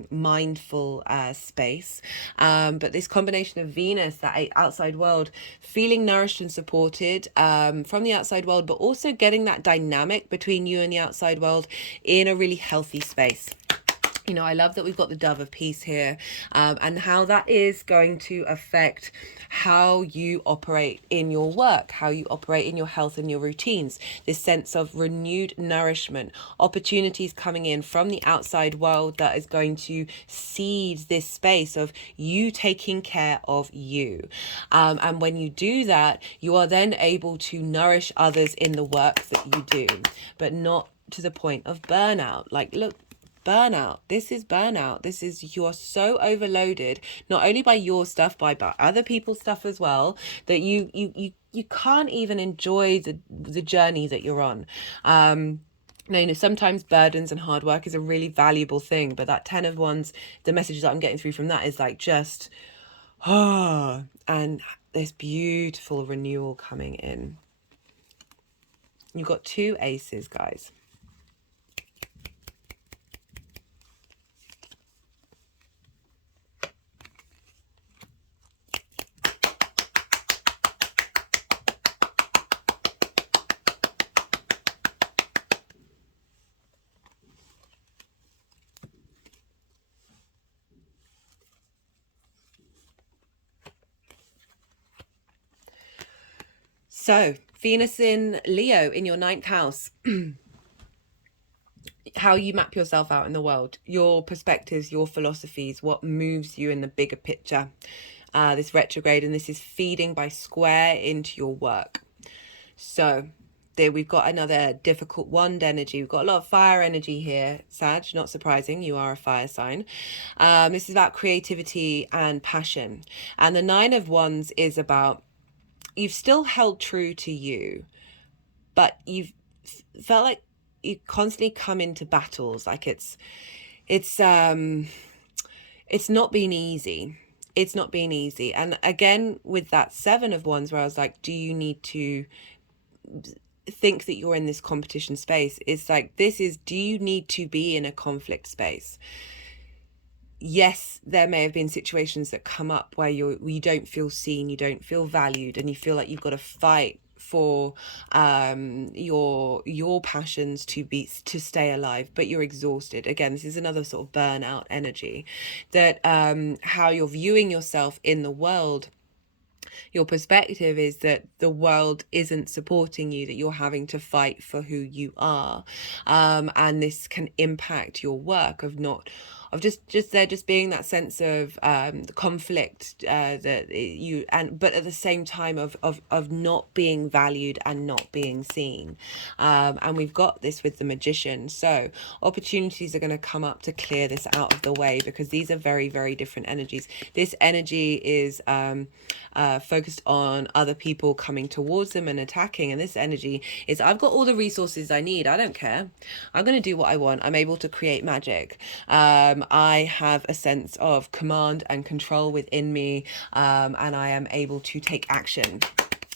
mindful space. But this combination of Venus, that outside world, feeling nourished and supported from the outside world, but also getting that dynamic between you and the outside world in a really healthy space. I love that we've got the Dove of Peace here, and how that is going to affect how you operate in your work, how you operate in your health and your routines. This sense of renewed nourishment, opportunities coming in from the outside world that is going to seed this space of you taking care of you. And when you do that, you are then able to nourish others in the work that you do, but not to the point of burnout. Like, look, burnout. This is burnout. This is, you're so overloaded, not only by your stuff, by other people's stuff as well, that you can't even enjoy the journey that you're on. Sometimes burdens and hard work is a really valuable thing, but that 10 of Wands, the messages that I'm getting through from that is like just, and this beautiful renewal coming in. You've got 2 aces, guys. So, Venus in Leo in your 9th house. How you map yourself out in the world, your perspectives, your philosophies, what moves you in the bigger picture. This retrograde, and this is feeding by square into your work. So there we've got another difficult wand energy. We've got a lot of fire energy here, Sag, not surprising, you are a fire sign. This is about creativity and passion. And the 9 of Wands is about, you've still held true to you, but you've felt like you constantly come into battles. Like it's not been easy. It's not been easy. And again, with that 7 of Wands, where I was like, do you need to think that you're in this competition space? It's like, this is, do you need to be in a conflict space? Yes, there may have been situations that come up where you don't feel seen, you don't feel valued, and you feel like you've got to fight for your passions to stay alive, but you're exhausted. Again, this is another sort of burnout energy, that how you're viewing yourself in the world. Your perspective is that the world isn't supporting you, that you're having to fight for who you are, and this can impact your work of just being that sense of conflict that you, and but at the same time of not being valued and not being seen. And we've got this with the Magician, so opportunities are going to come up to clear this out of the way, because these are very, very different energies. This energy is focused on other people coming towards them and attacking, and this energy is, I've got all the resources I need, I don't care, I'm going to do what I want, I'm able to create magic, I have a sense of command and control within me, and I am able to take action.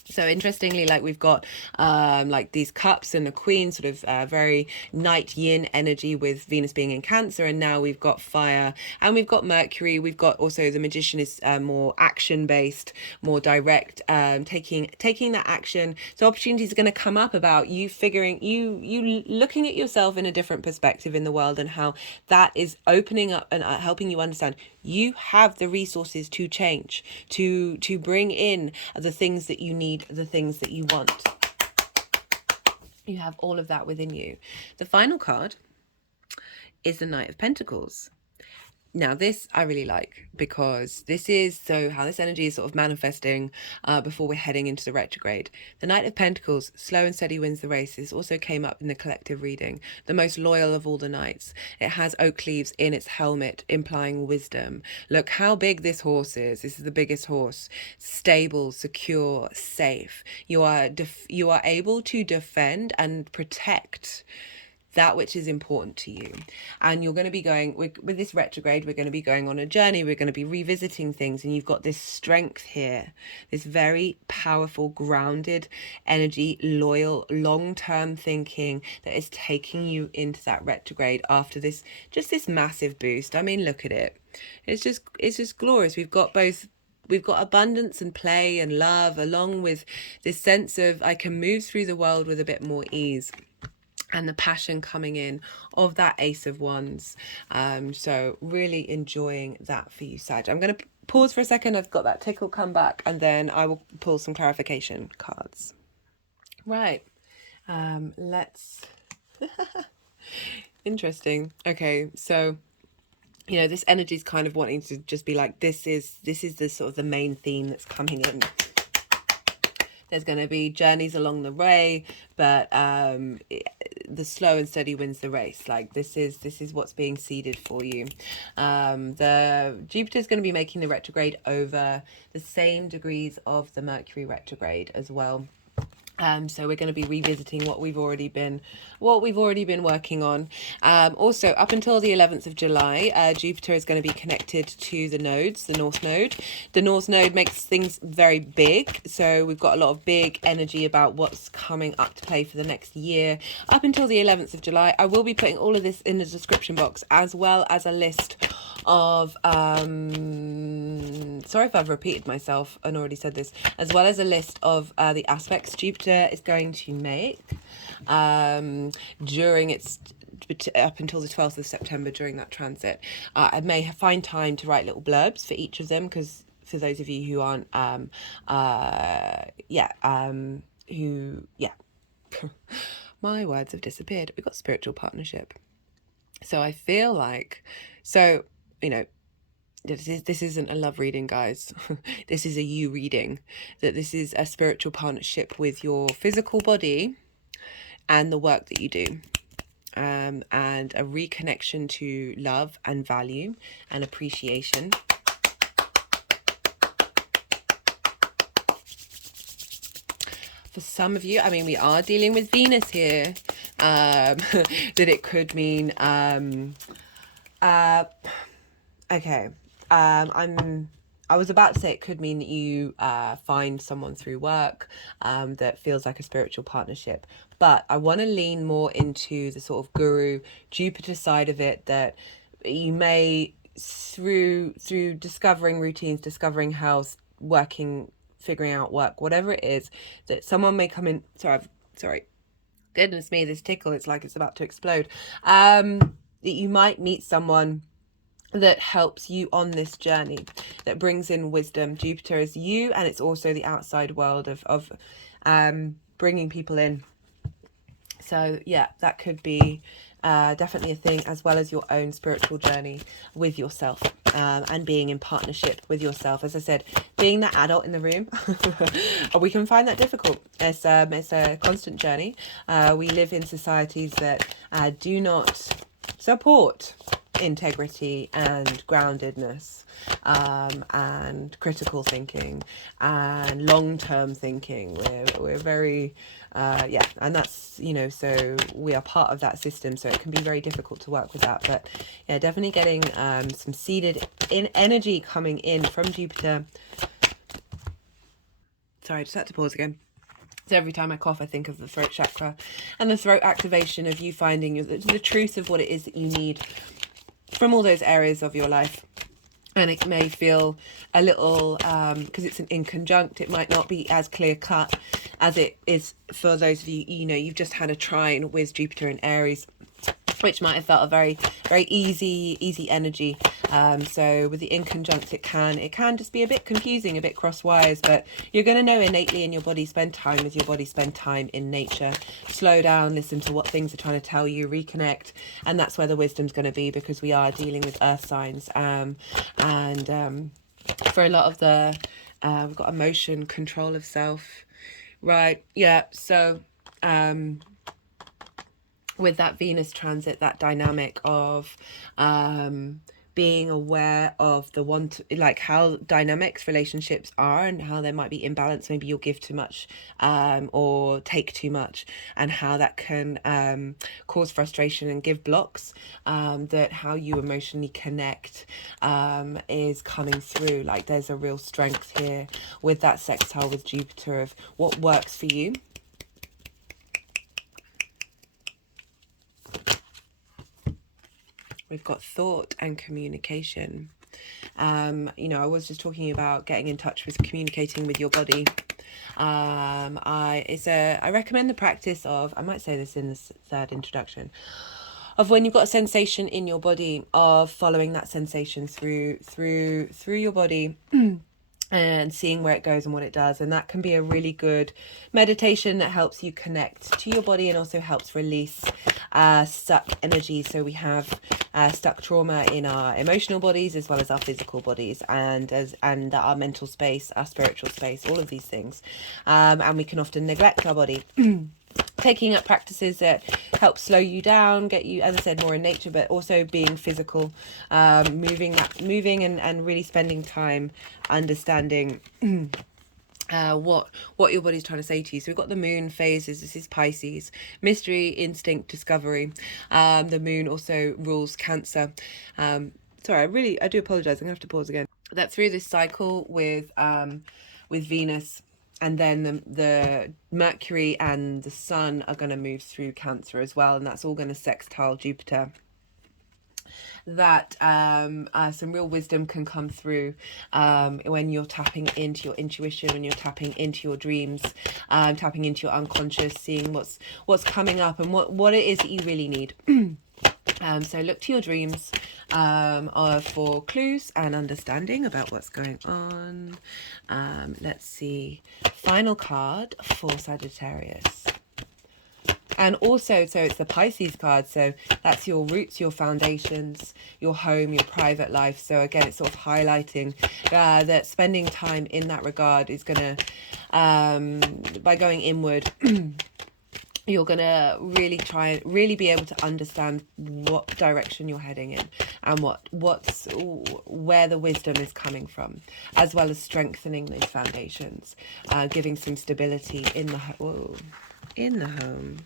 So interestingly, like we've got like these cups and the Queen, sort of very night yin energy with Venus being in Cancer, and now we've got fire and we've got Mercury. We've got also the Magician is more action based, more direct, taking that action. So opportunities are going to come up about you figuring, you looking at yourself in a different perspective in the world, and how that is opening up and helping you understand you have the resources to change, to bring in the things that you need, the things that you want. You have all of that within you. The final card is the Knight of Pentacles. Now this I really like, because this is so how this energy is sort of manifesting before we're heading into the retrograde. The Knight of Pentacles, slow and steady wins the race. This also came up in the collective reading. The most loyal of all the knights. It has oak leaves in its helmet, implying wisdom. Look how big this horse is. This is the biggest horse. Stable, secure, safe. You are able to defend and protect that which is important to you. And you're going to be going with this retrograde, we're going to be going on a journey, we're going to be revisiting things, and you've got this strength here, this very powerful, grounded energy, loyal, long-term thinking that is taking you into that retrograde after this, just this massive boost. I mean, look at it. It's just glorious. We've got abundance and play and love, along with this sense of I can move through the world with a bit more ease, and the passion coming in of that Ace of Wands. So really enjoying that for you, Sag. I'm going to pause for a second. I've got that tickle come back, and then I will pull some clarification cards. Right. Let's... Interesting. Okay, so this energy is kind of wanting to just be like, this is the sort of the main theme that's coming in. There's going to be journeys along the way, but the slow and steady wins the race. Like this is what's being seeded for you. The Jupiter is going to be making the retrograde over the same degrees of the Mercury retrograde as well. So we're going to be revisiting what we've already been working on. Also, up until the 11th of July, Jupiter is going to be connected to the nodes, the North Node. The North Node makes things very big, so we've got a lot of big energy about what's coming up to play for the next year. Up until the 11th of July, I will be putting all of this in the description box, as well as a list of sorry if I've repeated myself and already said this, as well as a list of the aspects Jupiter is going to make during its up until the 12th of September during that transit. I may find time to write little blurbs for each of them, because for those of you who aren't my words have disappeared. We've got spiritual partnership. So I feel like, so, you know, this isn't a love reading, guys. This is a you reading. That this is a spiritual partnership with your physical body and the work that you do. And a reconnection to love and value and appreciation. For some of you, I mean, we are dealing with Venus here. That it could mean, okay. I was about to say it could mean that you find someone through work that feels like a spiritual partnership. But I want to lean more into the sort of guru Jupiter side of it, that you may, through discovering routines, discovering health, working, figuring out work, whatever it is, that someone may come in. Sorry. Goodness me, this tickle, it's like it's about to explode. That you might meet someone that helps you on this journey, that brings in wisdom. Jupiter is you, and it's also the outside world of bringing people in. So yeah, that could be definitely a thing, as well as your own spiritual journey with yourself, and being in partnership with yourself. As I said, being that adult in the room, we can find that difficult. It's a constant journey. We live in societies that do not support integrity and groundedness, and critical thinking and long-term thinking. We're very and that's, you know, so we are part of that system, so it can be very difficult to work with that. But yeah, definitely getting some seeded in energy coming in from Jupiter. Sorry, I just had to pause again. So every time I cough, I think of the throat chakra and the throat activation of you finding the truth of what it is that you need from all those areas of your life. And it may feel a little, because it's an inconjunct, it might not be as clear cut as it is for those of you, you know, you've just had a trine with Jupiter in Aries, which might have felt a very, very easy energy. So with the inconjunct, it can just be a bit confusing, a bit cross wires, but you're going to know innately in your body. Spend time with your body, spend time in nature, slow down, listen to what things are trying to tell you, reconnect. And that's where the wisdom's going to be, because we are dealing with earth signs. For a lot of the, we've got emotion, control of self, right? Yeah. So, with that Venus transit, that dynamic of being aware of like how dynamics relationships are and how there might be imbalance. Maybe you'll give too much or take too much, and how that can cause frustration and give blocks. That how you emotionally connect is coming through. Like there's a real strength here with that sextile with Jupiter of what works for you. We've got thought and communication. You know, I was just talking about getting in touch with communicating with your body. I recommend the practice of, I might say this in the third introduction, of when you've got a sensation in your body, of following that sensation through your body. and seeing where it goes and what it does. And that can be a really good meditation that helps you connect to your body and also helps release stuck energy. So we have stuck trauma in our emotional bodies as well as our physical bodies, and our mental space, our spiritual space, all of these things. And we can often neglect our body. Taking up practices that help slow you down, get you, as I said, more in nature, but also being physical, moving and really spending time understanding what your body's trying to say to you. So we've got the moon phases. This is Pisces, mystery, instinct, discovery. The moon also rules Cancer. Sorry, I do apologize. I'm gonna have to pause again. That through this cycle with Venus, and then the Mercury and the Sun are going to move through Cancer as well, and that's all going to sextile Jupiter. That some real wisdom can come through when you're tapping into your intuition, when you're tapping into your dreams, tapping into your unconscious, seeing what's coming up and what it is that you really need. So look to your dreams for clues and understanding about what's going on. Let's see. Final card for Sagittarius. And also, so it's the Pisces card. So that's your roots, your foundations, your home, your private life. So again, it's sort of highlighting that spending time in that regard is going to, by going inward, you're going to really be able to understand what direction you're heading in and where the wisdom is coming from, as well as strengthening those foundations, giving some stability in the home.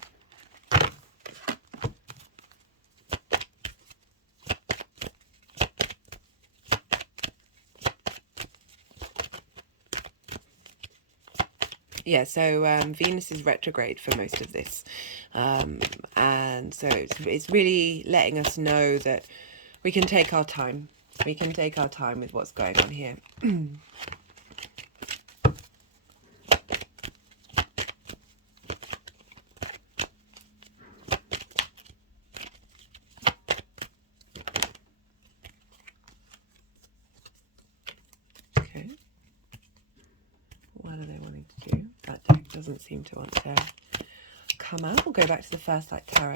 Yeah, so Venus is retrograde for most of this, and so it's really letting us know that we can take our time. We can take our time with what's going on here. Okay. What are they wanting to do? That deck doesn't seem to want to come out. We'll go back to the First Light Tarot.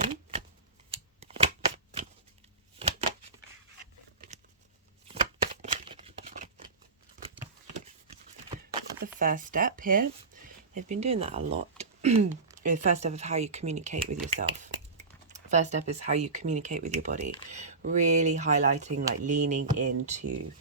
The first step here. They've been doing that a lot. The first step of how you communicate with yourself. First step is how you communicate with your body. Really highlighting, like leaning into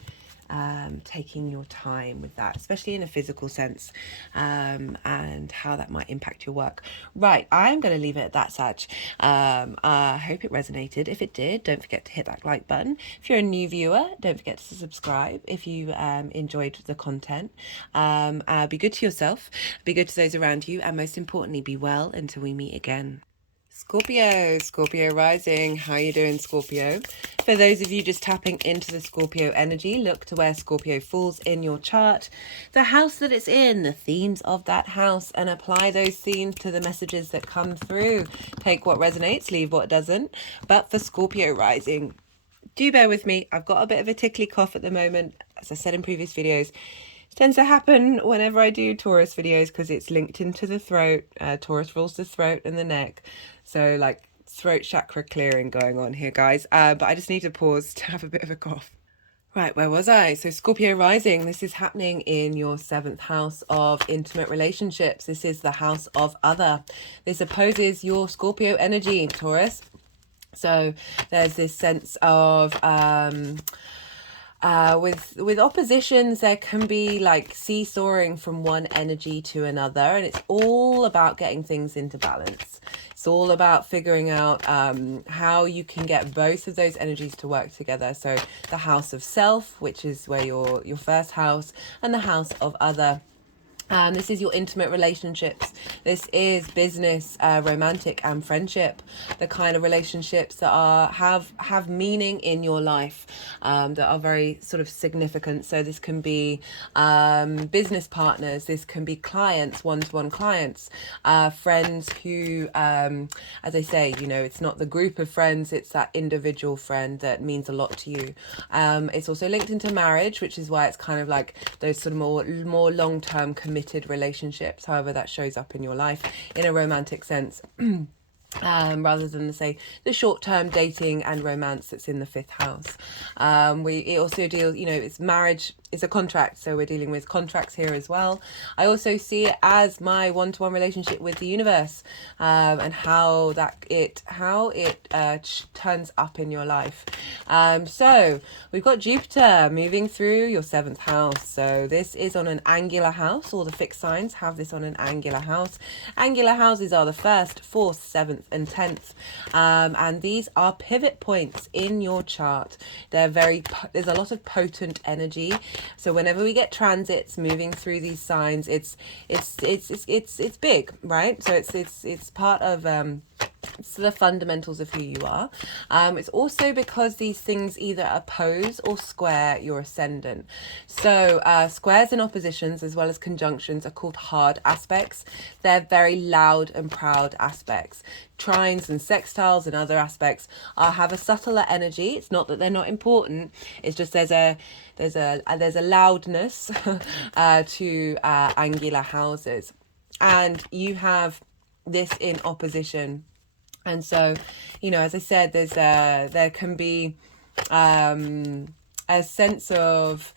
taking your time with that, especially in a physical sense, and how that might impact your work. Right, I'm going to leave it at that, Sag. I hope it resonated. If it did, don't forget to hit that like button. If you're a new viewer, don't forget to subscribe if you enjoyed the content. Be good to yourself, be good to those around you, and most importantly, be well until we meet again. Scorpio rising. How you doing, Scorpio? For those of you just tapping into the Scorpio energy, look to where Scorpio falls in your chart, the house that it's in, the themes of that house, and apply those themes to the messages that come through. Take what resonates, leave what doesn't. But for Scorpio rising, do bear with me. I've got a bit of a tickly cough at the moment, as I said in previous videos. It tends to happen whenever I do Taurus videos because it's linked into the throat. Taurus rules the throat and the neck. So like throat chakra clearing going on here, guys. But I just need to pause to have a bit of a cough. Right, where was I? So Scorpio rising, this is happening in your 7th house of intimate relationships. This is the house of other. This opposes your Scorpio energy, Taurus. So there's this sense of with oppositions, there can be like seesawing from one energy to another, and it's all about getting things into balance. It's all about figuring out how you can get both of those energies to work together. So the house of self, which is where your first house, and the house of other, This is your intimate relationships. This is business, romantic, and friendship. The kind of relationships that have meaning in your life, that are very sort of significant. So this can be business partners. This can be clients, one-to-one clients, friends who, as I say, you know, it's not the group of friends. It's that individual friend that means a lot to you. It's also linked into marriage, which is why it's kind of like those sort of more long-term committed relationships, however that shows up in your life in a romantic sense. Rather than the short-term dating and romance that's in the 5th house. It also deals, you know, it's marriage, it's a contract, so we're dealing with contracts here as well. I also see it as my one-to-one relationship with the universe, and how it turns up in your life. So we've got Jupiter moving through your 7th house. So this is on an angular house. All the fixed signs have this on an angular house. Angular houses are the 1st, 4th, 7th, and 10th, and these are pivot points in your chart. There's a lot of potent energy. So whenever we get transits moving through these signs, it's big, right? So it's part of it's the fundamentals of who you are. It's also because these things either oppose or square your ascendant. So squares and oppositions, as well as conjunctions, are called hard aspects. They're very loud and proud aspects. Trines and sextiles and other aspects have a subtler energy. It's not that they're not important. It's just there's a loudness to angular houses, and you have this in opposition. And so, you know, as I said, there can be a sense of,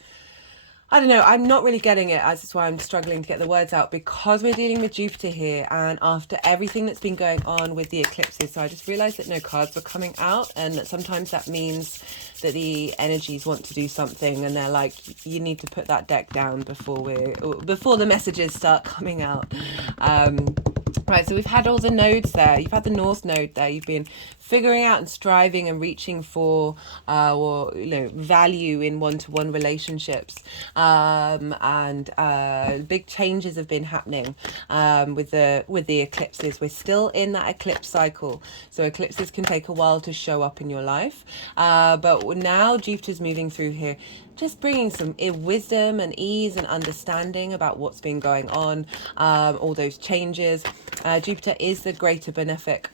I don't know, I'm not really getting it. That's why I'm struggling to get the words out, because we're dealing with Jupiter here, and after everything that's been going on with the eclipses. So I just realized that no cards were coming out, and that sometimes that means that the energies want to do something, and they're like, you need to put that deck down before the messages start coming out. Right, so we've had all the nodes there. You've had the North node there. You've been figuring out and striving and reaching for value in one-to-one relationships, and big changes have been happening with the eclipses. We're still in that eclipse cycle, so eclipses can take a while to show up in your life, but now Jupiter's moving through here, just bringing some wisdom and ease and understanding about what's been going on, all those changes. Jupiter is the greater benefic.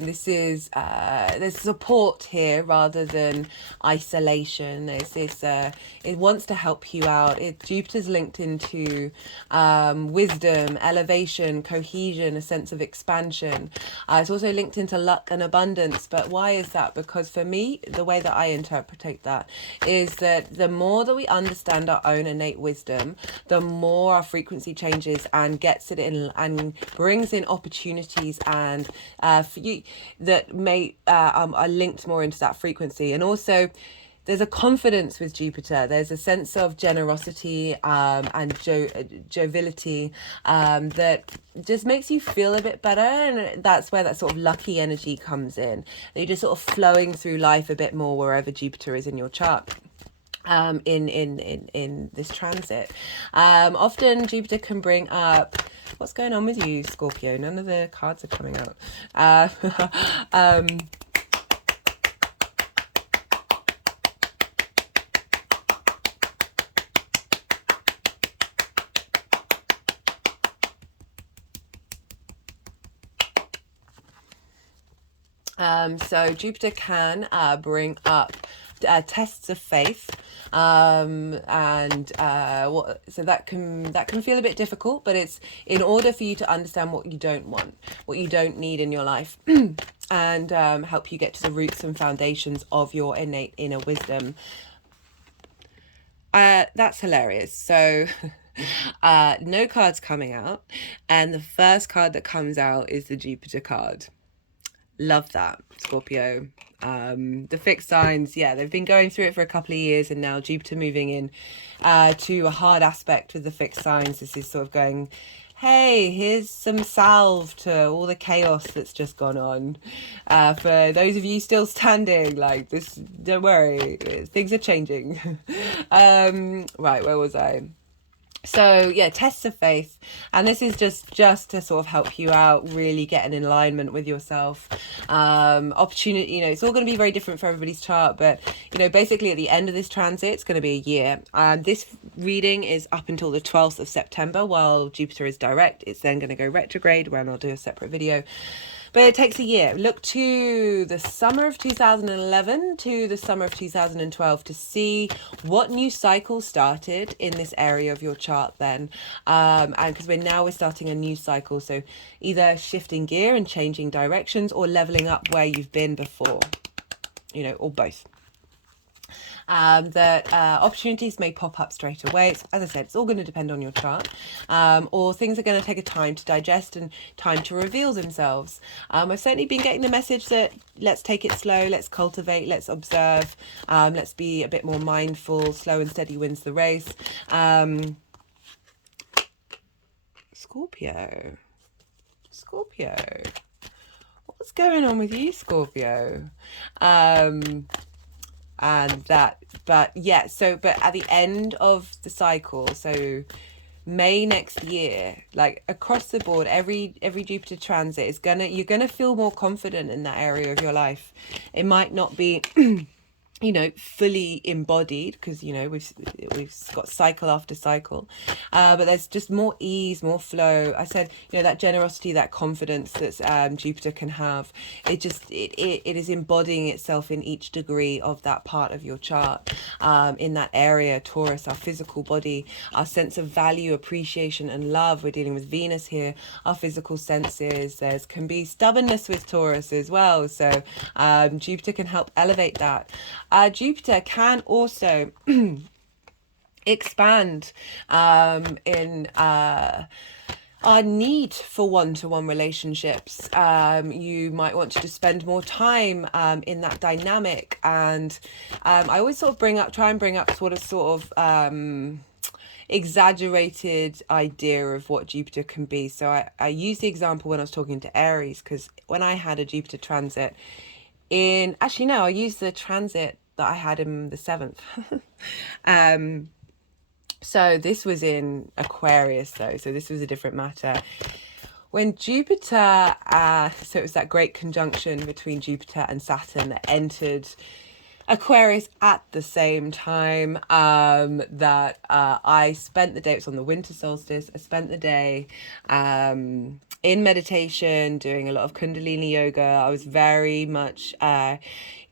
This is there's support here rather than isolation. It wants to help you out. Jupiter's linked into wisdom, elevation, cohesion, a sense of expansion. It's also linked into luck and abundance. But why is that? Because for me, the way that I interpret that is that the more that we understand our own innate wisdom, the more our frequency changes and gets it in and brings in opportunities and for you that may are linked more into that frequency. And also there's a confidence with Jupiter. There's a sense of generosity and joviality that just makes you feel a bit better, and that's where that sort of lucky energy comes in. You're just sort of flowing through life a bit more wherever Jupiter is in your chart. In this transit, often Jupiter can bring up, what's going on with you, Scorpio? None of the cards are coming out. So Jupiter can bring up tests of faith, so that can feel a bit difficult, but it's in order for you to understand what you don't want, what you don't need in your life, and help you get to the roots and foundations of your innate inner wisdom. That's hilarious. So no cards coming out, and the first card that comes out is the Jupiter card. Love that, Scorpio. The fixed signs, yeah, they've been going through it for a couple of years, and now Jupiter moving in to a hard aspect with the fixed signs. This is sort of going, hey, here's some salve to all the chaos that's just gone on. For those of you still standing, like this, don't worry, things are changing. Right, where was I? So yeah, tests of faith, and this is just to sort of help you out, really get in alignment with yourself. Opportunity, it's all going to be very different for everybody's chart, but basically at the end of this transit, it's going to be a year. This reading is up until the 12th of September while Jupiter is direct. It's then going to go retrograde, where I'll do a separate video. But it takes a year. Look to the summer of 2011 to the summer of 2012 to see what new cycle started in this area of your chart then. And because we're starting a new cycle. So either shifting gear and changing directions, or leveling up where you've been before, or both. That opportunities may pop up straight away. As I said, it's all going to depend on your chart, or things are going to take a time to digest and time to reveal themselves. I've certainly been getting the message that let's take it slow, let's cultivate, let's observe, let's be a bit more mindful. Slow and steady wins the race. Scorpio, what's going on with you, Scorpio? But at the end of the cycle, so May next year, like across the board, every Jupiter transit is you're gonna feel more confident in that area of your life. It might not be fully embodied, because we've got cycle after cycle, but there's just more ease, more flow. I said that generosity, that confidence that Jupiter can have, it is embodying itself in each degree of that part of your chart. In that area, Taurus, our physical body, our sense of value, appreciation and love. We're dealing with Venus here, our physical senses. Can be stubbornness with Taurus as well, so Jupiter can help elevate that. Jupiter can also expand in our need for one-to-one relationships. You might want to just spend more time in that dynamic, and I always sort of try and bring up sort of exaggerated idea of what Jupiter can be. So I use the example when I was talking to Aries, because when I had a Jupiter transit I used the transit that I had in the 7th. So this was in Aquarius though, so this was a different matter. When Jupiter, so it was that great conjunction between Jupiter and Saturn that entered Aquarius at the same time, that I spent the day, it was on the winter solstice, I spent the day in meditation, doing a lot of Kundalini yoga. I was very much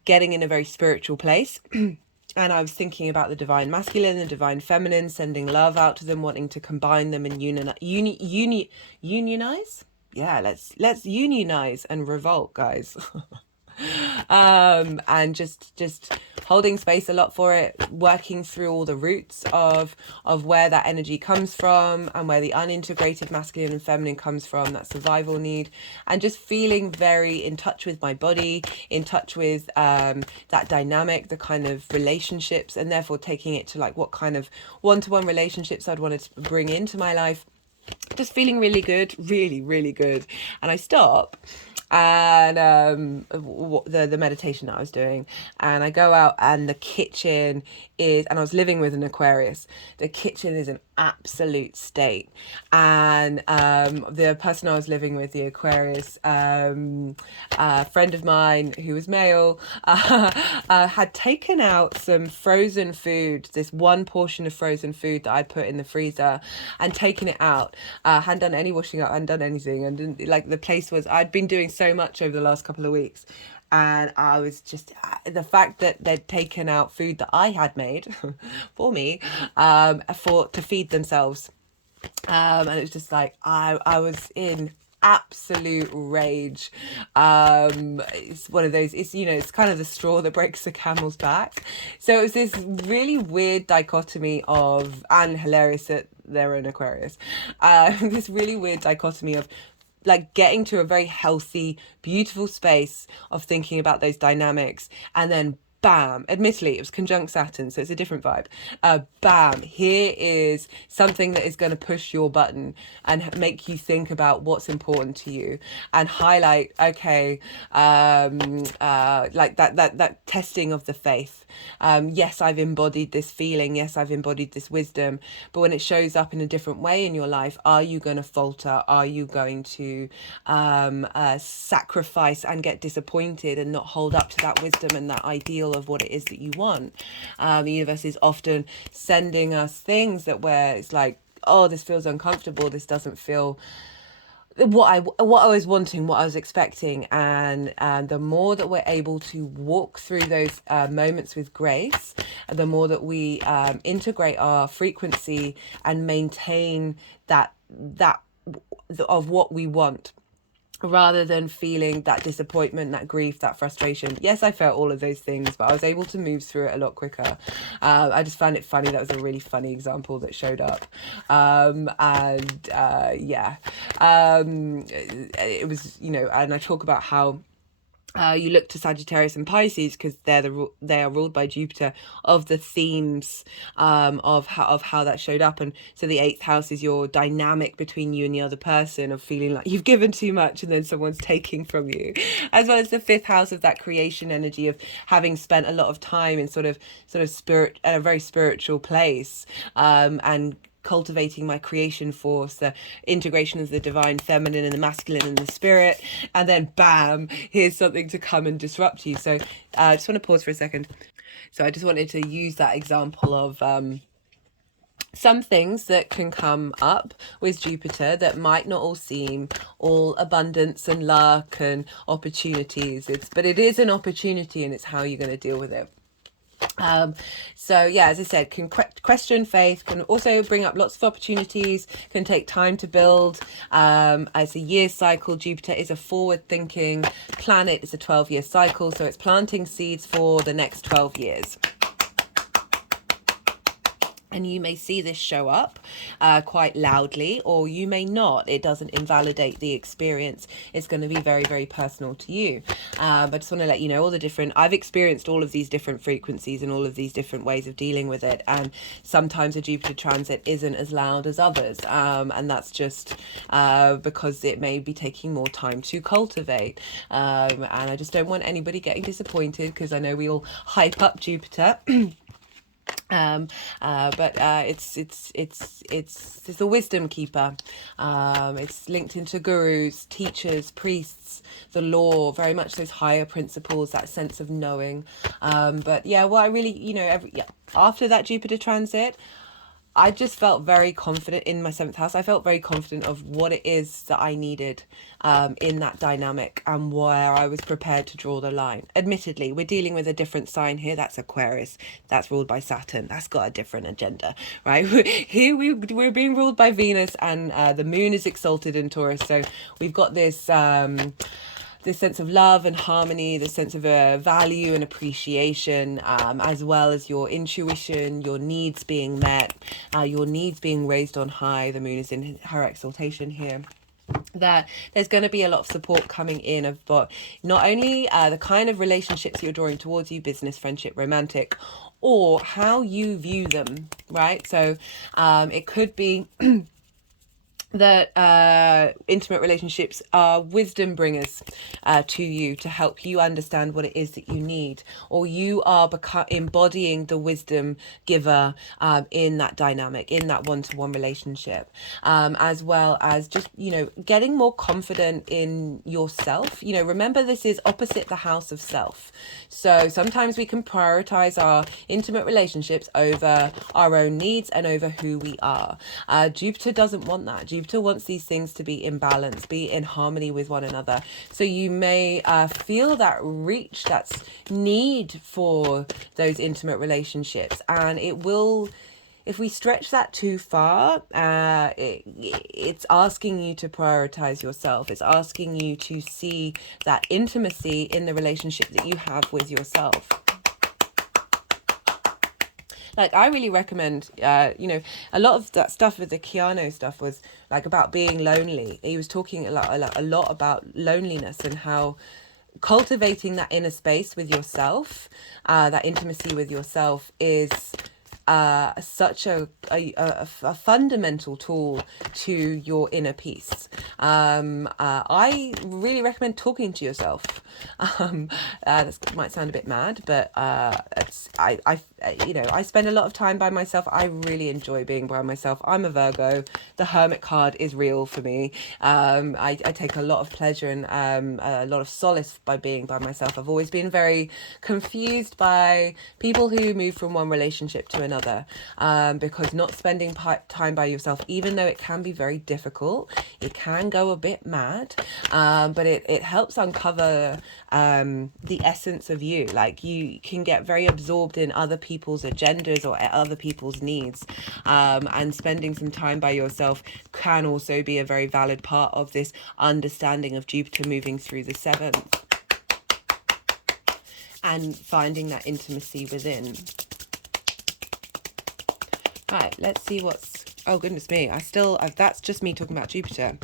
getting in a very spiritual place. And I was thinking about the divine masculine and divine feminine, sending love out to them, wanting to combine them and unionize. Yeah, let's unionize and revolt, guys. And just holding space a lot for it, working through all the roots of where that energy comes from, and where the unintegrated masculine and feminine comes from, that survival need, and just feeling very in touch with my body, in touch with that dynamic, the kind of relationships, and therefore taking it to like what kind of one-to-one relationships I'd wanted to bring into my life. Just feeling really good, really, really good. And I stop, and the meditation that I was doing, and I go out, and the kitchen is, and I was living with an Aquarius, the kitchen is an absolute state, and the person I was living with, the Aquarius, a friend of mine who was male, had taken out some frozen food, this one portion of frozen food that I'd put in the freezer, and taken it out. Hadn't done any washing up, hadn't done anything, and didn't, like, the place was, I'd been doing so much over the last couple of weeks, and I was just, the fact that they'd taken out food that I had made for me, to feed themselves, and it was just like I was in absolute rage. It's one of those, it's kind of the straw that breaks the camel's back. So it was this really weird dichotomy of, and hilarious that they're in Aquarius, this really weird dichotomy of like getting to a very healthy, beautiful space of thinking about those dynamics, and then bam, admittedly it was conjunct Saturn, so it's a different vibe. Bam, here is something that is going to push your button and make you think about what's important to you, and highlight, okay, like that testing of the faith. Yes, I've embodied this feeling, yes, I've embodied this wisdom, but when it shows up in a different way in your life, are you going to falter? Are you going to sacrifice and get disappointed and not hold up to that wisdom and that ideal of what it is that you want? The universe is often sending us things that where it's like, oh, this feels uncomfortable, this doesn't feel what I was wanting, what I was expecting. And the more that we're able to walk through those moments with grace, the more that we integrate our frequency and maintain that of what we want, rather than feeling that disappointment, that grief, that frustration. Yes, I felt all of those things, but I was able to move through it a lot quicker. I just found it funny. That was a really funny example that showed up. It was, and I talk about how you look to Sagittarius and Pisces because they are ruled by Jupiter, of the themes of how that showed up. And so the 8th house is your dynamic between you and the other person, of feeling like you've given too much and then someone's taking from you, as well as the 5th house of that creation energy of having spent a lot of time in sort of spirit, at a very spiritual place, and cultivating my creation force, the integration of the divine feminine and the masculine and the spirit, and then bam, here's something to come and disrupt you. So I just want to pause for a second. So I just wanted to use that example of some things that can come up with Jupiter that might not all seem all abundance and luck and opportunities. But it is an opportunity, and it's how you're going to deal with it. So yeah, as I said, can question faith, can also bring up lots of opportunities, can take time to build. As a year cycle, Jupiter is a forward thinking planet. It's a 12-year cycle, so it's planting seeds for the next 12 years. And you may see this show up quite loudly, or you may not. It doesn't invalidate the experience. It's going to be very, very personal to you. But I just want to let you know I've experienced all of these different frequencies and all of these different ways of dealing with it. And sometimes a Jupiter transit isn't as loud as others. And that's just because it may be taking more time to cultivate. And I just don't want anybody getting disappointed, because I know we all hype up Jupiter. But it's the wisdom keeper. It's linked into gurus, teachers, priests, the law, very much those higher principles, that sense of knowing. But yeah, well, I really, after that Jupiter transit, I just felt very confident in my 7th house. I felt very confident of what it is that I needed in that dynamic, and where I was prepared to draw the line. Admittedly, we're dealing with a different sign here. That's Aquarius. That's ruled by Saturn. That's got a different agenda, right? Here we're being ruled by Venus, and the moon is exalted in Taurus. So we've got this sense of love and harmony, this sense of value and appreciation, as well as your intuition, your needs being met, your needs being raised on high. The moon is in her exaltation here. That there's going to be a lot of support coming in of not only the kind of relationships you're drawing towards you, business, friendship, romantic, or how you view them, right? So it could be that intimate relationships are wisdom bringers to you, to help you understand what it is that you need, or you are embodying the wisdom giver in that dynamic, in that one-to-one relationship, as well as just getting more confident in yourself. Remember, this is opposite the house of self, so sometimes we can prioritize our intimate relationships over our own needs and over who we are. Jupiter doesn't want that. Jupiter wants these things to be in balance, be in harmony with one another. So you may feel that reach, that need for those intimate relationships, and it will, if we stretch that too far, it's asking you to prioritize yourself. It's asking you to see that intimacy in the relationship that you have with yourself. Like, I really recommend, a lot of that stuff with the Keanu stuff was like about being lonely. He was talking a lot about loneliness, and how cultivating that inner space with yourself, that intimacy with yourself is such a fundamental tool to your inner peace. I really recommend talking to yourself. That might sound a bit mad, but I spend a lot of time by myself. I really enjoy being by myself. I'm a Virgo. The Hermit card is real for me. I take a lot of pleasure and a lot of solace by being by myself. I've always been very confused by people who move from one relationship to another, because not spending time by yourself, even though it can be very difficult, it can go a bit mad, but it helps uncover the essence of you. Like, you can get very absorbed in other people's agendas or other people's needs, and spending some time by yourself can also be a very valid part of this understanding of Jupiter moving through the 7th and finding that intimacy within. Right, let's see what's... Oh, goodness me. That's just me talking about Jupiter.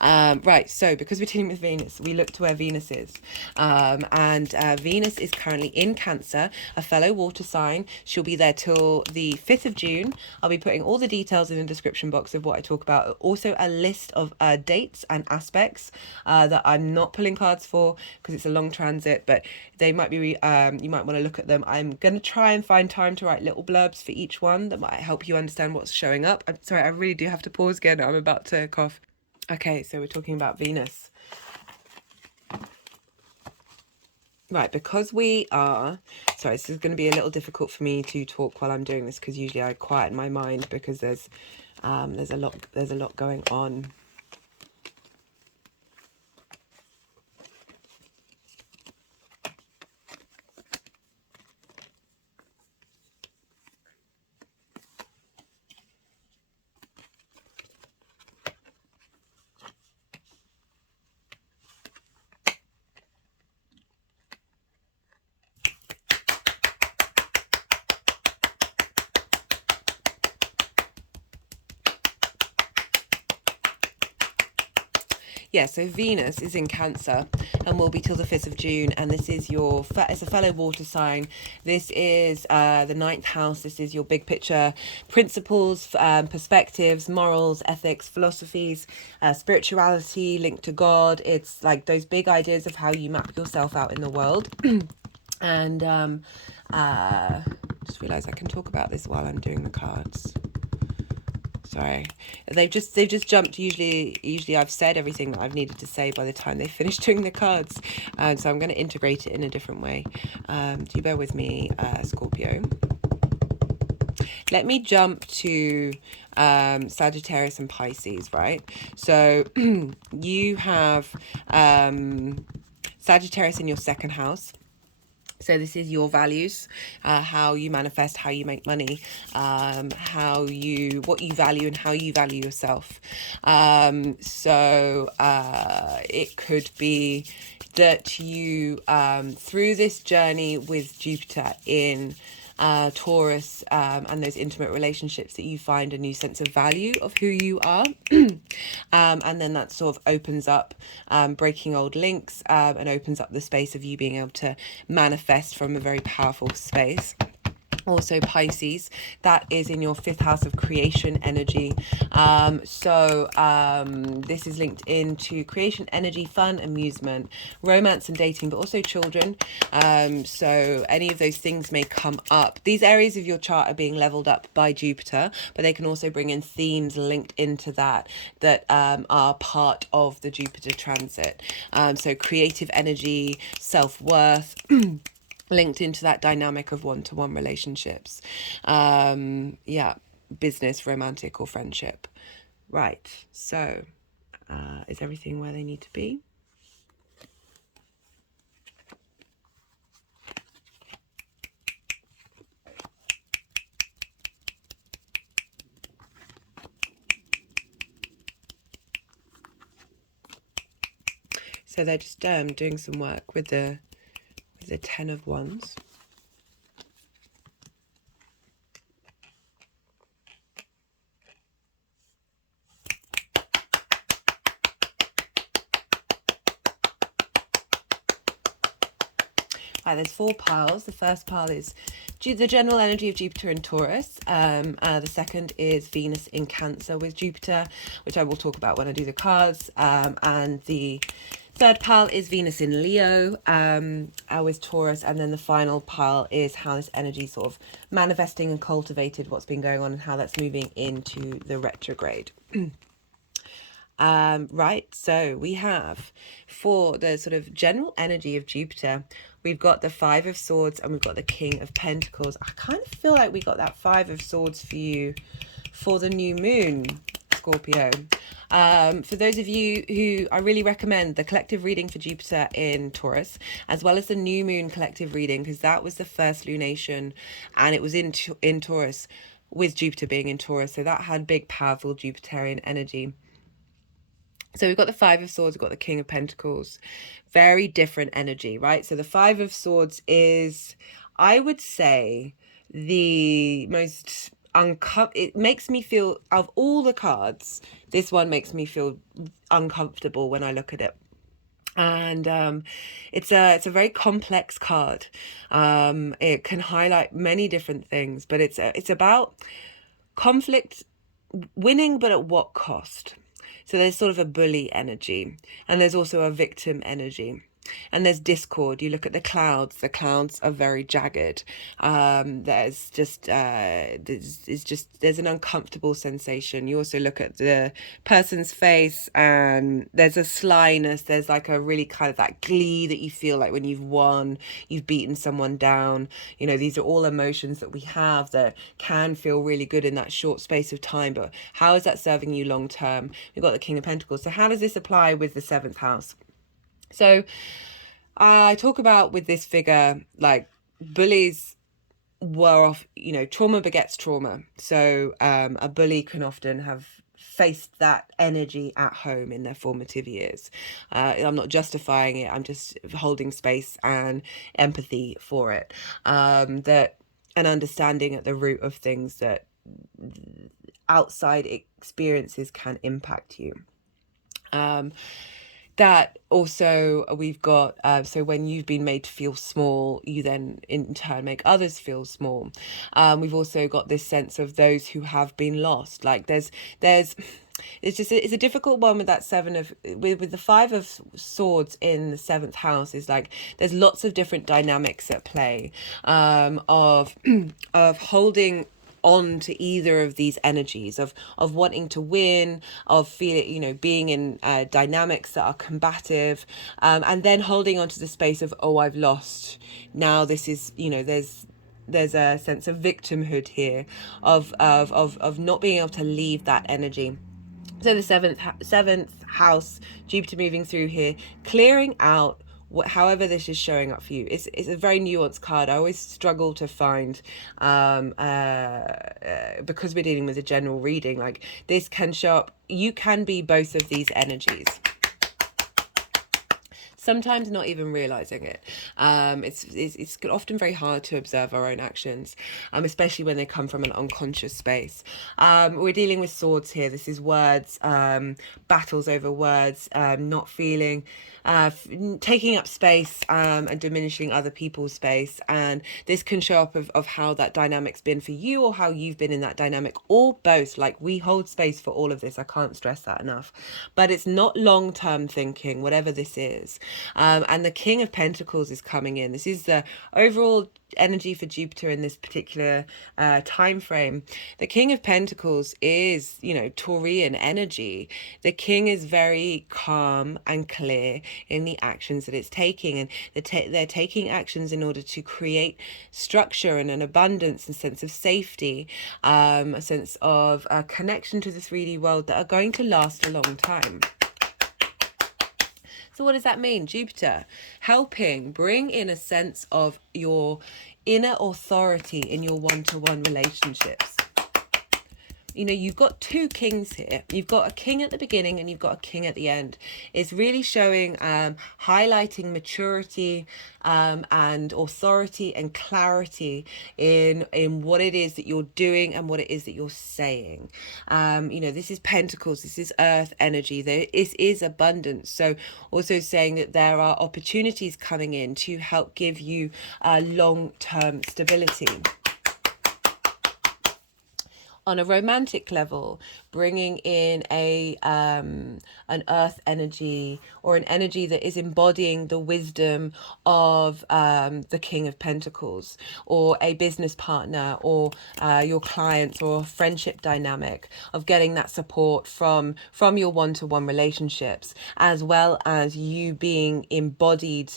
Right, so because we're dealing with Venus, we look to where Venus is. And Venus is currently in Cancer, a fellow water sign. She'll be there till the 5th of June. I'll be putting all the details in the description box of what I talk about. Also, a list of dates and aspects that I'm not pulling cards for because it's a long transit, but they might be, you might want to look at them. I'm going to try and find time to write little blurbs for each one that might help you understand what's showing up. I'm sorry, I really do have to pause again. I'm about to cough. Okay, so we're talking about Venus. Right, because we are... Sorry, this is going to be a little difficult for me to talk while I'm doing this, because usually I quieten my mind because there's a lot going on. Yeah, so Venus is in Cancer and will be till the 5th of June. And this is it's a fellow water sign. This is the 9th house. This is your big picture principles, perspectives, morals, ethics, philosophies, spirituality linked to God. It's like those big ideas of how you map yourself out in the world. And just realised I can talk about this while I'm doing the cards. Sorry, they've just jumped. Usually I've said everything that I've needed to say by the time they finish doing the cards, so I'm going to integrate it in a different way. Do you bear with me, Scorpio? Let me jump to Sagittarius and Pisces, right? So you have Sagittarius in your 2nd house. So this is your values, how you manifest, how you make money, what you value and how you value yourself. It could be that you, through this journey with Jupiter in Taurus, and those intimate relationships, that you find a new sense of value of who you are. And then that sort of opens up, breaking old links, and opens up the space of you being able to manifest from a very powerful space. Also Pisces, that is in your 5th house of creation energy. This is linked into creation energy, fun, amusement, romance and dating, but also children. So any of those things may come up. These areas of your chart are being leveled up by Jupiter, but they can also bring in themes linked into that are part of the Jupiter transit. So creative energy, self-worth, linked into that dynamic of one-to-one relationships. Business, romantic or friendship. Right, so is everything where they need to be? So they're just doing some work with the 10 of Wands. There's 4 piles. The first pile is the general energy of Jupiter in Taurus. The second is Venus in Cancer with Jupiter, which I will talk about when I do the cards. And the third pile is Venus in Leo with Taurus. And then the final pile is how this energy sort of manifesting and cultivated what's been going on and how that's moving into the retrograde. Right, so we have, for the sort of general energy of Jupiter, we've got the 5 of Swords and we've got the King of Pentacles. I kind of feel like we got that 5 of Swords for you for the new moon, Scorpio. For those of you who, I really recommend the collective reading for Jupiter in Taurus, as well as the new moon collective reading, because that was the first lunation and it was in Taurus, with Jupiter being in Taurus. So that had big, powerful Jupiterian energy. So we've got the 5 of Swords, we've got the King of Pentacles. Very different energy, right? So the 5 of Swords is, I would say, the most it makes me feel, of all the cards, this one makes me feel uncomfortable when I look at it. And it's a very complex card. It can highlight many different things, but it's about conflict, winning, but at what cost? So there's sort of a bully energy, and there's also a victim energy, and there's discord. You look at the clouds are very jagged. There's just there's an uncomfortable sensation. You also look at the person's face and there's a slyness. There's like a really kind of that glee that you feel like when you've won, you've beaten someone down. You know, these are all emotions that we have that can feel really good in that short space of time, but how is that serving you long term? We've got the King of Pentacles. So how does this apply with the 7th house? So I talk about with this figure, like, bullies were off, you know, trauma begets trauma. So a bully can often have faced that energy at home in their formative years. I'm not justifying it. I'm just holding space and empathy for it. That an understanding at the root of things that outside experiences can impact you. That also we've got, so when you've been made to feel small, you then in turn make others feel small. We've also got this sense of those who have been lost. Like it's a difficult one with that with the 5 of Swords in the 7th house. Is like there's lots of different dynamics at play, of holding on to either of these energies, of wanting to win, of feeling, you know, being in dynamics that are combative, and then holding on to the space of, oh, I've lost. Now this is, you know, there's a sense of victimhood here, of not being able to leave that energy. So the 7th house, Jupiter moving through here, clearing out however this is showing up for you. It's a very nuanced card. I always struggle to find, because we're dealing with a general reading, like this can show up. You can be both of these energies, sometimes not even realizing it. It's often very hard to observe our own actions, especially when they come from an unconscious space. We're dealing with swords here. This is words, battles over words, not feeling, taking up space, and diminishing other people's space. And this can show up of how that dynamic's been for you, or how you've been in that dynamic, or both. Like, we hold space for all of this. I can't stress that enough. But it's not long-term thinking, whatever this is. And the King of Pentacles is coming in. This is the overall energy for Jupiter in this particular time frame. The King of Pentacles is, you know, Taurian energy. The king is very calm and clear in the actions that it's taking, and they're taking actions in order to create structure and an abundance and sense of safety, a sense of connection to the 3D world that are going to last a long time. So what does that mean? Jupiter helping bring in a sense of your inner authority in your one-to-one relationships. you know, you've got two kings here. You've got a king at the beginning and you've got a king at the end. It's really showing, highlighting maturity and authority and clarity in what it is that you're doing and what it is that you're saying. You know, this is Pentacles, this is earth energy, this is abundance. So also saying that there are opportunities coming in to help give you long-term stability. On a romantic level, bringing in an earth energy, or an energy that is embodying the wisdom of the King of Pentacles, or a business partner, or your clients, or a friendship dynamic, of getting that support from your one-to-one relationships, as well as you being embodied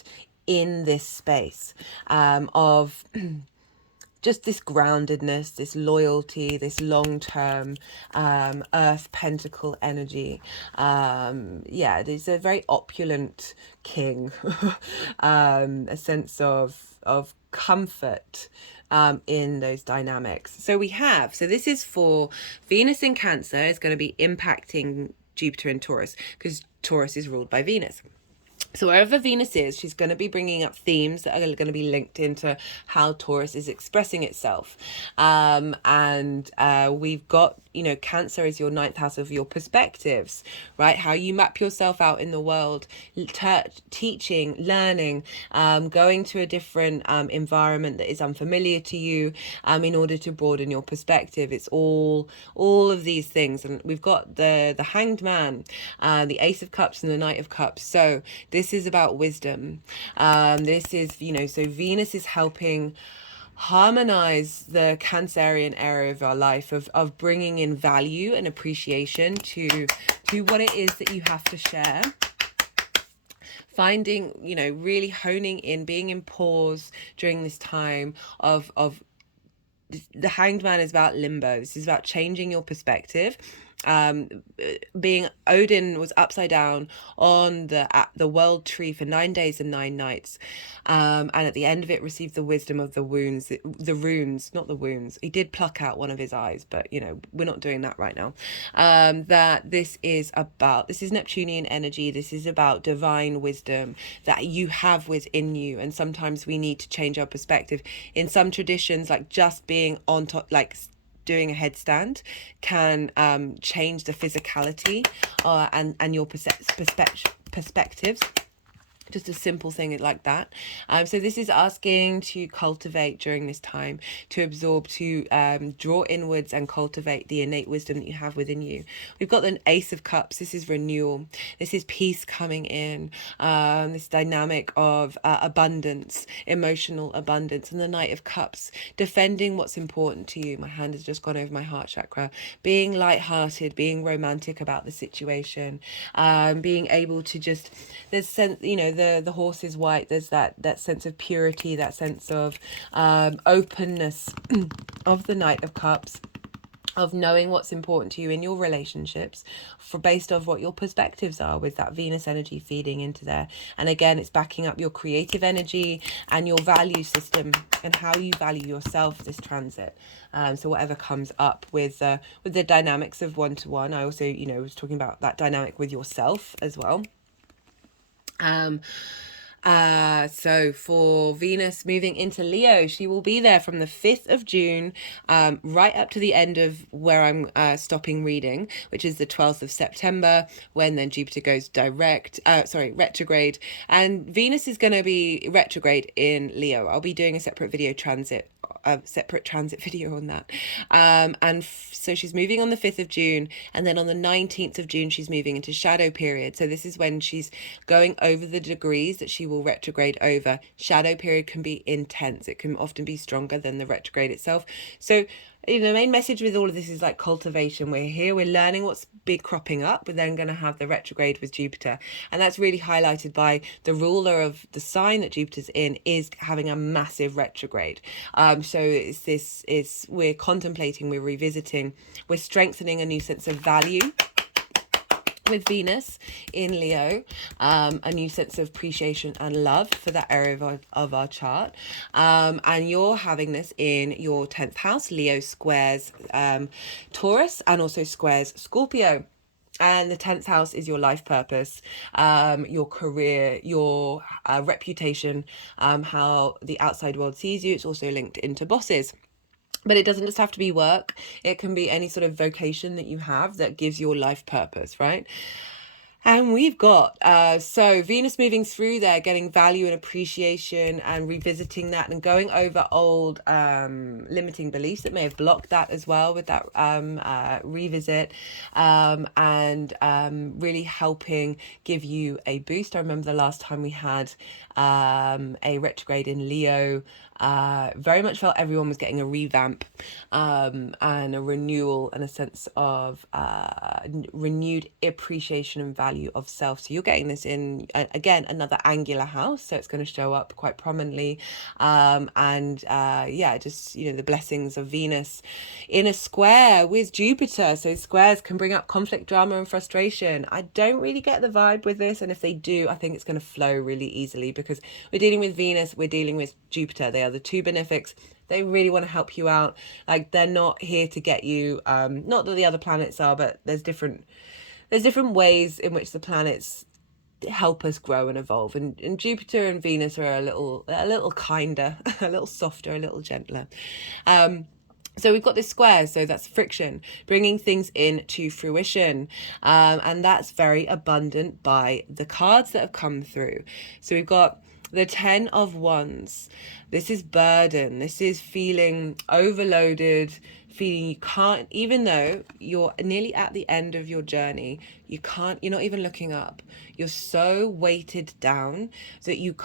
in this space of just this groundedness, this loyalty, this long-term earth pentacle energy. Yeah, there's a very opulent king, a sense of comfort in those dynamics. So this is for Venus in Cancer, is going to be impacting Jupiter in Taurus, because Taurus is ruled by Venus. So wherever Venus is, she's going to be bringing up themes that are going to be linked into how Taurus is expressing itself. And we've got, you know, Cancer is your 9th house of your perspectives, right? How you map yourself out in the world, teaching, learning, going to a different environment that is unfamiliar to you in order to broaden your perspective. It's all of these things. And we've got the Hanged Man, the Ace of Cups and the Knight of Cups. So this is about wisdom. This is, you know, so Venus is helping harmonize the Cancerian area of our life, of bringing in value and appreciation to what it is that you have to share. Finding, you know, really honing in, being in pause during this time of the Hanged Man is about limbo. This is about changing your perspective. Being Odin was upside down on the world tree for 9 days and 9 nights, and at the end of it received the wisdom of the wounds, the runes, not the wounds. He did pluck out one of his eyes, but you know, we're not doing that right now. That this is Neptunian energy. This is about divine wisdom that you have within you, and sometimes we need to change our perspective. In some traditions, like just being on top, like doing a headstand, can change the physicality and your perspectives. Just a simple thing like that. So this is asking to cultivate during this time, to absorb, to draw inwards and cultivate the innate wisdom that you have within you. We've got the Ace of Cups. This is renewal. This is peace coming in. This dynamic of abundance, emotional abundance. And the Knight of Cups, defending what's important to you. My hand has just gone over my heart chakra. Being lighthearted, being romantic about the situation, being able to just, there's sense, you know, the horse is white. There's that sense of purity, that sense of openness of the Knight of Cups, of knowing what's important to you in your relationships, based off what your perspectives are, with that Venus energy feeding into there. And again, it's backing up your creative energy and your value system and how you value yourself this transit. So whatever comes up with the dynamics of one-to-one. I also, you know, was talking about that dynamic with yourself as well. So for Venus moving into Leo, she will be there from the 5th of June, right up to the end of where I'm stopping reading, which is the 12th of September, when then Jupiter goes retrograde, and Venus is going to be retrograde in Leo. I'll be doing a separate transit video on that. So she's moving on the 5th of June, and then on the 19th of June, she's moving into shadow period. So this is when she's going over the degrees that she will retrograde over. Shadow period can be intense. It can often be stronger than the retrograde itself. So, you know, the main message with all of this is like cultivation. We're here, we're learning what's big cropping up. We're then going to have the retrograde with Jupiter. And that's really highlighted by the ruler of the sign that Jupiter's in is having a massive retrograde. So we're contemplating, we're revisiting, we're strengthening a new sense of value with Venus in Leo, a new sense of appreciation and love for that area of our chart. And you're having this in your 10th house. Leo squares Taurus and also squares Scorpio. And the 10th house is your life purpose, your career, your reputation, how the outside world sees you. It's also linked into bosses. But it doesn't just have to be work. It can be any sort of vocation that you have that gives your life purpose, right? And we've got, so Venus moving through there, getting value and appreciation and revisiting that and going over old limiting beliefs that may have blocked that as well with that revisit, and really helping give you a boost. I remember the last time we had a retrograde in Leo, very much felt everyone was getting a revamp and a renewal and a sense of renewed appreciation and value of self. So you're getting this in, again, another angular house, so it's going to show up quite prominently. Yeah, just, you know, the blessings of Venus in a square with Jupiter. So squares can bring up conflict, drama and frustration. I don't really get the vibe with this, and if they do, I think it's going to flow really easily because we're dealing with Venus, we're dealing with Jupiter. They are the two benefics. They really want to help you out. Like, they're not here to get you, not that the other planets are, but there's different ways in which the planets help us grow and evolve, and Jupiter and Venus are a little kinder, a little softer, a little gentler. So we've got this square, so that's friction, bringing things into fruition, and that's very abundant by the cards that have come through. So we've got the 10 of Wands. This is burden. This is feeling overloaded, feeling you can't, even though you're nearly at the end of your journey, you're not even looking up. You're so weighted down that you're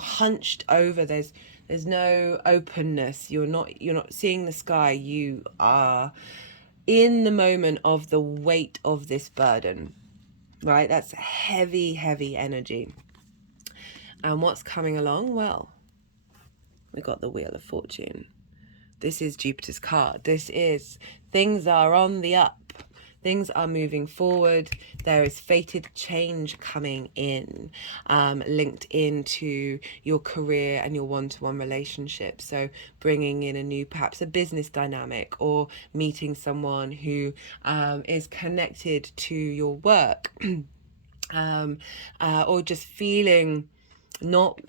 hunched over. There's no openness. You're not seeing the sky. You are in the moment of the weight of this burden, right? That's heavy, heavy energy. And what's coming along? Well, we got the Wheel of Fortune. This is Jupiter's card. This is things are on the up. Things are moving forward. There is fated change coming in, linked into your career and your one-to-one relationship. So bringing in perhaps a business dynamic, or meeting someone who is connected to your work, or just feeling not,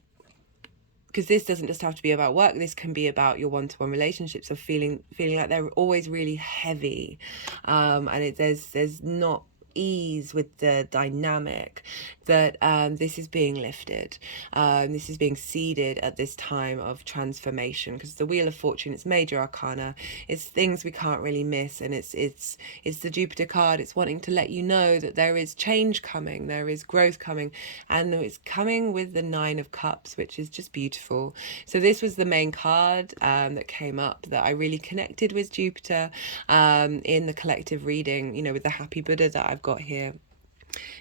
because this doesn't just have to be about work, this can be about your one-to-one relationships, of feeling like they're always really heavy, and there's not ease with the dynamic, that this is being lifted, this is being seeded at this time of transformation, because the Wheel of Fortune, it's major arcana, it's things we can't really miss, and it's the Jupiter card. It's wanting to let you know that there is change coming, there is growth coming, and it's coming with the 9 of Cups, which is just beautiful. So this was the main card that came up, that I really connected with Jupiter in the collective reading, you know, with the Happy Buddha that I've got here.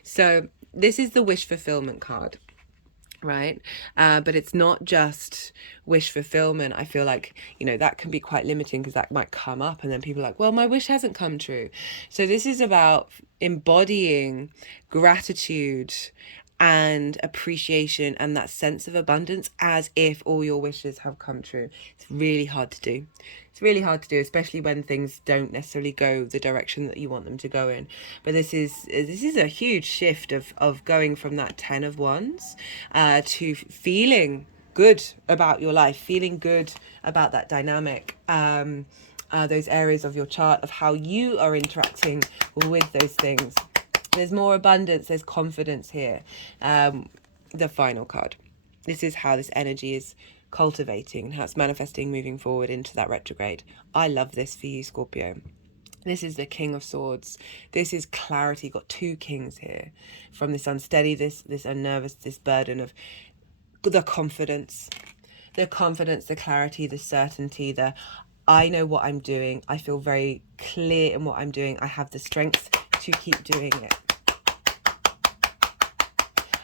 So this is the wish fulfillment card, right? But it's not just wish fulfillment. I feel like, you know, that can be quite limiting, because that might come up and then people are like, well, my wish hasn't come true. So this is about embodying gratitude and appreciation and that sense of abundance as if all your wishes have come true. It's really hard to do. It's really hard to do, especially when things don't necessarily go the direction that you want them to go in. But this is a huge shift of going from that 10 of Wands to feeling good about your life, feeling good about that dynamic, those areas of your chart of how you are interacting with those things. There's more abundance, there's confidence here. The final card. This is how this energy is cultivating, how it's manifesting, moving forward into that retrograde. I love this for you, Scorpio. This is the King of Swords. This is clarity. Got 2 kings here. From this unsteady, this unnervous, this burden of the confidence, the clarity, the certainty, I know what I'm doing. I feel very clear in what I'm doing. I have the strength to keep doing it.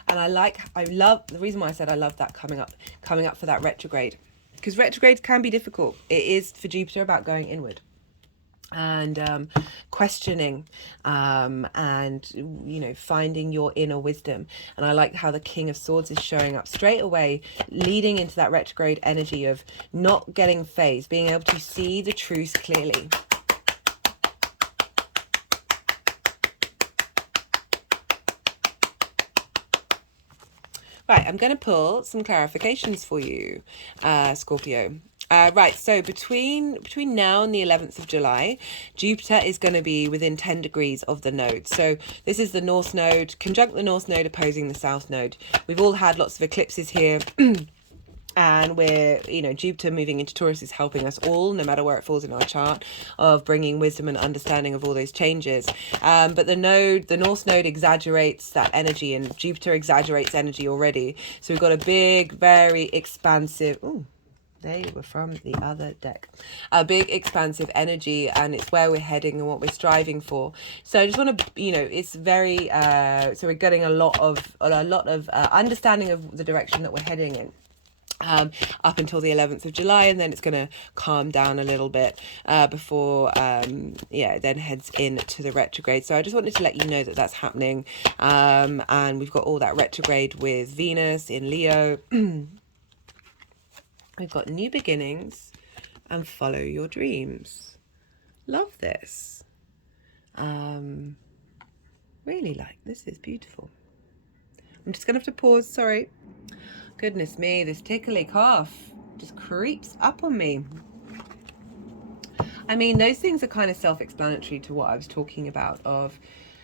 And I love, the reason why I said I love that coming up for that retrograde, because retrogrades can be difficult. It is for Jupiter about going inward. and questioning, and finding your inner wisdom. And I like how the King of Swords is showing up straight away, leading into that retrograde energy of not getting phased, being able to see the truth clearly. Right, I'm going to pull some clarifications for you, Scorpio. Right, so between now and the 11th of July, Jupiter is going to be within 10 degrees of the node. So this is the North Node, conjunct the North Node, opposing the South Node. We've all had lots of eclipses here. And we're, Jupiter moving into Taurus is helping us all, no matter where it falls in our chart, of bringing wisdom and understanding of all those changes. But the North Node exaggerates that energy, and Jupiter exaggerates energy already. So we've got a big, very expansive... Ooh, they were from the other deck. A big expansive energy, and it's where we're heading and what we're striving for. So I just want to, it's very... so we're getting a lot of understanding of the direction that we're heading in. Up until the 11th of July, and then it's going to calm down a little bit before it then heads into the retrograde. So I just wanted to let you know that that's happening, and we've got all that retrograde with Venus in Leo. We've got new beginnings and follow your dreams. Love this. Really like this. Is beautiful. I'm just gonna have to pause, sorry. Goodness me, this tickly cough just creeps up on me. I mean, those things are kind of self-explanatory to what I was talking about of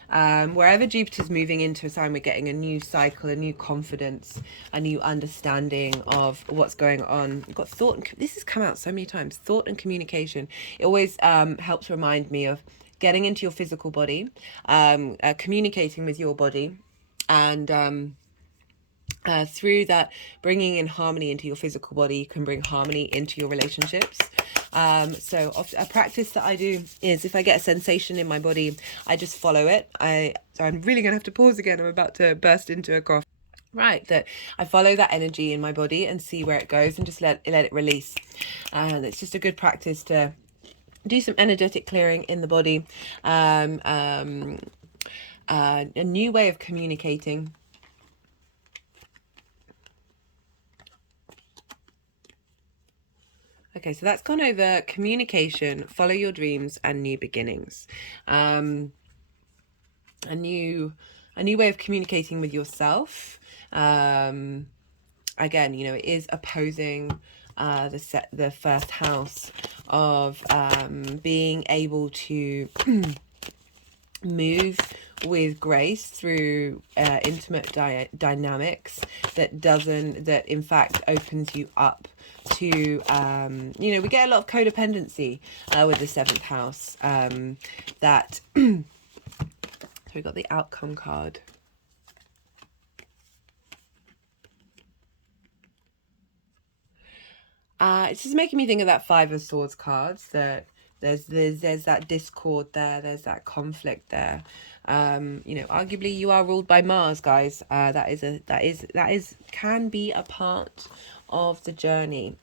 wherever Jupiter's moving into a sign, we're getting a new cycle, a new confidence, a new understanding of what's going on. We've got thought, and this has come out so many times, thought and communication. It always helps remind me of getting into your physical body, communicating with your body, and through that, bringing in harmony into your physical body, you can bring harmony into your relationships. So a practice that I do is if I get a sensation in my body, I just follow it. So I'm really going to have to pause again. I'm about to burst into a cough. Right, that I follow that energy in my body and see where it goes and just let it release. And it's just a good practice to do some energetic clearing in the body. A new way of communicating. Okay, so that's gone over communication, follow your dreams, and new beginnings. A new way of communicating with yourself. Again, it is opposing the first house of being able to move with grace through intimate dynamics that in fact opens you up to we get a lot of codependency with the 7th house, that so we got the outcome card. It's just making me think of that 5 of Swords cards, that there's that discord there, there's that conflict there. Arguably you are ruled by Mars, guys. That can be a part of the journey.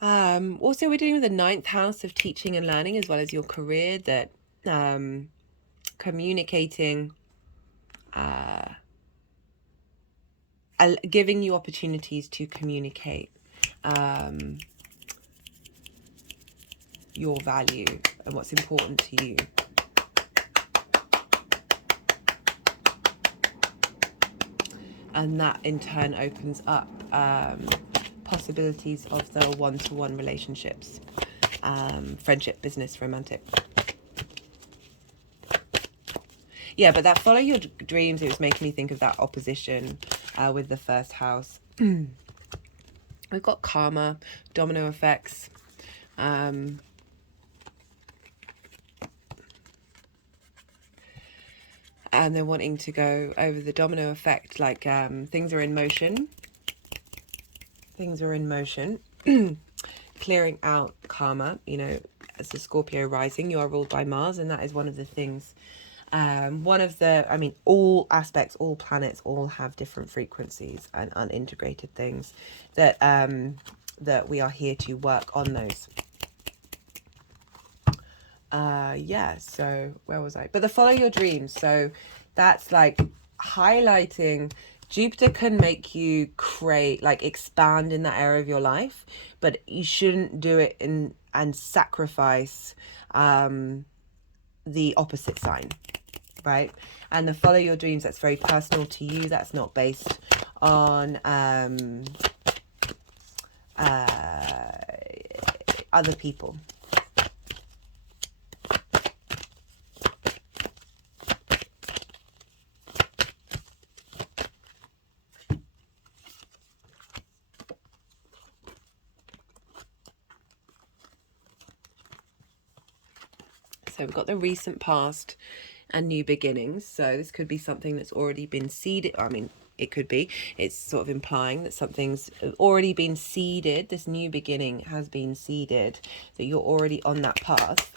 Also we're dealing with the 9th house of teaching and learning, as well as your career, that communicating, giving you opportunities to communicate your value and what's important to you. And that in turn opens up possibilities of the one-to-one relationships, friendship, business, romantic. Yeah, but that follow your dreams, it was making me think of that opposition with the first house. We've got karma, domino effects. And they're wanting to go over the domino effect, like things are in motion. Things are in motion. Clearing out karma, as the Scorpio rising, you are ruled by Mars, and that is one of the things one of the, I mean, all aspects, all planets, all have different frequencies and unintegrated things that that we are here to work on those. Yeah, so where was I? But the follow your dreams. So that's like highlighting Jupiter can make you create, like expand in that area of your life, but you shouldn't do it in and sacrifice the opposite sign, right? And the follow your dreams, that's very personal to you. That's not based on other people. So we've got the recent past and new beginnings. So this could be something that's already been seeded. I mean, it could be. It's sort of implying that something's already been seeded. This new beginning has been seeded. That you're already on that path.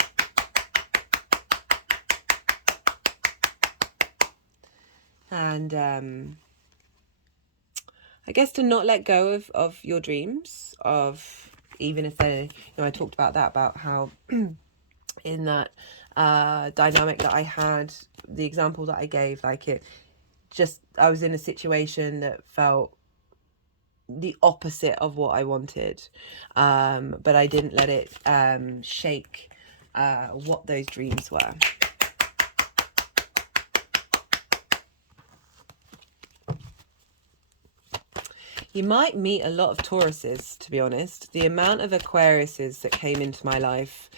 And I guess to not let go of your dreams, of even if they, you know, I talked about that, about how in that dynamic that I had, the example that I gave, like it just, I was in a situation that felt the opposite of what I wanted, but I didn't let it shake what those dreams were. You might meet a lot of Tauruses, to be honest. The amount of Aquariuses that came into my life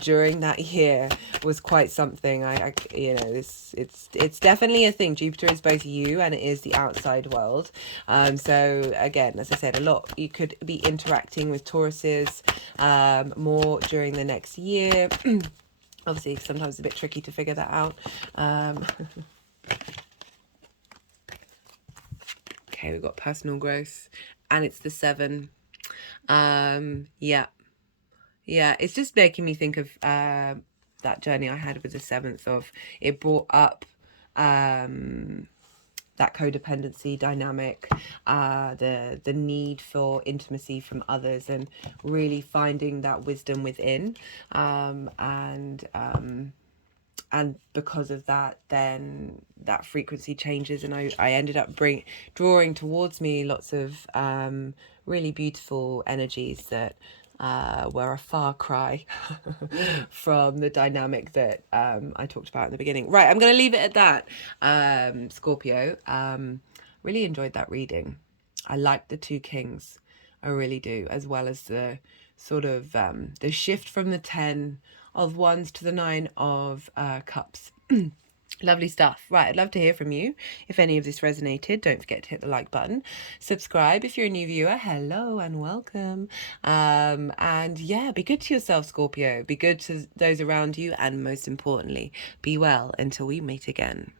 during that year was quite something. I you know, it's definitely a thing. Jupiter is both you and it is the outside world. So again, as I said, a lot, you could be interacting with Tauruses more during the next year. Obviously, sometimes it's a bit tricky to figure that out. Okay, we've got personal growth and it's the 7. Yeah, it's just making me think of that journey I had with the 7th, of it brought up that codependency dynamic, the need for intimacy from others, and really finding that wisdom within, and because of that, then that frequency changes, and I ended up drawing towards me lots of really beautiful energies that were a far cry from the dynamic that I talked about in the beginning. Right, I'm going to leave it at that, Scorpio. Really enjoyed that reading. I like the 2 kings. I really do, as well as the sort of the shift from the 10 of wands to the 9 of cups. Lovely stuff. Right, I'd love to hear from you. If any of this resonated, don't forget to hit the like button. Subscribe if you're a new viewer. Hello and welcome. And yeah, be good to yourself, Scorpio. Be good to those around you, and most importantly, be well until we meet again.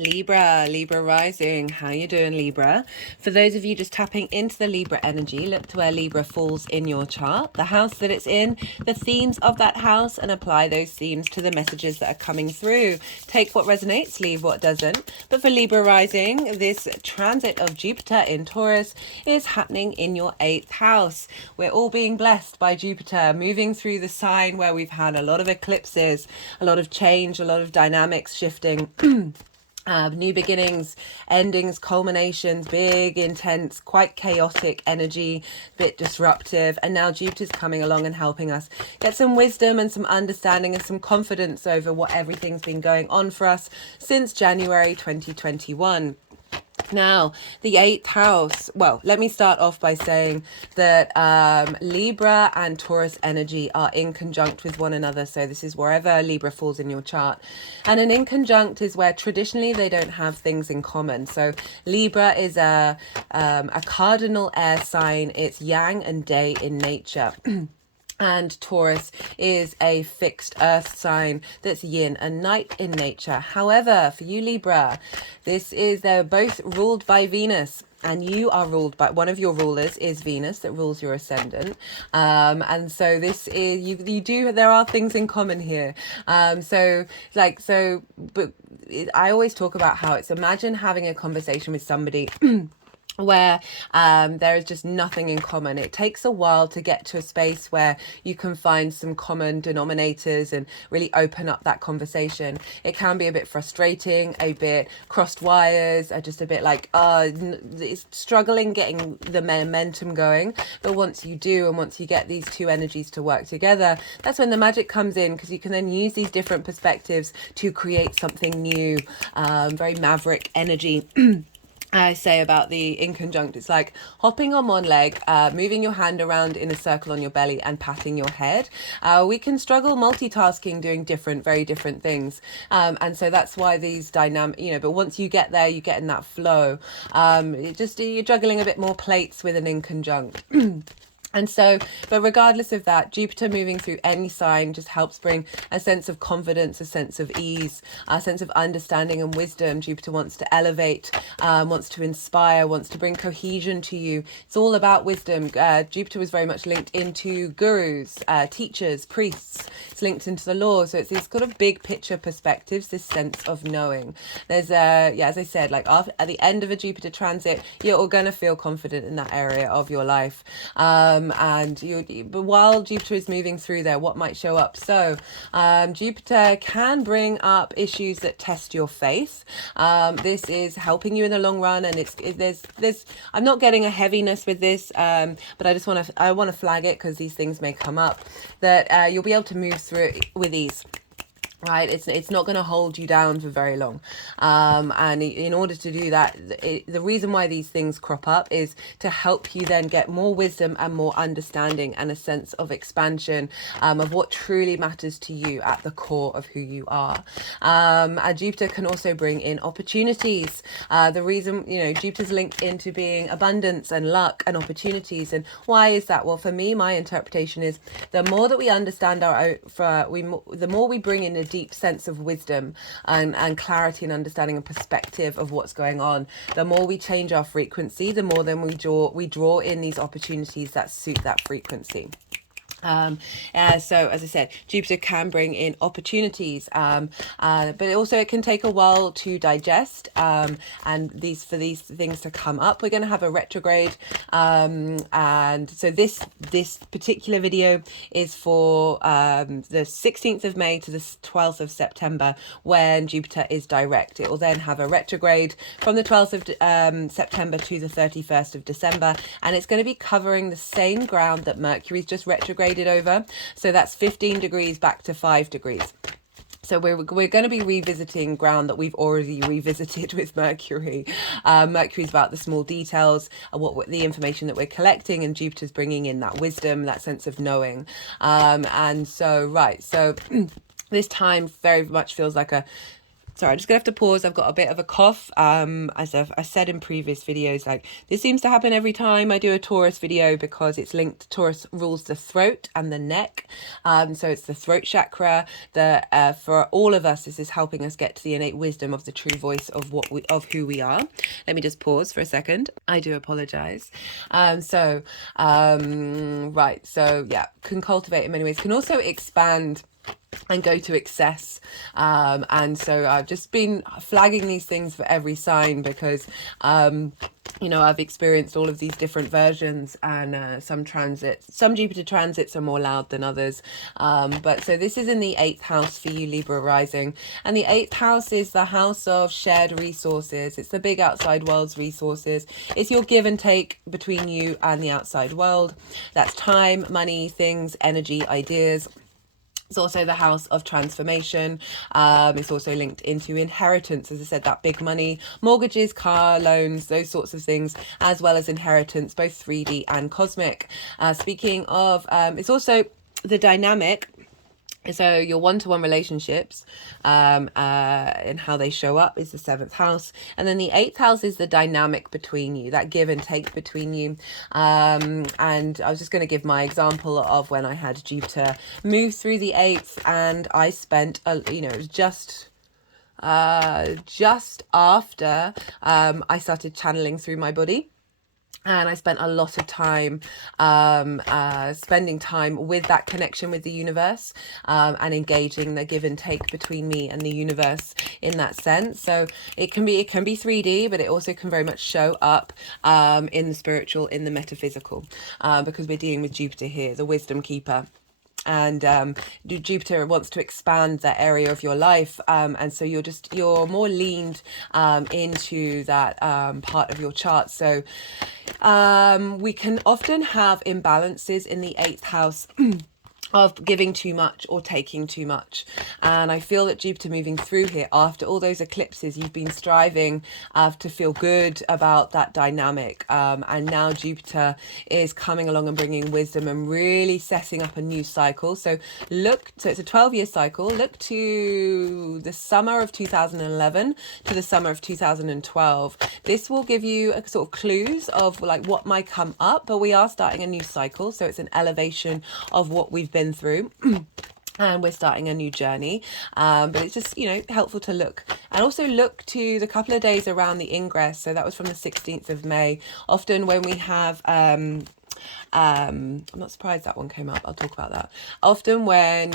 Libra rising. How you doing, Libra? For those of you just tapping into the Libra energy, look to where Libra falls in your chart, the house that it's in, the themes of that house, and apply those themes to the messages that are coming through. Take what resonates, leave what doesn't. But for Libra rising, this transit of Jupiter in Taurus is happening in your 8th house. We're all being blessed by Jupiter moving through the sign where we've had a lot of eclipses, a lot of change, a lot of dynamics shifting. New beginnings, endings, culminations, big, intense, quite chaotic energy, bit disruptive. And now Jupiter's coming along and helping us get some wisdom and some understanding and some confidence over what everything's been going on for us since January 2021. Now, the 8th house, well, let me start off by saying that Libra and Taurus energy are in conjunct with one another. So this is wherever Libra falls in your chart. And an inconjunct is where traditionally they don't have things in common. So Libra is a cardinal air sign. It's yang and day in nature. And Taurus is a fixed earth sign that's yin and night in nature. However, for you Libra, they're both ruled by Venus. And you are ruled by, one of your rulers is Venus that rules your ascendant. And so this is, there are things in common here. But I always talk about how it's, imagine having a conversation with somebody where there is just nothing in common. It takes a while to get to a space where you can find some common denominators and really open up that conversation. It can be a bit frustrating, a bit crossed wires, just a bit like it's struggling getting the momentum going. But once you do, and once you get these two energies to work together, that's when the magic comes in, because you can then use these different perspectives to create something new. Very maverick energy. I say about the inconjunct, it's like hopping on one leg, moving your hand around in a circle on your belly and patting your head. We can struggle multitasking, doing very different things. And so that's why these dynamic, but once you get there, you get in that flow. You're juggling a bit more plates with an inconjunct. And so, but regardless of that, Jupiter moving through any sign just helps bring a sense of confidence, a sense of ease, a sense of understanding and wisdom. Jupiter wants to elevate, wants to inspire, wants to bring cohesion to you. It's all about wisdom. Jupiter was very much linked into gurus, teachers, priests. It's linked into the law. So it's these kind of big picture perspectives, this sense of knowing. There's as I said, like at the end of a Jupiter transit, you're all going to feel confident in that area of your life. But while Jupiter is moving through there, what might show up? So Jupiter can bring up issues that test your faith. This is helping you in the long run, and there's I'm not getting a heaviness with this, but I want to flag it because these things may come up, that you'll be able to move through it with ease. Right, it's not going to hold you down for very long, and in order to do that, the reason why these things crop up is to help you then get more wisdom and more understanding and a sense of expansion of what truly matters to you at the core of who you are. And Jupiter can also bring in opportunities. The reason, Jupiter's linked into being abundance and luck and opportunities. And why is that? Well, for me, my interpretation is the more that we understand the more we bring in a deep sense of wisdom and clarity and understanding and perspective of what's going on, the more we change our frequency, the more then we draw in these opportunities that suit that frequency. So as I said, Jupiter can bring in opportunities, but also it can take a while to digest, and for these things to come up. We're going to have a retrograde, and so this particular video is for the 16th of May to the 12th of September, when Jupiter is direct. It will then have a retrograde from the 12th of September to the 31st of December, and it's going to be covering the same ground that Mercury's just retrograded over. So that's 15 degrees back to 5 degrees. So we're going to be revisiting ground that we've already revisited with Mercury. Mercury's about the small details, what the information that we're collecting, and Jupiter's bringing in that wisdom, that sense of knowing. So this time very much feels like Sorry, I'm just gonna have to pause. I've got a bit of a cough. As I said in previous videos, like this seems to happen every time I do a Taurus video, because it's linked. Taurus rules the throat and the neck. So it's the throat chakra that for all of us, this is helping us get to the innate wisdom of the true voice of who we are. Let me just pause for a second. I do apologize. So yeah, can cultivate in many ways, can also expand and go to excess, and so I've just been flagging these things for every sign, because I've experienced all of these different versions, and some Jupiter transits are more loud than others, but so this is in the 8th house for you Libra rising, and the 8th house is the house of shared resources. It's the big outside world's resources. It's your give and take between you and the outside world. That's time, money, things, energy, ideas. It's also the house of transformation. It's also linked into inheritance, as I said, that big money, mortgages, car loans, those sorts of things, as well as inheritance, both 3D and cosmic. Speaking of, it's also the dynamic So your one-to-one relationships and how they show up is the 7th house, and then the 8th house is the dynamic between you, that give and take between you. And I was just going to give my example of when I had Jupiter move through the 8th, and I spent it was just after I started channeling through my body. And I spent a lot of time spending time with that connection with the universe, and engaging the give and take between me and the universe in that sense. So it can be 3D, but it also can very much show up in the spiritual, in the metaphysical, because we're dealing with Jupiter here, the wisdom keeper. And Jupiter wants to expand that area of your life, and so you're more leaned into that part of your chart. So we can often have imbalances in the 8th house of giving too much or taking too much. And I feel that Jupiter moving through here, after all those eclipses, you've been striving to feel good about that dynamic, and now Jupiter is coming along and bringing wisdom and really setting up a new cycle. So it's a 12-year cycle. Look to the summer of 2011 to the summer of 2012. This will give you a sort of clues of like what might come up, but we are starting a new cycle, so it's an elevation of what we've been through. And we're starting a new journey, but it's just helpful to look, and also look to the couple of days around the ingress. So that was from the 16th of May. Often when we have I'm not surprised that one came up. I'll talk about that. Often when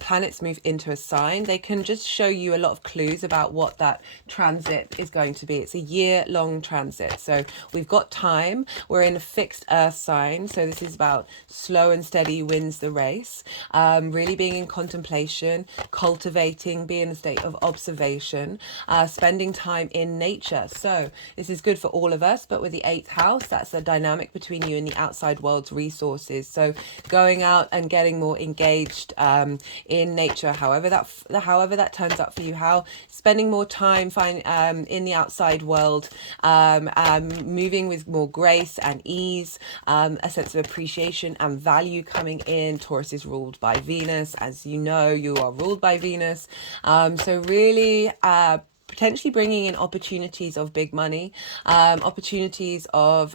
planets move into a sign, they can just show you a lot of clues about what that transit is going to be. It's a year-long transit, so we've got time. We're in a fixed earth sign, so this is about slow and steady wins the race. Really being in contemplation, cultivating, being in a state of observation, spending time in nature. So this is good for all of us, but with the 8th house, that's the dynamic between you and the outside world's resources. So going out and getting more engaged in nature, however that turns up for you, how spending more time in the outside world, moving with more grace and ease, a sense of appreciation and value coming in. Taurus is ruled by Venus, as you know, you are ruled by Venus, so really potentially bringing in opportunities of big money, opportunities of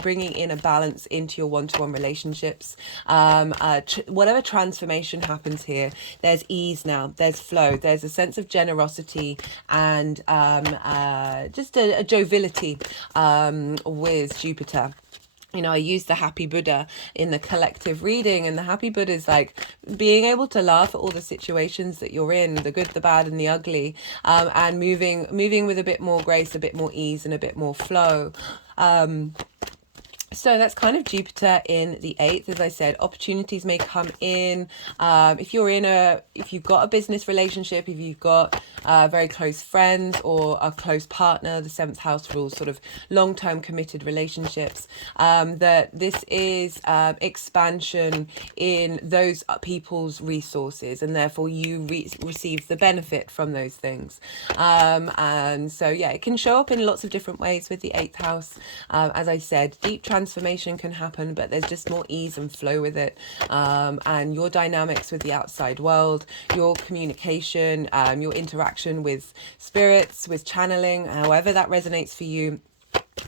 bringing in a balance into your one-to-one relationships. Whatever transformation happens here, there's ease now, there's flow, there's a sense of generosity and just a joviality with Jupiter. I use the happy Buddha in the collective reading, and the happy Buddha is like being able to laugh at all the situations that you're in, the good, the bad, and the ugly, and moving with a bit more grace, a bit more ease, and a bit more flow. So that's kind of Jupiter in the 8th. As I said, opportunities may come in. If you've got a business relationship, if you've got very close friends or a close partner, the 7th house rules sort of long-term committed relationships, that this is expansion in those people's resources, and therefore you receive the benefit from those things. And so, yeah, it can show up in lots of different ways with the 8th house. As I said, deep transformation can happen, but there's just more ease and flow with it, and your dynamics with the outside world, your communication, your interaction with spirits, with channeling, however that resonates for you.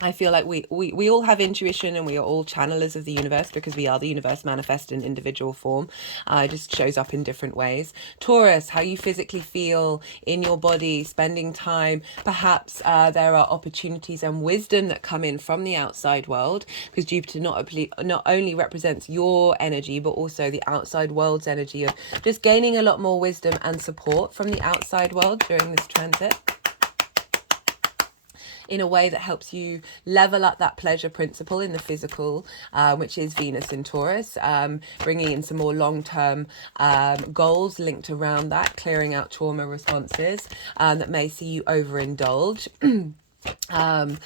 I feel like we all have intuition, and we are all channelers of the universe because we are the universe manifest in individual form. It just shows up in different ways. Taurus, how you physically feel in your body, spending time. Perhaps there are opportunities and wisdom that come in from the outside world, because Jupiter not only represents your energy, but also the outside world's energy of just gaining a lot more wisdom and support from the outside world during this transit, in a way that helps you level up that pleasure principle in the physical, which is Venus in Taurus, bringing in some more long-term goals linked around that, clearing out trauma responses that may see you overindulge. Also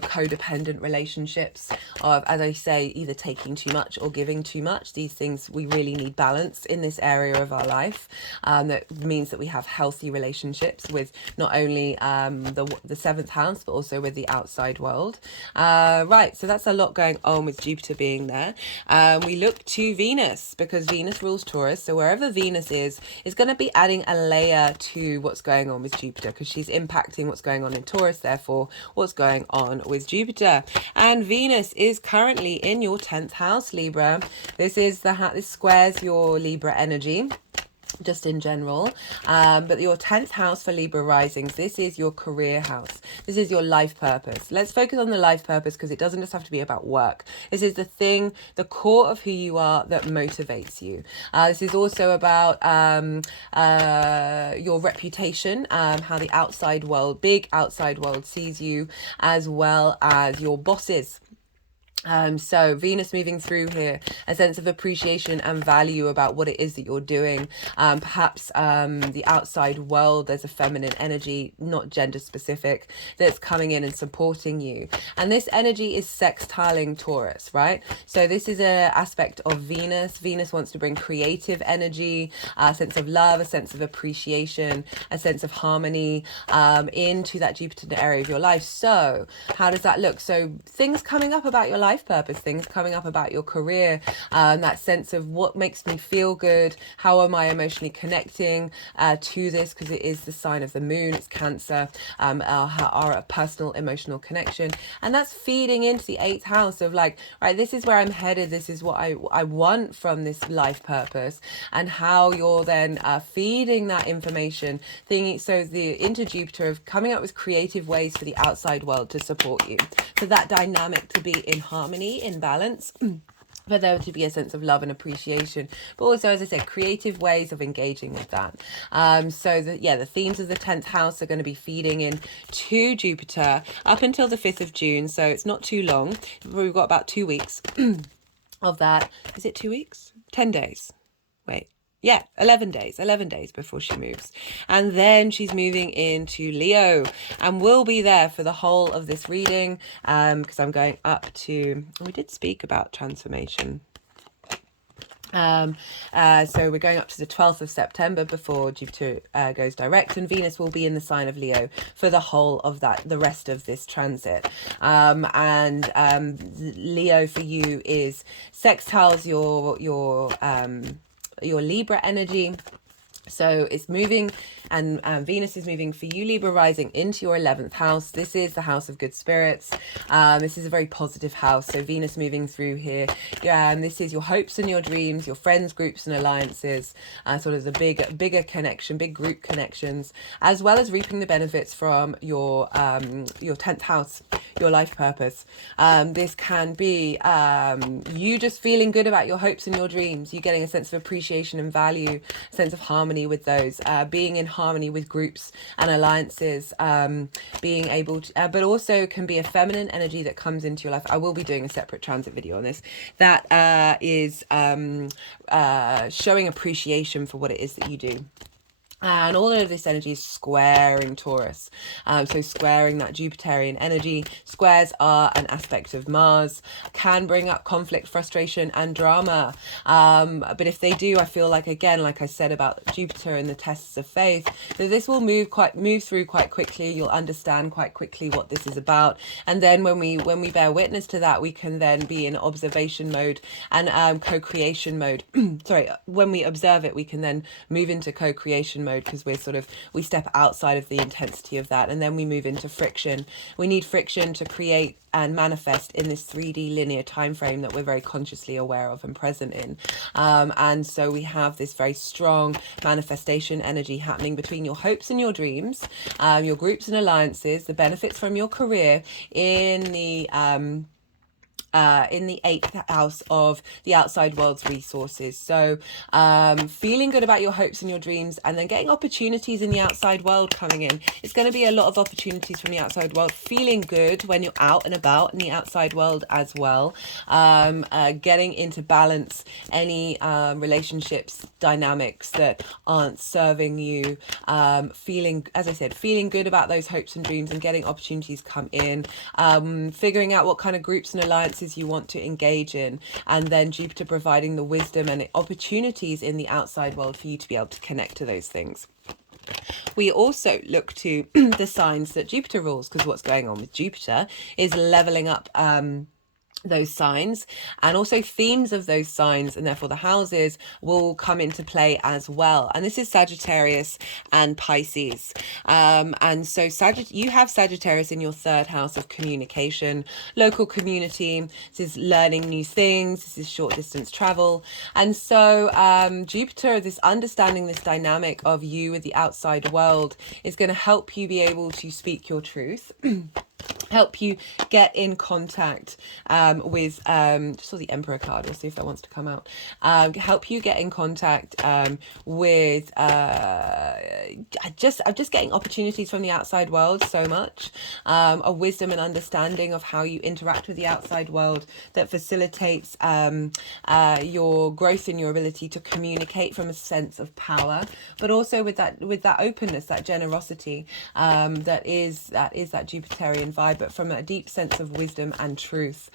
codependent relationships of, as I say, either taking too much or giving too much. These things, we really need balance in this area of our life. That means that we have healthy relationships with not only the seventh house, but also with the outside world. Right, so that's a lot going on with Jupiter being there. We look to Venus, because Venus rules Taurus. So wherever Venus is going to be adding a layer to what's going on with Jupiter, because she's impacting what's going on in Taurus, therefore what's going on with Jupiter. And Venus is currently in your 10th house, Libra. This squares your Libra energy, just in general, but your 10th house for Libra risings, this is your career house. This is your life purpose. Let's focus on the life purpose, because it doesn't just have to be about work. This is the thing, the core of who you are, that motivates you. This is also about your reputation, how the outside world, big outside world, sees you, as well as your bosses. So Venus moving through here, a sense of appreciation and value about what it is that you're doing. Perhaps the outside world, there's a feminine energy, not gender specific, that's coming in and supporting you. And this energy is sextiling Taurus, right? So this is an aspect of Venus. Venus wants to bring creative energy, a sense of love, a sense of appreciation, a sense of harmony into that Jupiter area of your life. So how does that look? So things coming up about your life purpose, things coming up about your career, that sense of what makes me feel good, how am I emotionally connecting to this, because it is the sign of the moon, it's Cancer, our personal emotional connection. And that's feeding into the 8th house of like, right, this is where I'm headed, this is what I want from this life purpose, and how you're then feeding that information, thinking, so into Jupiter of coming up with creative ways for the outside world to support you, for that dynamic to be in harmony, in balance, for there to be a sense of love and appreciation, but also, as I said, creative ways of engaging with that. So the themes of the 10th house are going to be feeding in to Jupiter up until the 5th of June. So it's not too long. We've got about 2 weeks of that. Is it 2 weeks? 10 days. Wait. Yeah, 11 days before she moves. And then she's moving into Leo, and we'll be there for the whole of this reading, because I'm going up to, we did speak about transformation. So we're going up to the 12th of September before Jupiter goes direct, and Venus will be in the sign of Leo for the whole of the rest of this transit. Leo for you is sextiles your Libra energy. So it's moving, and Venus is moving for you, Libra rising, into your 11th house. This is the house of good spirits. This is a very positive house. So Venus moving through here. And this is your hopes and your dreams, your friends, groups and alliances, sort of the bigger connection, big group connections, as well as reaping the benefits from your 10th house, your life purpose. This can be you just feeling good about your hopes and your dreams, you getting a sense of appreciation and value, a sense of harmony with those, being in harmony with groups and alliances, being able to, but also can be a feminine energy that comes into your life. I will be doing a separate transit video on this, that is showing appreciation for what it is that you do. And all of this energy is squaring Taurus. So squaring that Jupiterian energy. Squares are an aspect of Mars, can bring up conflict, frustration and drama. But if they do, I feel like, again, like I said about Jupiter and the tests of faith, that this will move through quite quickly. You'll understand quite quickly what this is about. And then when we bear witness to that, we can then be in observation mode and co-creation mode. Sorry, when we observe it, we can then move into co-creation mode, because we step outside of the intensity of that, and then we move into friction. We need friction to create and manifest in this 3D linear time frame that we're very consciously aware of and present in. And so we have this very strong manifestation energy happening between your hopes and your dreams, your groups and alliances, the benefits from your career in the in the 8th house of the outside world's resources. So feeling good about your hopes and your dreams, and then getting opportunities in the outside world coming in. It's going to be a lot of opportunities from the outside world. Feeling good when you're out and about in the outside world as well. Getting into balance any relationships, dynamics that aren't serving you. Feeling, as I said, feeling good about those hopes and dreams and getting opportunities come in. Figuring out what kind of groups and alliances you want to engage in, and then Jupiter providing the wisdom and opportunities in the outside world for you to be able to connect to those things. We also look to the signs that Jupiter rules, because what's going on with Jupiter is leveling up those signs, and also themes of those signs, and therefore the houses will come into play as well. And this is Sagittarius and Pisces. And so you have Sagittarius in your 3rd house of communication, local community. This is learning new things. This is short distance travel. And so Jupiter, this understanding this dynamic of you with the outside world, is going to help you be able to speak your truth. Help you get in contact with just saw the Emperor card. We'll see if that wants to come out. Help you get in contact with I'm just getting opportunities from the outside world so much, a wisdom and understanding of how you interact with the outside world that facilitates your growth in your ability to communicate from a sense of power, but also with that openness, that generosity, that is that Jupiterian vibe, but from a deep sense of wisdom and truth.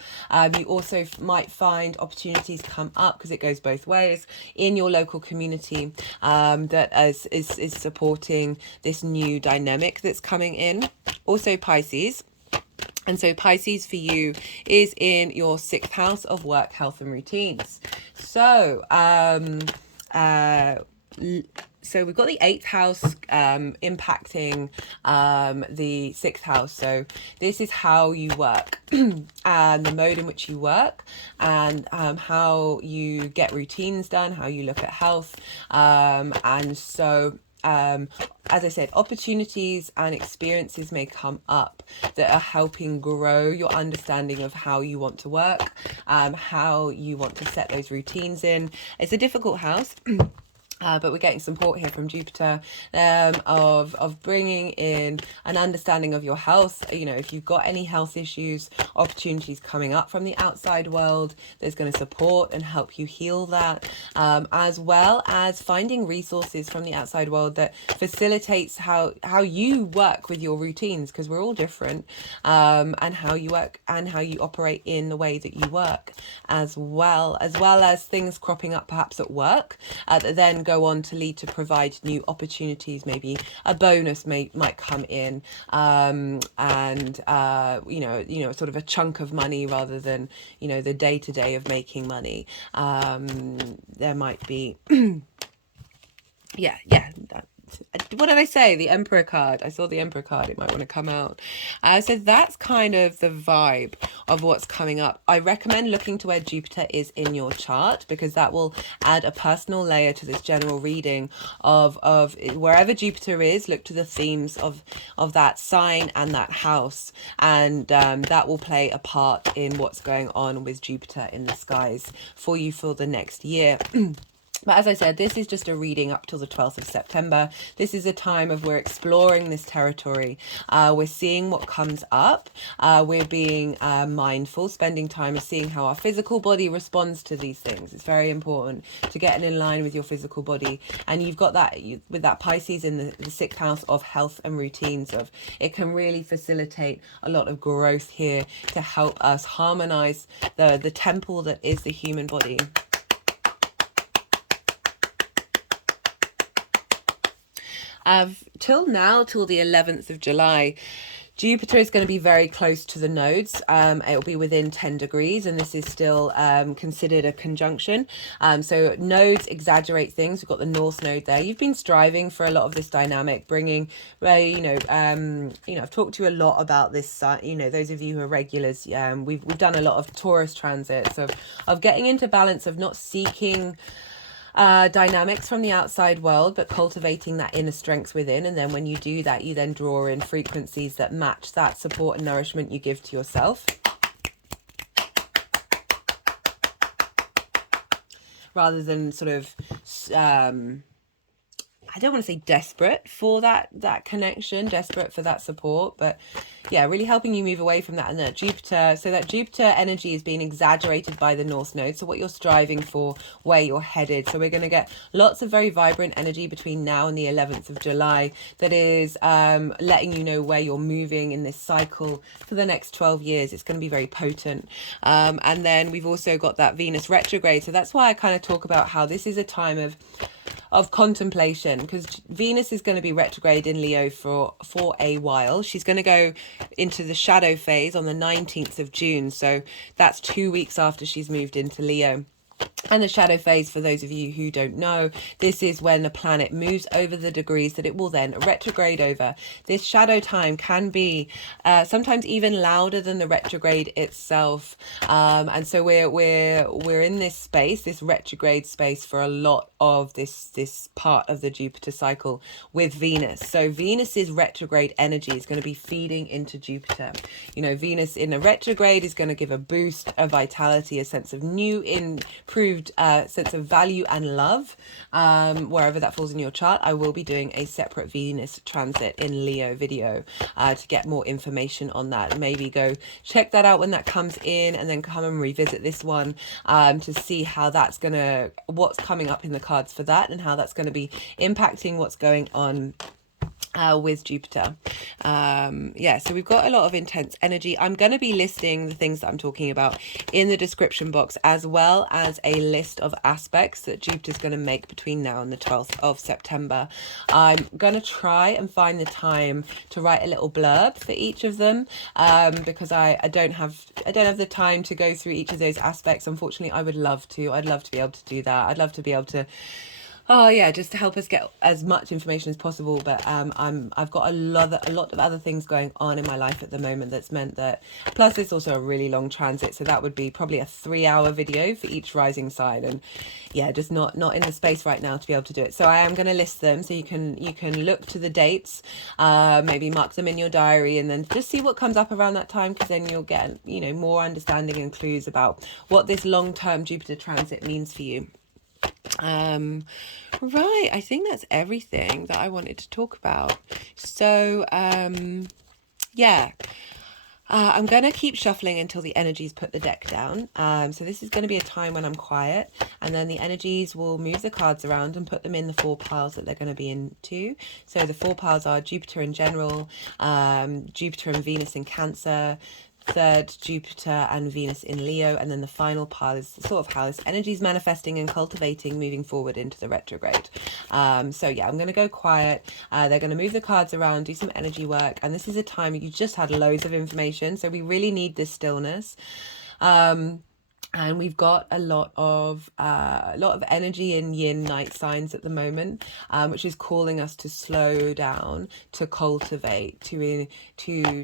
You also might find opportunities come up, because it goes both ways, in your local community that is supporting this new dynamic that's coming in. Also Pisces. And so Pisces for you is in your 6th house of work, health and routines. So so we've got the 8th house impacting the 6th house. So this is how you work and the mode in which you work, and how you get routines done, how you look at health. And so as I said, opportunities and experiences may come up that are helping grow your understanding of how you want to work, how you want to set those routines in. It's a difficult house. But we're getting support here from Jupiter of bringing in an understanding of your health. You know, if you've got any health issues, opportunities coming up from the outside world, there's going to support and help you heal that, as well as finding resources from the outside world that facilitates how you work with your routines, because we're all different, and how you work and how you operate in the way that you work, as well as things cropping up perhaps at work that then go on to lead to provide new opportunities. Maybe a bonus might come in, and you know, sort of a chunk of money rather than, you know, the day-to-day of making money. There might be what did I say? The Emperor card. I saw the Emperor card. It might want to come out. So that's kind of the vibe of what's coming up. I recommend looking to where Jupiter is in your chart, because that will add a personal layer to this general reading of wherever Jupiter is. Look to the themes of that sign and that house, and that will play a part in what's going on with Jupiter in the skies for you for the next year. But as I said, this is just a reading up till the 12th of September. This is a time of we're exploring this territory. We're seeing what comes up. We're being mindful, spending time of seeing how our physical body responds to these things. It's very important to get in line with your physical body. And you've got that with that Pisces in the 6th house of health and routines. Of it can really facilitate a lot of growth here to help us harmonize the temple that is the human body. Till the 11th of July, Jupiter is going to be very close to the nodes. It will be within 10 degrees, and this is still considered a conjunction. So nodes exaggerate things. We've got the North Node there. You've been striving for a lot of this dynamic, bringing, I've talked to you a lot about this. Those of you who are regulars, we've done a lot of Taurus transits of getting into balance, of not seeking dynamics from the outside world, but cultivating that inner strength within. And then when you do that, you then draw in frequencies that match that support and nourishment you give to yourself. rather than sort of I don't want to say desperate for that connection, desperate for that support, but yeah, really helping you move away from that. And that Jupiter, so that Jupiter energy is being exaggerated by the North Node, so what you're striving for, where you're headed. So we're going to get lots of very vibrant energy between now and the 11th of July that is letting you know where you're moving in this cycle for the next 12 years. It's going to be very potent. And then we've also got that Venus retrograde, so that's why I kind of talk about how this is a time of contemplation, because Venus is going to be retrograde in Leo for a while. She's going to go into the shadow phase on the 19th of June. So that's 2 weeks after she's moved into Leo. And the shadow phase, for those of you who don't know, this is when a planet moves over the degrees that it will then retrograde over. This shadow time can be sometimes even louder than the retrograde itself, and so we're in this space, this retrograde space, for a lot of this part of the Jupiter cycle with Venus. So Venus's retrograde energy is going to be feeding into Jupiter. You know, Venus in a retrograde is going to give a boost of vitality, a sense of new, improved sense of value and love, wherever that falls in your chart. I will be doing a separate Venus transit in Leo video to get more information on that. Maybe go check that out when that comes in, and then come and revisit this one to see how that's gonna, what's coming up in the cards for that, and how that's going to be impacting what's going on with Jupiter. Yeah, so we've got a lot of intense energy. I'm going to be listing the things that I'm talking about in the description box, as well as a list of aspects that Jupiter's going to make between now and the 12th of September. I'm going to try and find the time to write a little blurb for each of them, because I don't have the time to go through each of those aspects. Unfortunately, I would love to. I'd love to be able to do that. I'd love to be able to, oh yeah, just to help us get as much information as possible. But I've got a lot of other things going on in my life at the moment that's meant that, plus it's also a really long transit, so that would be probably a 3-hour video for each rising sign, and yeah, just not in the space right now to be able to do it. So I am going to list them, so you can look to the dates, maybe mark them in your diary, and then just see what comes up around that time, because then you'll get, you know, more understanding and clues about what this long-term Jupiter transit means for you. Right, I think that's everything that I wanted to talk about. So yeah, I'm going to keep shuffling until the energies put the deck down. So this is going to be a time when I'm quiet, and then the energies will move the cards around and put them in the 4 piles that they're going to be into. So the 4 piles are Jupiter in general, Jupiter and Venus in Cancer, third Jupiter and Venus in Leo, and then the final pile is sort of how this energy is manifesting and cultivating moving forward into the retrograde. So yeah, I'm going to go quiet. They're going to move the cards around, do some energy work, and this is a time you just had loads of information, so we really need this stillness. And we've got a lot of energy in yin night signs at the moment, which is calling us to slow down, to cultivate, to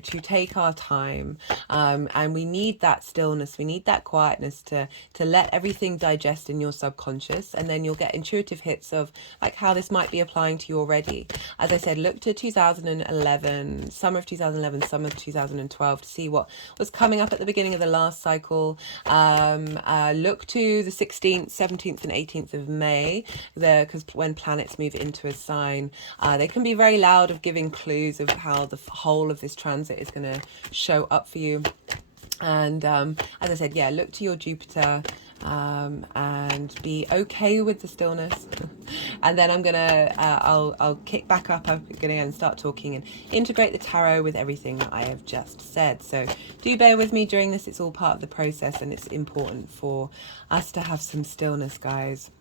take our time, and we need that stillness. We need that quietness to let everything digest in your subconscious, and then you'll get intuitive hits of like how this might be applying to you already. As I said, look to 2011, summer of 2011, summer of 2012 to see what was coming up at the beginning of the last cycle. Look to the 16th, 17th and 18th of May, because when planets move into a sign, they can be very loud of giving clues of how the whole of this transit is going to show up for you. And as I said, yeah, look to your Jupiter, and be okay with the stillness. And then I'm gonna I'll kick back up. I'm gonna start talking and integrate the tarot with everything that I have just said. So do bear with me during this. It's all part of the process, and it's important for us to have some stillness, guys.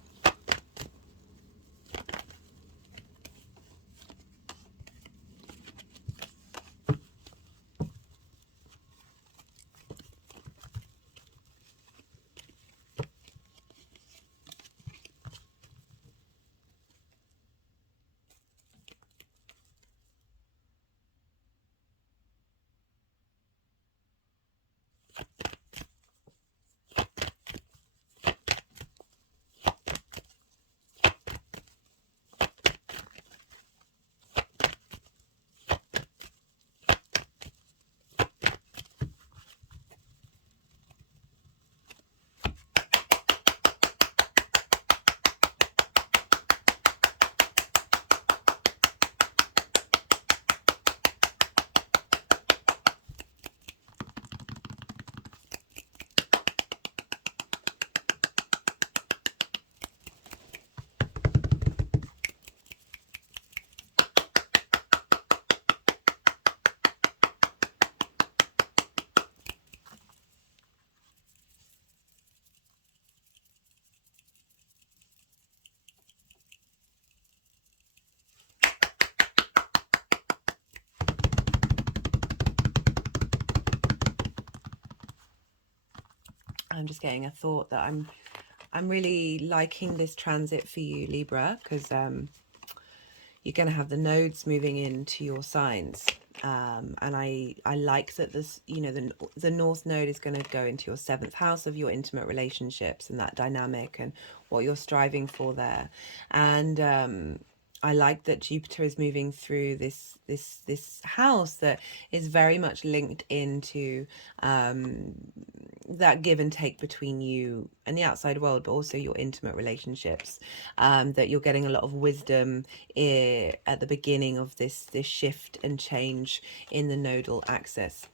I'm just getting a thought that I'm really liking this transit for you, Libra, because you're going to have the nodes moving into your signs. And I like that this, you know, the North Node is going to go into your 7th house of your intimate relationships and that dynamic and what you're striving for there. And I like that Jupiter is moving through this house that is very much linked into that give and take between you and the outside world, but also your intimate relationships. That you're getting a lot of wisdom at the beginning of this shift and change in the nodal axis.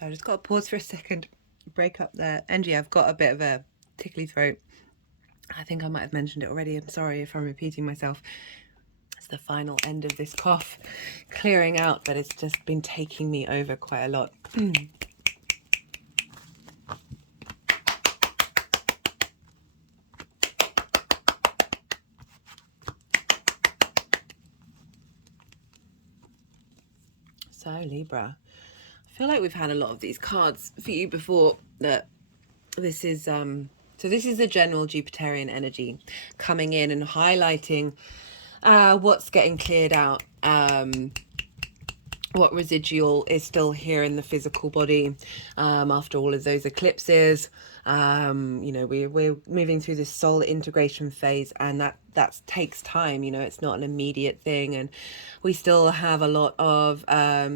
So I just got to pause for a second, break up there. And yeah, I've got a bit of a tickly throat. I think I might have mentioned it already. I'm sorry if I'm repeating myself. It's the final end of this cough clearing out, but it's just been taking me over quite a lot. So Libra, I feel like we've had a lot of these cards for you before. That this is so this is the general Jupiterian energy coming in and highlighting what's getting cleared out, what residual is still here in the physical body after all of those eclipses. You know, we're moving through this soul integration phase, and that takes time. You know, it's not an immediate thing, and we still have a lot of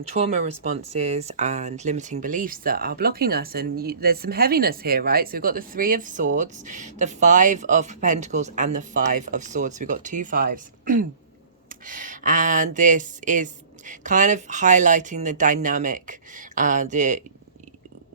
trauma responses and limiting beliefs that are blocking us, and there's some heaviness here, right? So we've got the 3 of Swords, the 5 of Pentacles, and the 5 of Swords. So we've got 2 5s. And this is kind of highlighting the dynamic,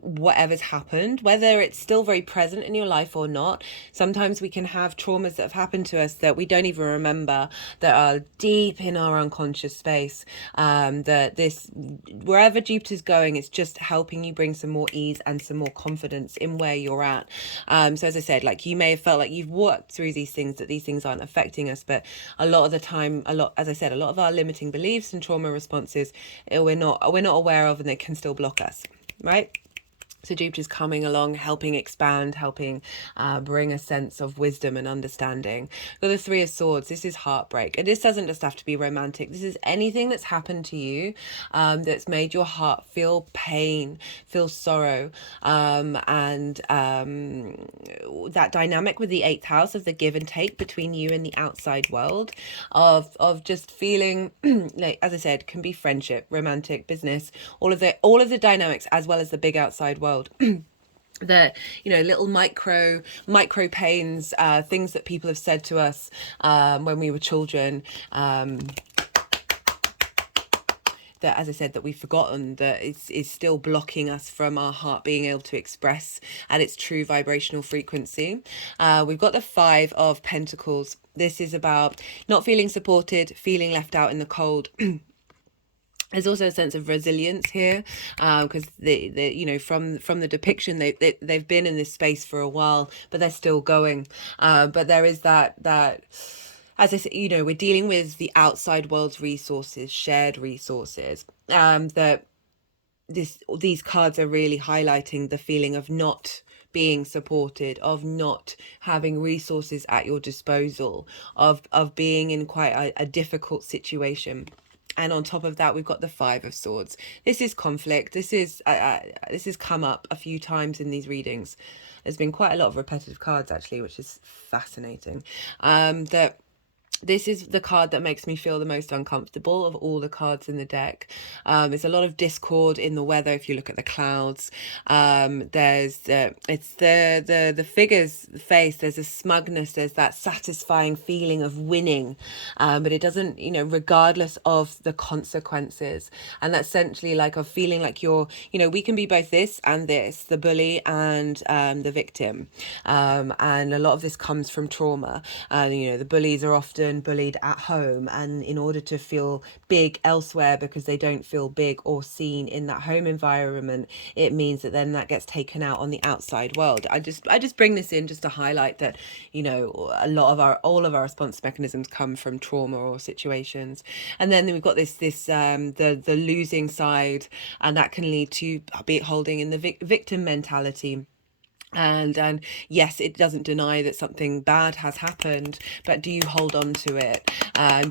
whatever's happened, whether it's still very present in your life or not. Sometimes we can have traumas that have happened to us that we don't even remember, that are deep in our unconscious space. That this, wherever Jupiter's going, it's just helping you bring some more ease and some more confidence in where you're at. So as I said, like, you may have felt like you've worked through these things, that these things aren't affecting us, but a lot of the time, as I said, a lot of our limiting beliefs and trauma responses, we're not aware of, and they can still block us, right? So Jupiter's coming along, helping expand, helping bring a sense of wisdom and understanding. Got the Three of Swords. This is heartbreak. And this doesn't just have to be romantic. This is anything that's happened to you that's made your heart feel pain, feel sorrow. And that dynamic with the 8th house of the give and take between you and the outside world, of just feeling, like, as I said, can be friendship, romantic, business, all of the dynamics, as well as the big outside world. That, you know, little micro pains, things that people have said to us when we were children, that, as I said, that we've forgotten, that is still blocking us from our heart being able to express at its true vibrational frequency. We've got the 5 of Pentacles. This is about not feeling supported, feeling left out in the cold. There's also a sense of resilience here, because they you know, from the depiction, they've been in this space for a while, but they're still going. But there is that, as I said, you know, we're dealing with the outside world's resources, shared resources. That these cards are really highlighting the feeling of not being supported, of not having resources at your disposal, of being in quite a difficult situation. And on top of that, we've got the 5 of Swords. This is conflict. This has come up a few times in these readings. There's been quite a lot of repetitive cards, actually, which is fascinating. That this is the card that makes me feel the most uncomfortable of all the cards in the deck. There's a lot of discord in the weather. If you look at the clouds, there's it's the figure's face. There's a smugness. There's that satisfying feeling of winning, but it doesn't, you know, regardless of the consequences. And that's essentially like a feeling like you're, you know, we can be both this and this, the bully and the victim. And a lot of this comes from trauma. You know, the bullies are often bullied at home, and in order to feel big elsewhere, because they don't feel big or seen in that home environment, it means that then that gets taken out on the outside world. I just bring this in just to highlight that, you know, all of our response mechanisms come from trauma or situations. And then we've got the losing side, and that can lead to be holding in the victim mentality. And yes, it doesn't deny that something bad has happened, but do you hold on to it?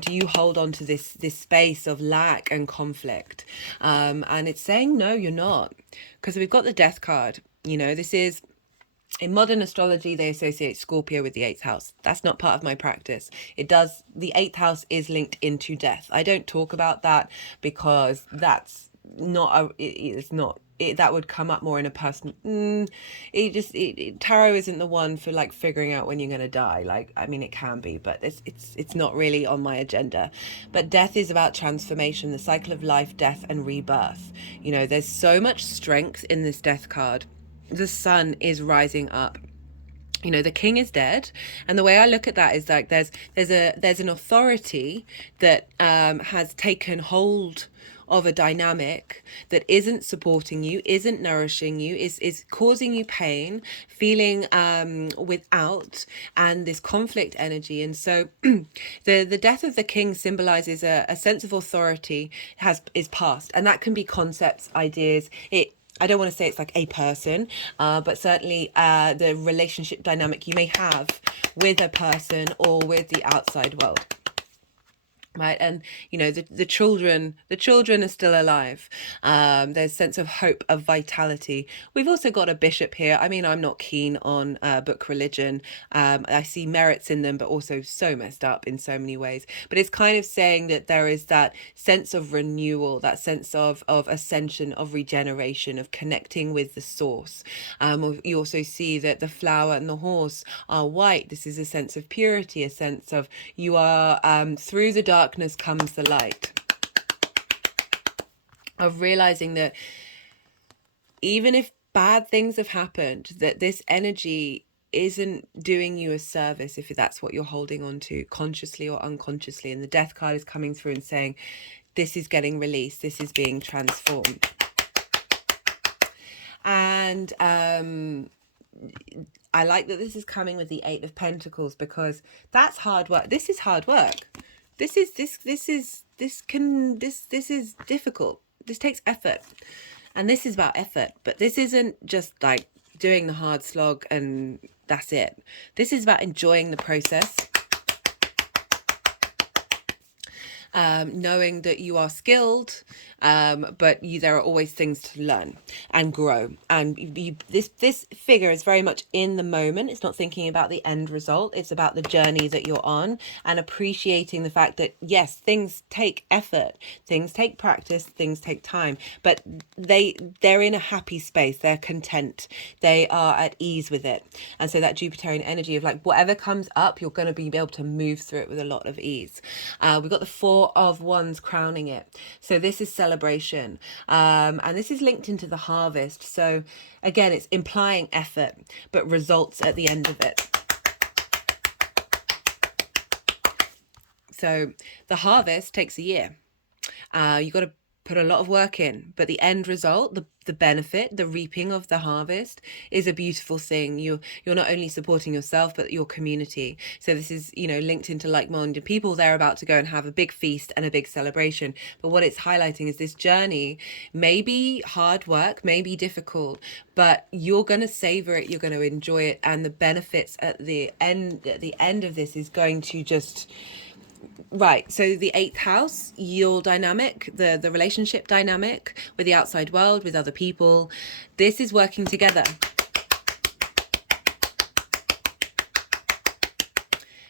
Do you hold on to this space of lack and conflict? And it's saying no, you're not, because we've got the Death card. You know, this is, in modern astrology, they associate Scorpio with the 8th house. That's not part of my practice. The 8th house is linked into death. I don't talk about that because that's not that would come up more in a person. Tarot isn't the one for like figuring out when you're going to die. Like, I mean, it can be, but it's not really on my agenda. But death is about transformation, the cycle of life, death, and rebirth. You know, there's so much strength in this Death card. The sun is rising up. You know, the king is dead, and the way I look at that is like there's an authority that has taken hold of a dynamic that isn't supporting you, isn't nourishing you, is causing you pain, feeling without, and this conflict energy. And so the death of the king symbolizes a sense of authority is past, and that can be concepts, ideas. I don't want to say it's like a person, but certainly the relationship dynamic you may have with a person or with the outside world. Right. And, you know, the children are still alive. There's a sense of hope, of vitality. We've also got a bishop here. I mean, I'm not keen on book religion. I see merits in them, but also so messed up in so many ways. But it's kind of saying that there is that sense of renewal, that sense of ascension, of regeneration, of connecting with the source. You also see that the flower and the horse are white. This is a sense of purity, a sense of you are through the darkness comes the light, of realizing that even if bad things have happened, that this energy isn't doing you a service if that's what you're holding on to, consciously or unconsciously. And the death card is coming through and saying, this is getting released, this is being transformed. And I like that this is coming with the 8 of Pentacles, because that's hard work. This is hard work. This is difficult. This takes effort. And this is about effort, but this isn't just like doing the hard slog and that's it. This is about enjoying the process. Knowing that you are skilled, but there are always things to learn and grow. And this figure is very much in the moment. It's not thinking about the end result. It's about the journey that you're on, and appreciating the fact that, yes, things take effort, things take practice, things take time, but they're in a happy space. They're content. They are at ease with it. And so that Jupiterian energy of like, whatever comes up, you're going to be able to move through it with a lot of ease. We've got the 4 of Wands crowning it. So this is celebration. And this is linked into the harvest. So again, it's implying effort, but results at the end of it. So the harvest takes a year. You've got to put a lot of work in, but the end result, the benefit, the reaping of the harvest is a beautiful thing. You're not only supporting yourself, but your community. So this is, linked into like-minded people. They're about to go and have a big feast and a big celebration. But what it's highlighting is this journey may be hard work, may be difficult, but you're going to savor it. You're going to enjoy it. And the benefits at the end of this is going to just... Right, so the 8th house, your dynamic, the relationship dynamic with the outside world, with other people, this is working together.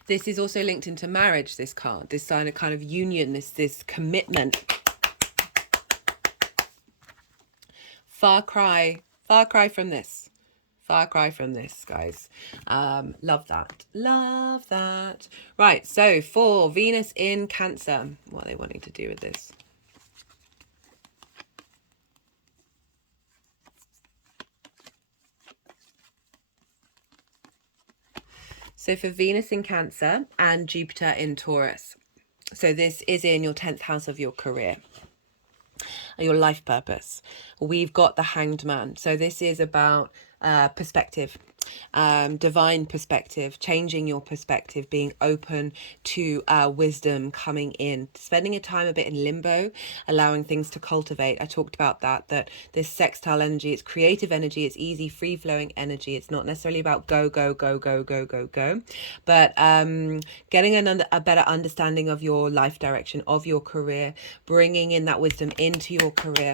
This is also linked into marriage, this card, this sign of kind of union, this commitment. Far cry from this. Far cry from this, guys. Love that. Right, so for Venus in Cancer, what are they wanting to do with this? So for Venus in Cancer and Jupiter in Taurus. So this is in your 10th house of your career, your life purpose. We've got the Hanged Man. So this is about perspective, divine perspective, changing your perspective, being open to wisdom coming in, spending a time a bit in limbo, allowing things to cultivate. I talked about that this sextile energy, it's creative energy, it's easy, free-flowing energy. It's not necessarily about go, but getting a better understanding of your life direction, of your career, bringing in that wisdom into your career.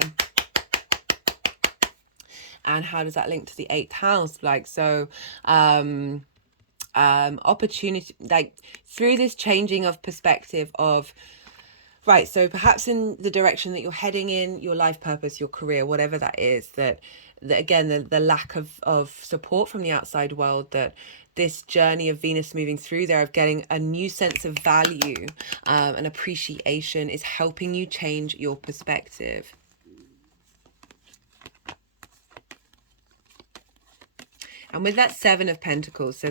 And how does that link to the 8th house? Like, so, opportunity, like through this changing of perspective of, right, so perhaps in the direction that you're heading in, your life purpose, your career, whatever that is, that again, the lack of support from the outside world, that this journey of Venus moving through there, of getting a new sense of value and appreciation, is helping you change your perspective. And with that 7 of Pentacles, so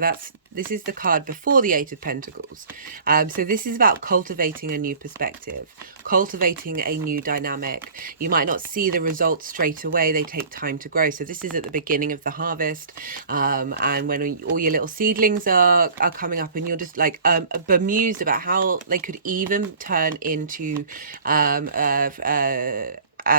this is the card before the 8 of Pentacles. So this is about cultivating a new perspective, cultivating a new dynamic. You might not see the results straight away. They take time to grow. So this is at the beginning of the harvest. And when all your little seedlings are coming up, and you're just like bemused about how they could even turn into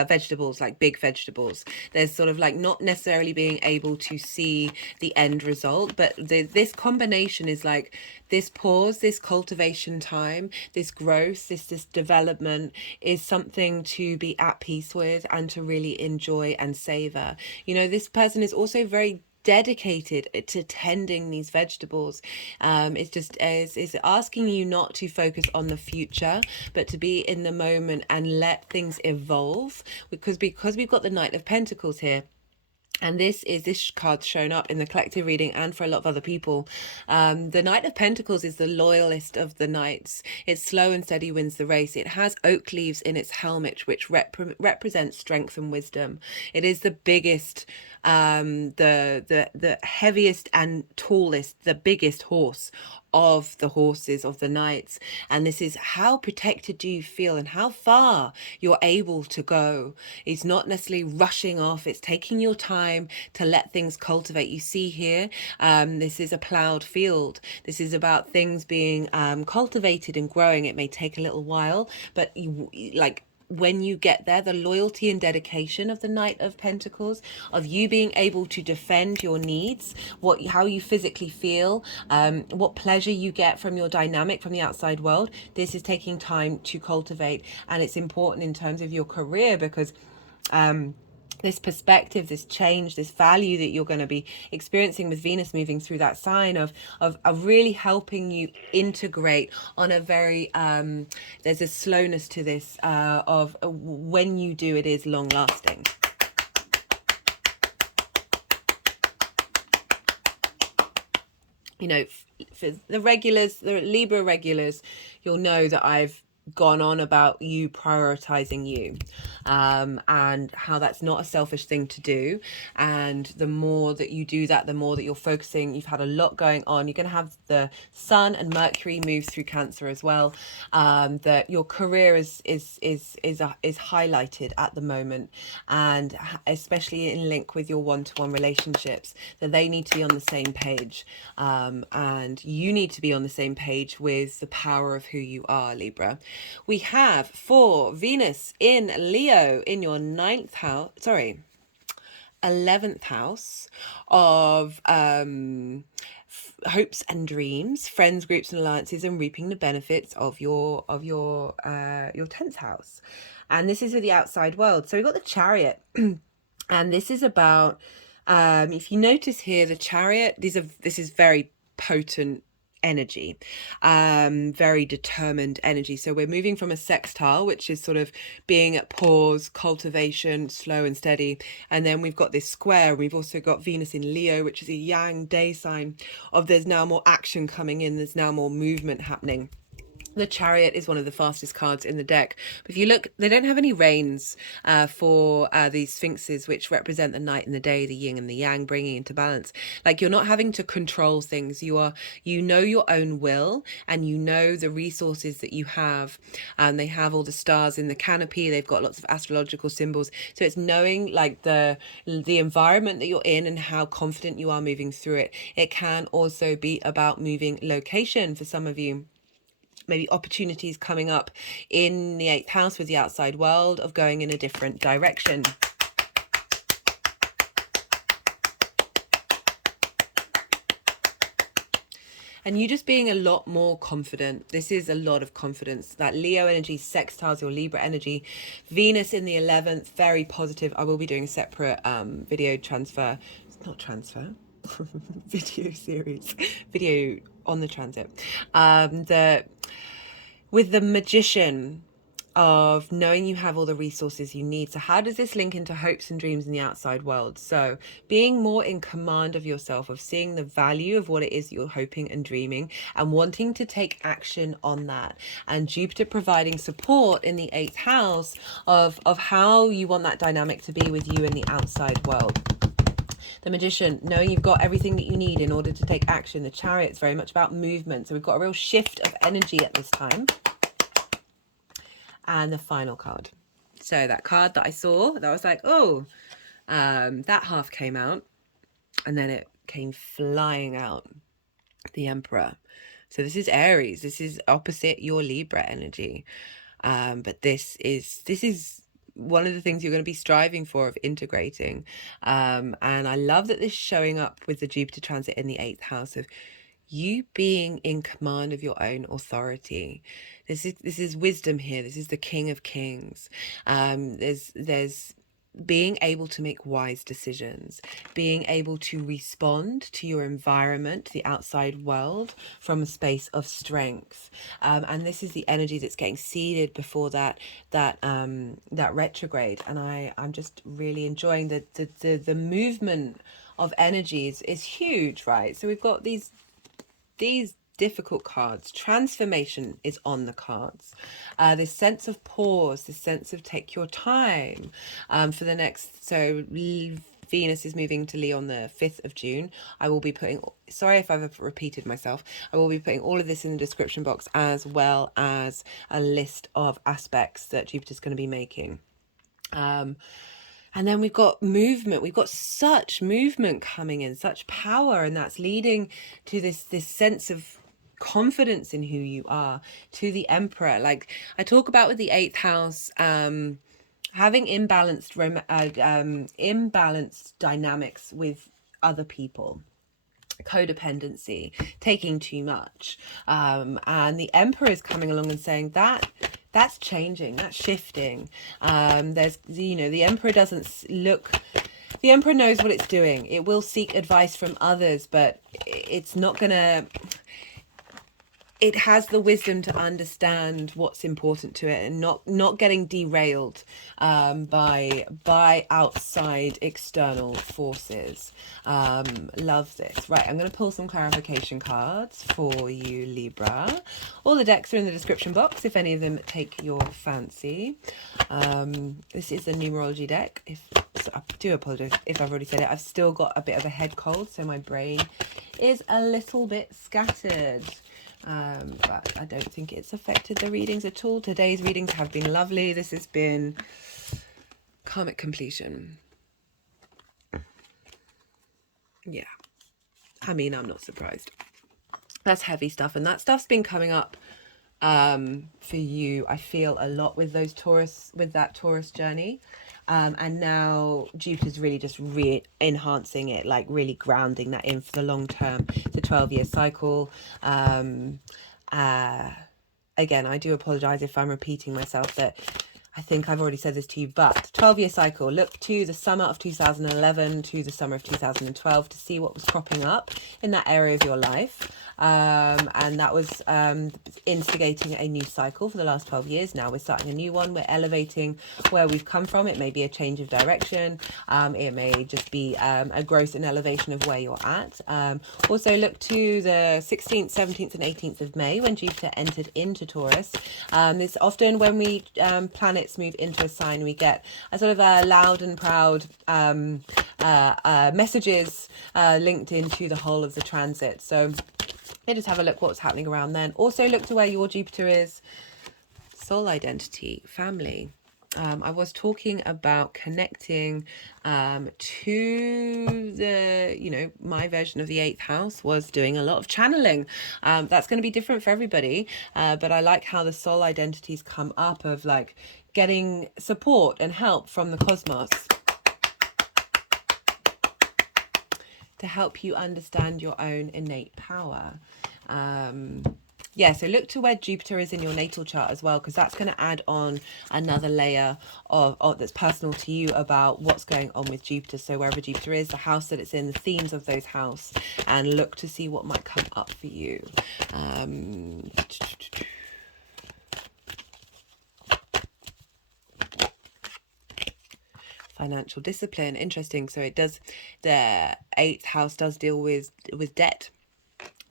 vegetables, like big vegetables. There's sort of like not necessarily being able to see the end result, but this combination is like this pause, this cultivation time, this growth, this development is something to be at peace with and to really enjoy and savor. This person is also very dedicated to tending these vegetables. It's asking you not to focus on the future, but to be in the moment and let things evolve, because we've got the Knight of Pentacles here. And this card's shown up in the collective reading and for a lot of other people. The Knight of Pentacles is the loyalist of the knights. It's slow and steady wins the race. It has oak leaves in its helmet, which represents strength and wisdom. It is the biggest, the heaviest and tallest, the biggest horse of the horses of the knights. And this is how protected do you feel and how far you're able to go. It's not necessarily rushing off, it's taking your time to let things cultivate. You see here, this is a plowed field. This is about things being cultivated and growing. It may take a little while, but when you get there, the loyalty and dedication of the Knight of Pentacles, of you being able to defend your needs, how you physically feel, what pleasure you get from your dynamic from the outside world, this is taking time to cultivate. And it's important in terms of your career because this perspective, this change, this value that you're going to be experiencing with Venus moving through that sign of really helping you integrate on a very there's a slowness to this of when you do, it is long lasting. You know, for the regulars, the Libra regulars, you'll know that I've gone on about you prioritizing you, and how that's not a selfish thing to do. And the more that you do that, the more that you're focusing. You've had a lot going on. You're going to have the Sun and Mercury move through Cancer as well. That your career is highlighted at the moment, and especially in link with your one-to-one relationships, that they need to be on the same page, and you need to be on the same page with the power of who you are, Libra. We have for Venus in Leo in your 11th house of hopes and dreams, friends, groups and alliances, and reaping the benefits of your 10th house. And this is with the outside world. So we've got the Chariot and this is about if you notice here, the Chariot, this is very potent energy, very determined energy. So we're moving from a sextile, which is sort of being at pause, cultivation, slow and steady, and then we've got this square. We've also got Venus in Leo, which is a yang day sign of there's now more action coming in, there's now more movement happening. The Chariot is one of the fastest cards in the deck. But if you look, they don't have any reins for these sphinxes, which represent the night and the day, the yin and the yang, bringing into balance. Like, you're not having to control things. You know your own will, and you know the resources that you have. They have all the stars in the canopy. They've got lots of astrological symbols. So it's knowing like the environment that you're in and how confident you are moving through it. It can also be about moving location for some of you. Maybe opportunities coming up in the 8th house with the outside world of going in a different direction. And you just being a lot more confident. This is a lot of confidence. That Leo energy sextiles your Libra energy. Venus in the 11th, very positive. I will be doing a separate video transfer. Not transfer. Video series. Video on the transit. With the Magician of knowing you have all the resources you need. So how does this link into hopes and dreams in the outside world? So being more in command of yourself, of seeing the value of what it is you're hoping and dreaming and wanting to take action on that. And Jupiter providing support in the 8th house of how you want that dynamic to be with you in the outside world. The Magician, knowing you've got everything that you need in order to take action. The Chariot's very much about movement. So we've got a real shift of energy at this time. And the final card. So that card that I saw, that I was like, oh, that half came out. And then it came flying out. The Emperor. So this is Aries. This is opposite your Libra energy. But this is one of the things you're going to be striving for, of integrating. And I love that this is showing up with the Jupiter transit in the 8th house of you being in command of your own authority. This is wisdom here. This is the King of Kings. There's being able to make wise decisions, being able to respond to your environment, the outside world, from a space of strength. And this is the energy that's getting seeded before that retrograde. And I'm just really enjoying the movement of energies is huge, right? So we've got these difficult cards. Transformation is on the cards. This sense of pause, this sense of take your time for the next. So Venus is moving to Leo on the 5th of June. I will be putting, sorry if I've repeated myself, I will be putting all of this in the description box, as well as a list of aspects that Jupiter's going to be making. And then we've got movement. We've got such movement coming in, such power, and that's leading to this sense of confidence in who you are, to the Emperor. Like I talk about with the 8th house, having imbalanced dynamics with other people, codependency, taking too much, and the Emperor is coming along and saying that's changing, that's shifting. There's, you know, the Emperor doesn't look, the Emperor knows what it's doing. It will seek advice from others, but it's not gonna, it has the wisdom to understand what's important to it, and not getting derailed by outside external forces. Love this. Right, I'm going to pull some clarification cards for you, Libra. All the decks are in the description box if any of them take your fancy. This is the numerology deck. I do apologize if I've already said it. I've still got a bit of a head cold, so my brain is a little bit scattered. But I don't think it's affected the readings at all. Today's readings have been lovely. This has been karmic completion. Yeah, I mean, I'm not surprised. That's heavy stuff, and that stuff's been coming up for you, I feel, a lot with those Taurus, with that Taurus journey. And now Jupiter's really just enhancing it, like really grounding that in for the long term, the 12-year cycle. Again, I do apologize if I'm repeating myself, that I think I've already said this to you, but 12-year cycle, look to the summer of 2011 to the summer of 2012 to see what was cropping up in that area of your life. And that was instigating a new cycle for the last 12 years. Now we're starting a new one. We're elevating where we've come from. It may be a change of direction. It may just be a growth and elevation of where you're at. Also look to the 16th, 17th and 18th of May when Jupiter entered into Taurus. It's often when we planets move into a sign, we get a sort of a loud and proud messages linked into the whole of the transit. So just have a look what's happening around then. Also look to where your Jupiter is. Soul identity, family. I was talking about connecting to the, you know, my version of the 8th house was doing a lot of channeling. That's going to be different for everybody. But I like how the soul identities come up of like getting support and help from the cosmos to help you understand your own innate power. Yeah, so look to where Jupiter is in your natal chart as well, because that's going to add on another layer of that's personal to you about what's going on with Jupiter. So wherever Jupiter is, the house that it's in, the themes of those house, and look to see what might come up for you. Financial discipline, interesting. So it does, the 8th house does deal with debt,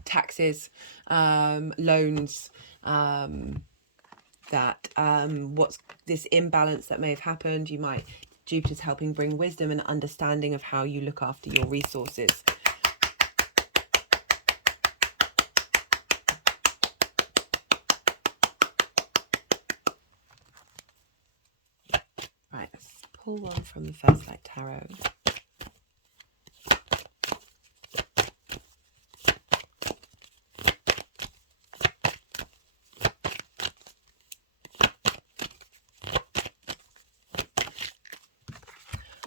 taxes, loans, that what's this imbalance that may have happened. Jupiter's helping bring wisdom and understanding of how you look after your resources. Right, let's pull one from the First Light Tarot.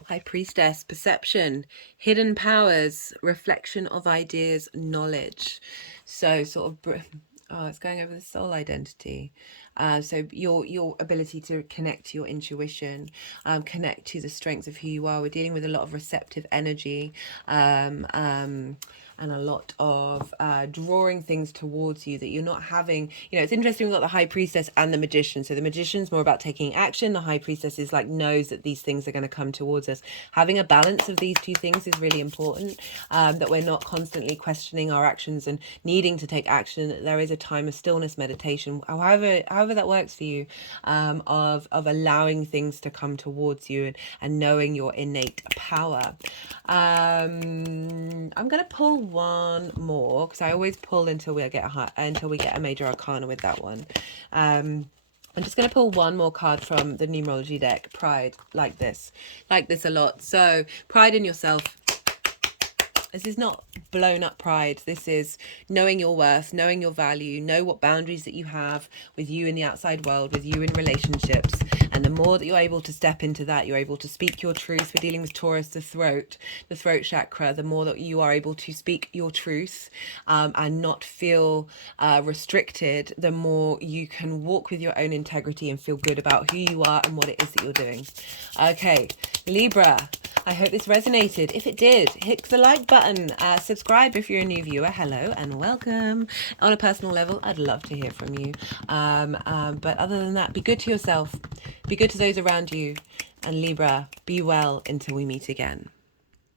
High Priestess, perception, hidden powers, reflection of ideas, knowledge. So sort of Oh, it's going over the soul identity. So your ability to connect to your intuition, connect to the strengths of who you are. We're dealing with a lot of receptive energy, and a lot of drawing things towards you that you're not having. You know, it's interesting. We've got the High Priestess and the Magician. So the Magician's more about taking action. The High Priestess is like knows that these things are going to come towards us. Having a balance of these two things is really important. That we're not constantly questioning our actions and needing to take action. That there is a time of stillness, meditation, however that works for you, of allowing things to come towards you and knowing your innate power. I'm gonna pull one more because I always pull until we get a major arcana with that one. I'm just going to pull one more card from the numerology deck. Pride, like this a lot. So pride in yourself. This is not blown up pride. This is knowing your worth, knowing your value, know what boundaries that you have with you in the outside world, with you in relationships. And the more that you're able to step into that, you're able to speak your truth. We're dealing with Taurus, the throat chakra. The more that you are able to speak your truth and not feel restricted, the more you can walk with your own integrity and feel good about who you are and what it is that you're doing. Okay, Libra. I hope this resonated. If it did, hit the like button. Subscribe if you're a new viewer. Hello and welcome. On a personal level, I'd love to hear from you. But other than that, be good to yourself. Be good to those around you. And Libra, be well until we meet again.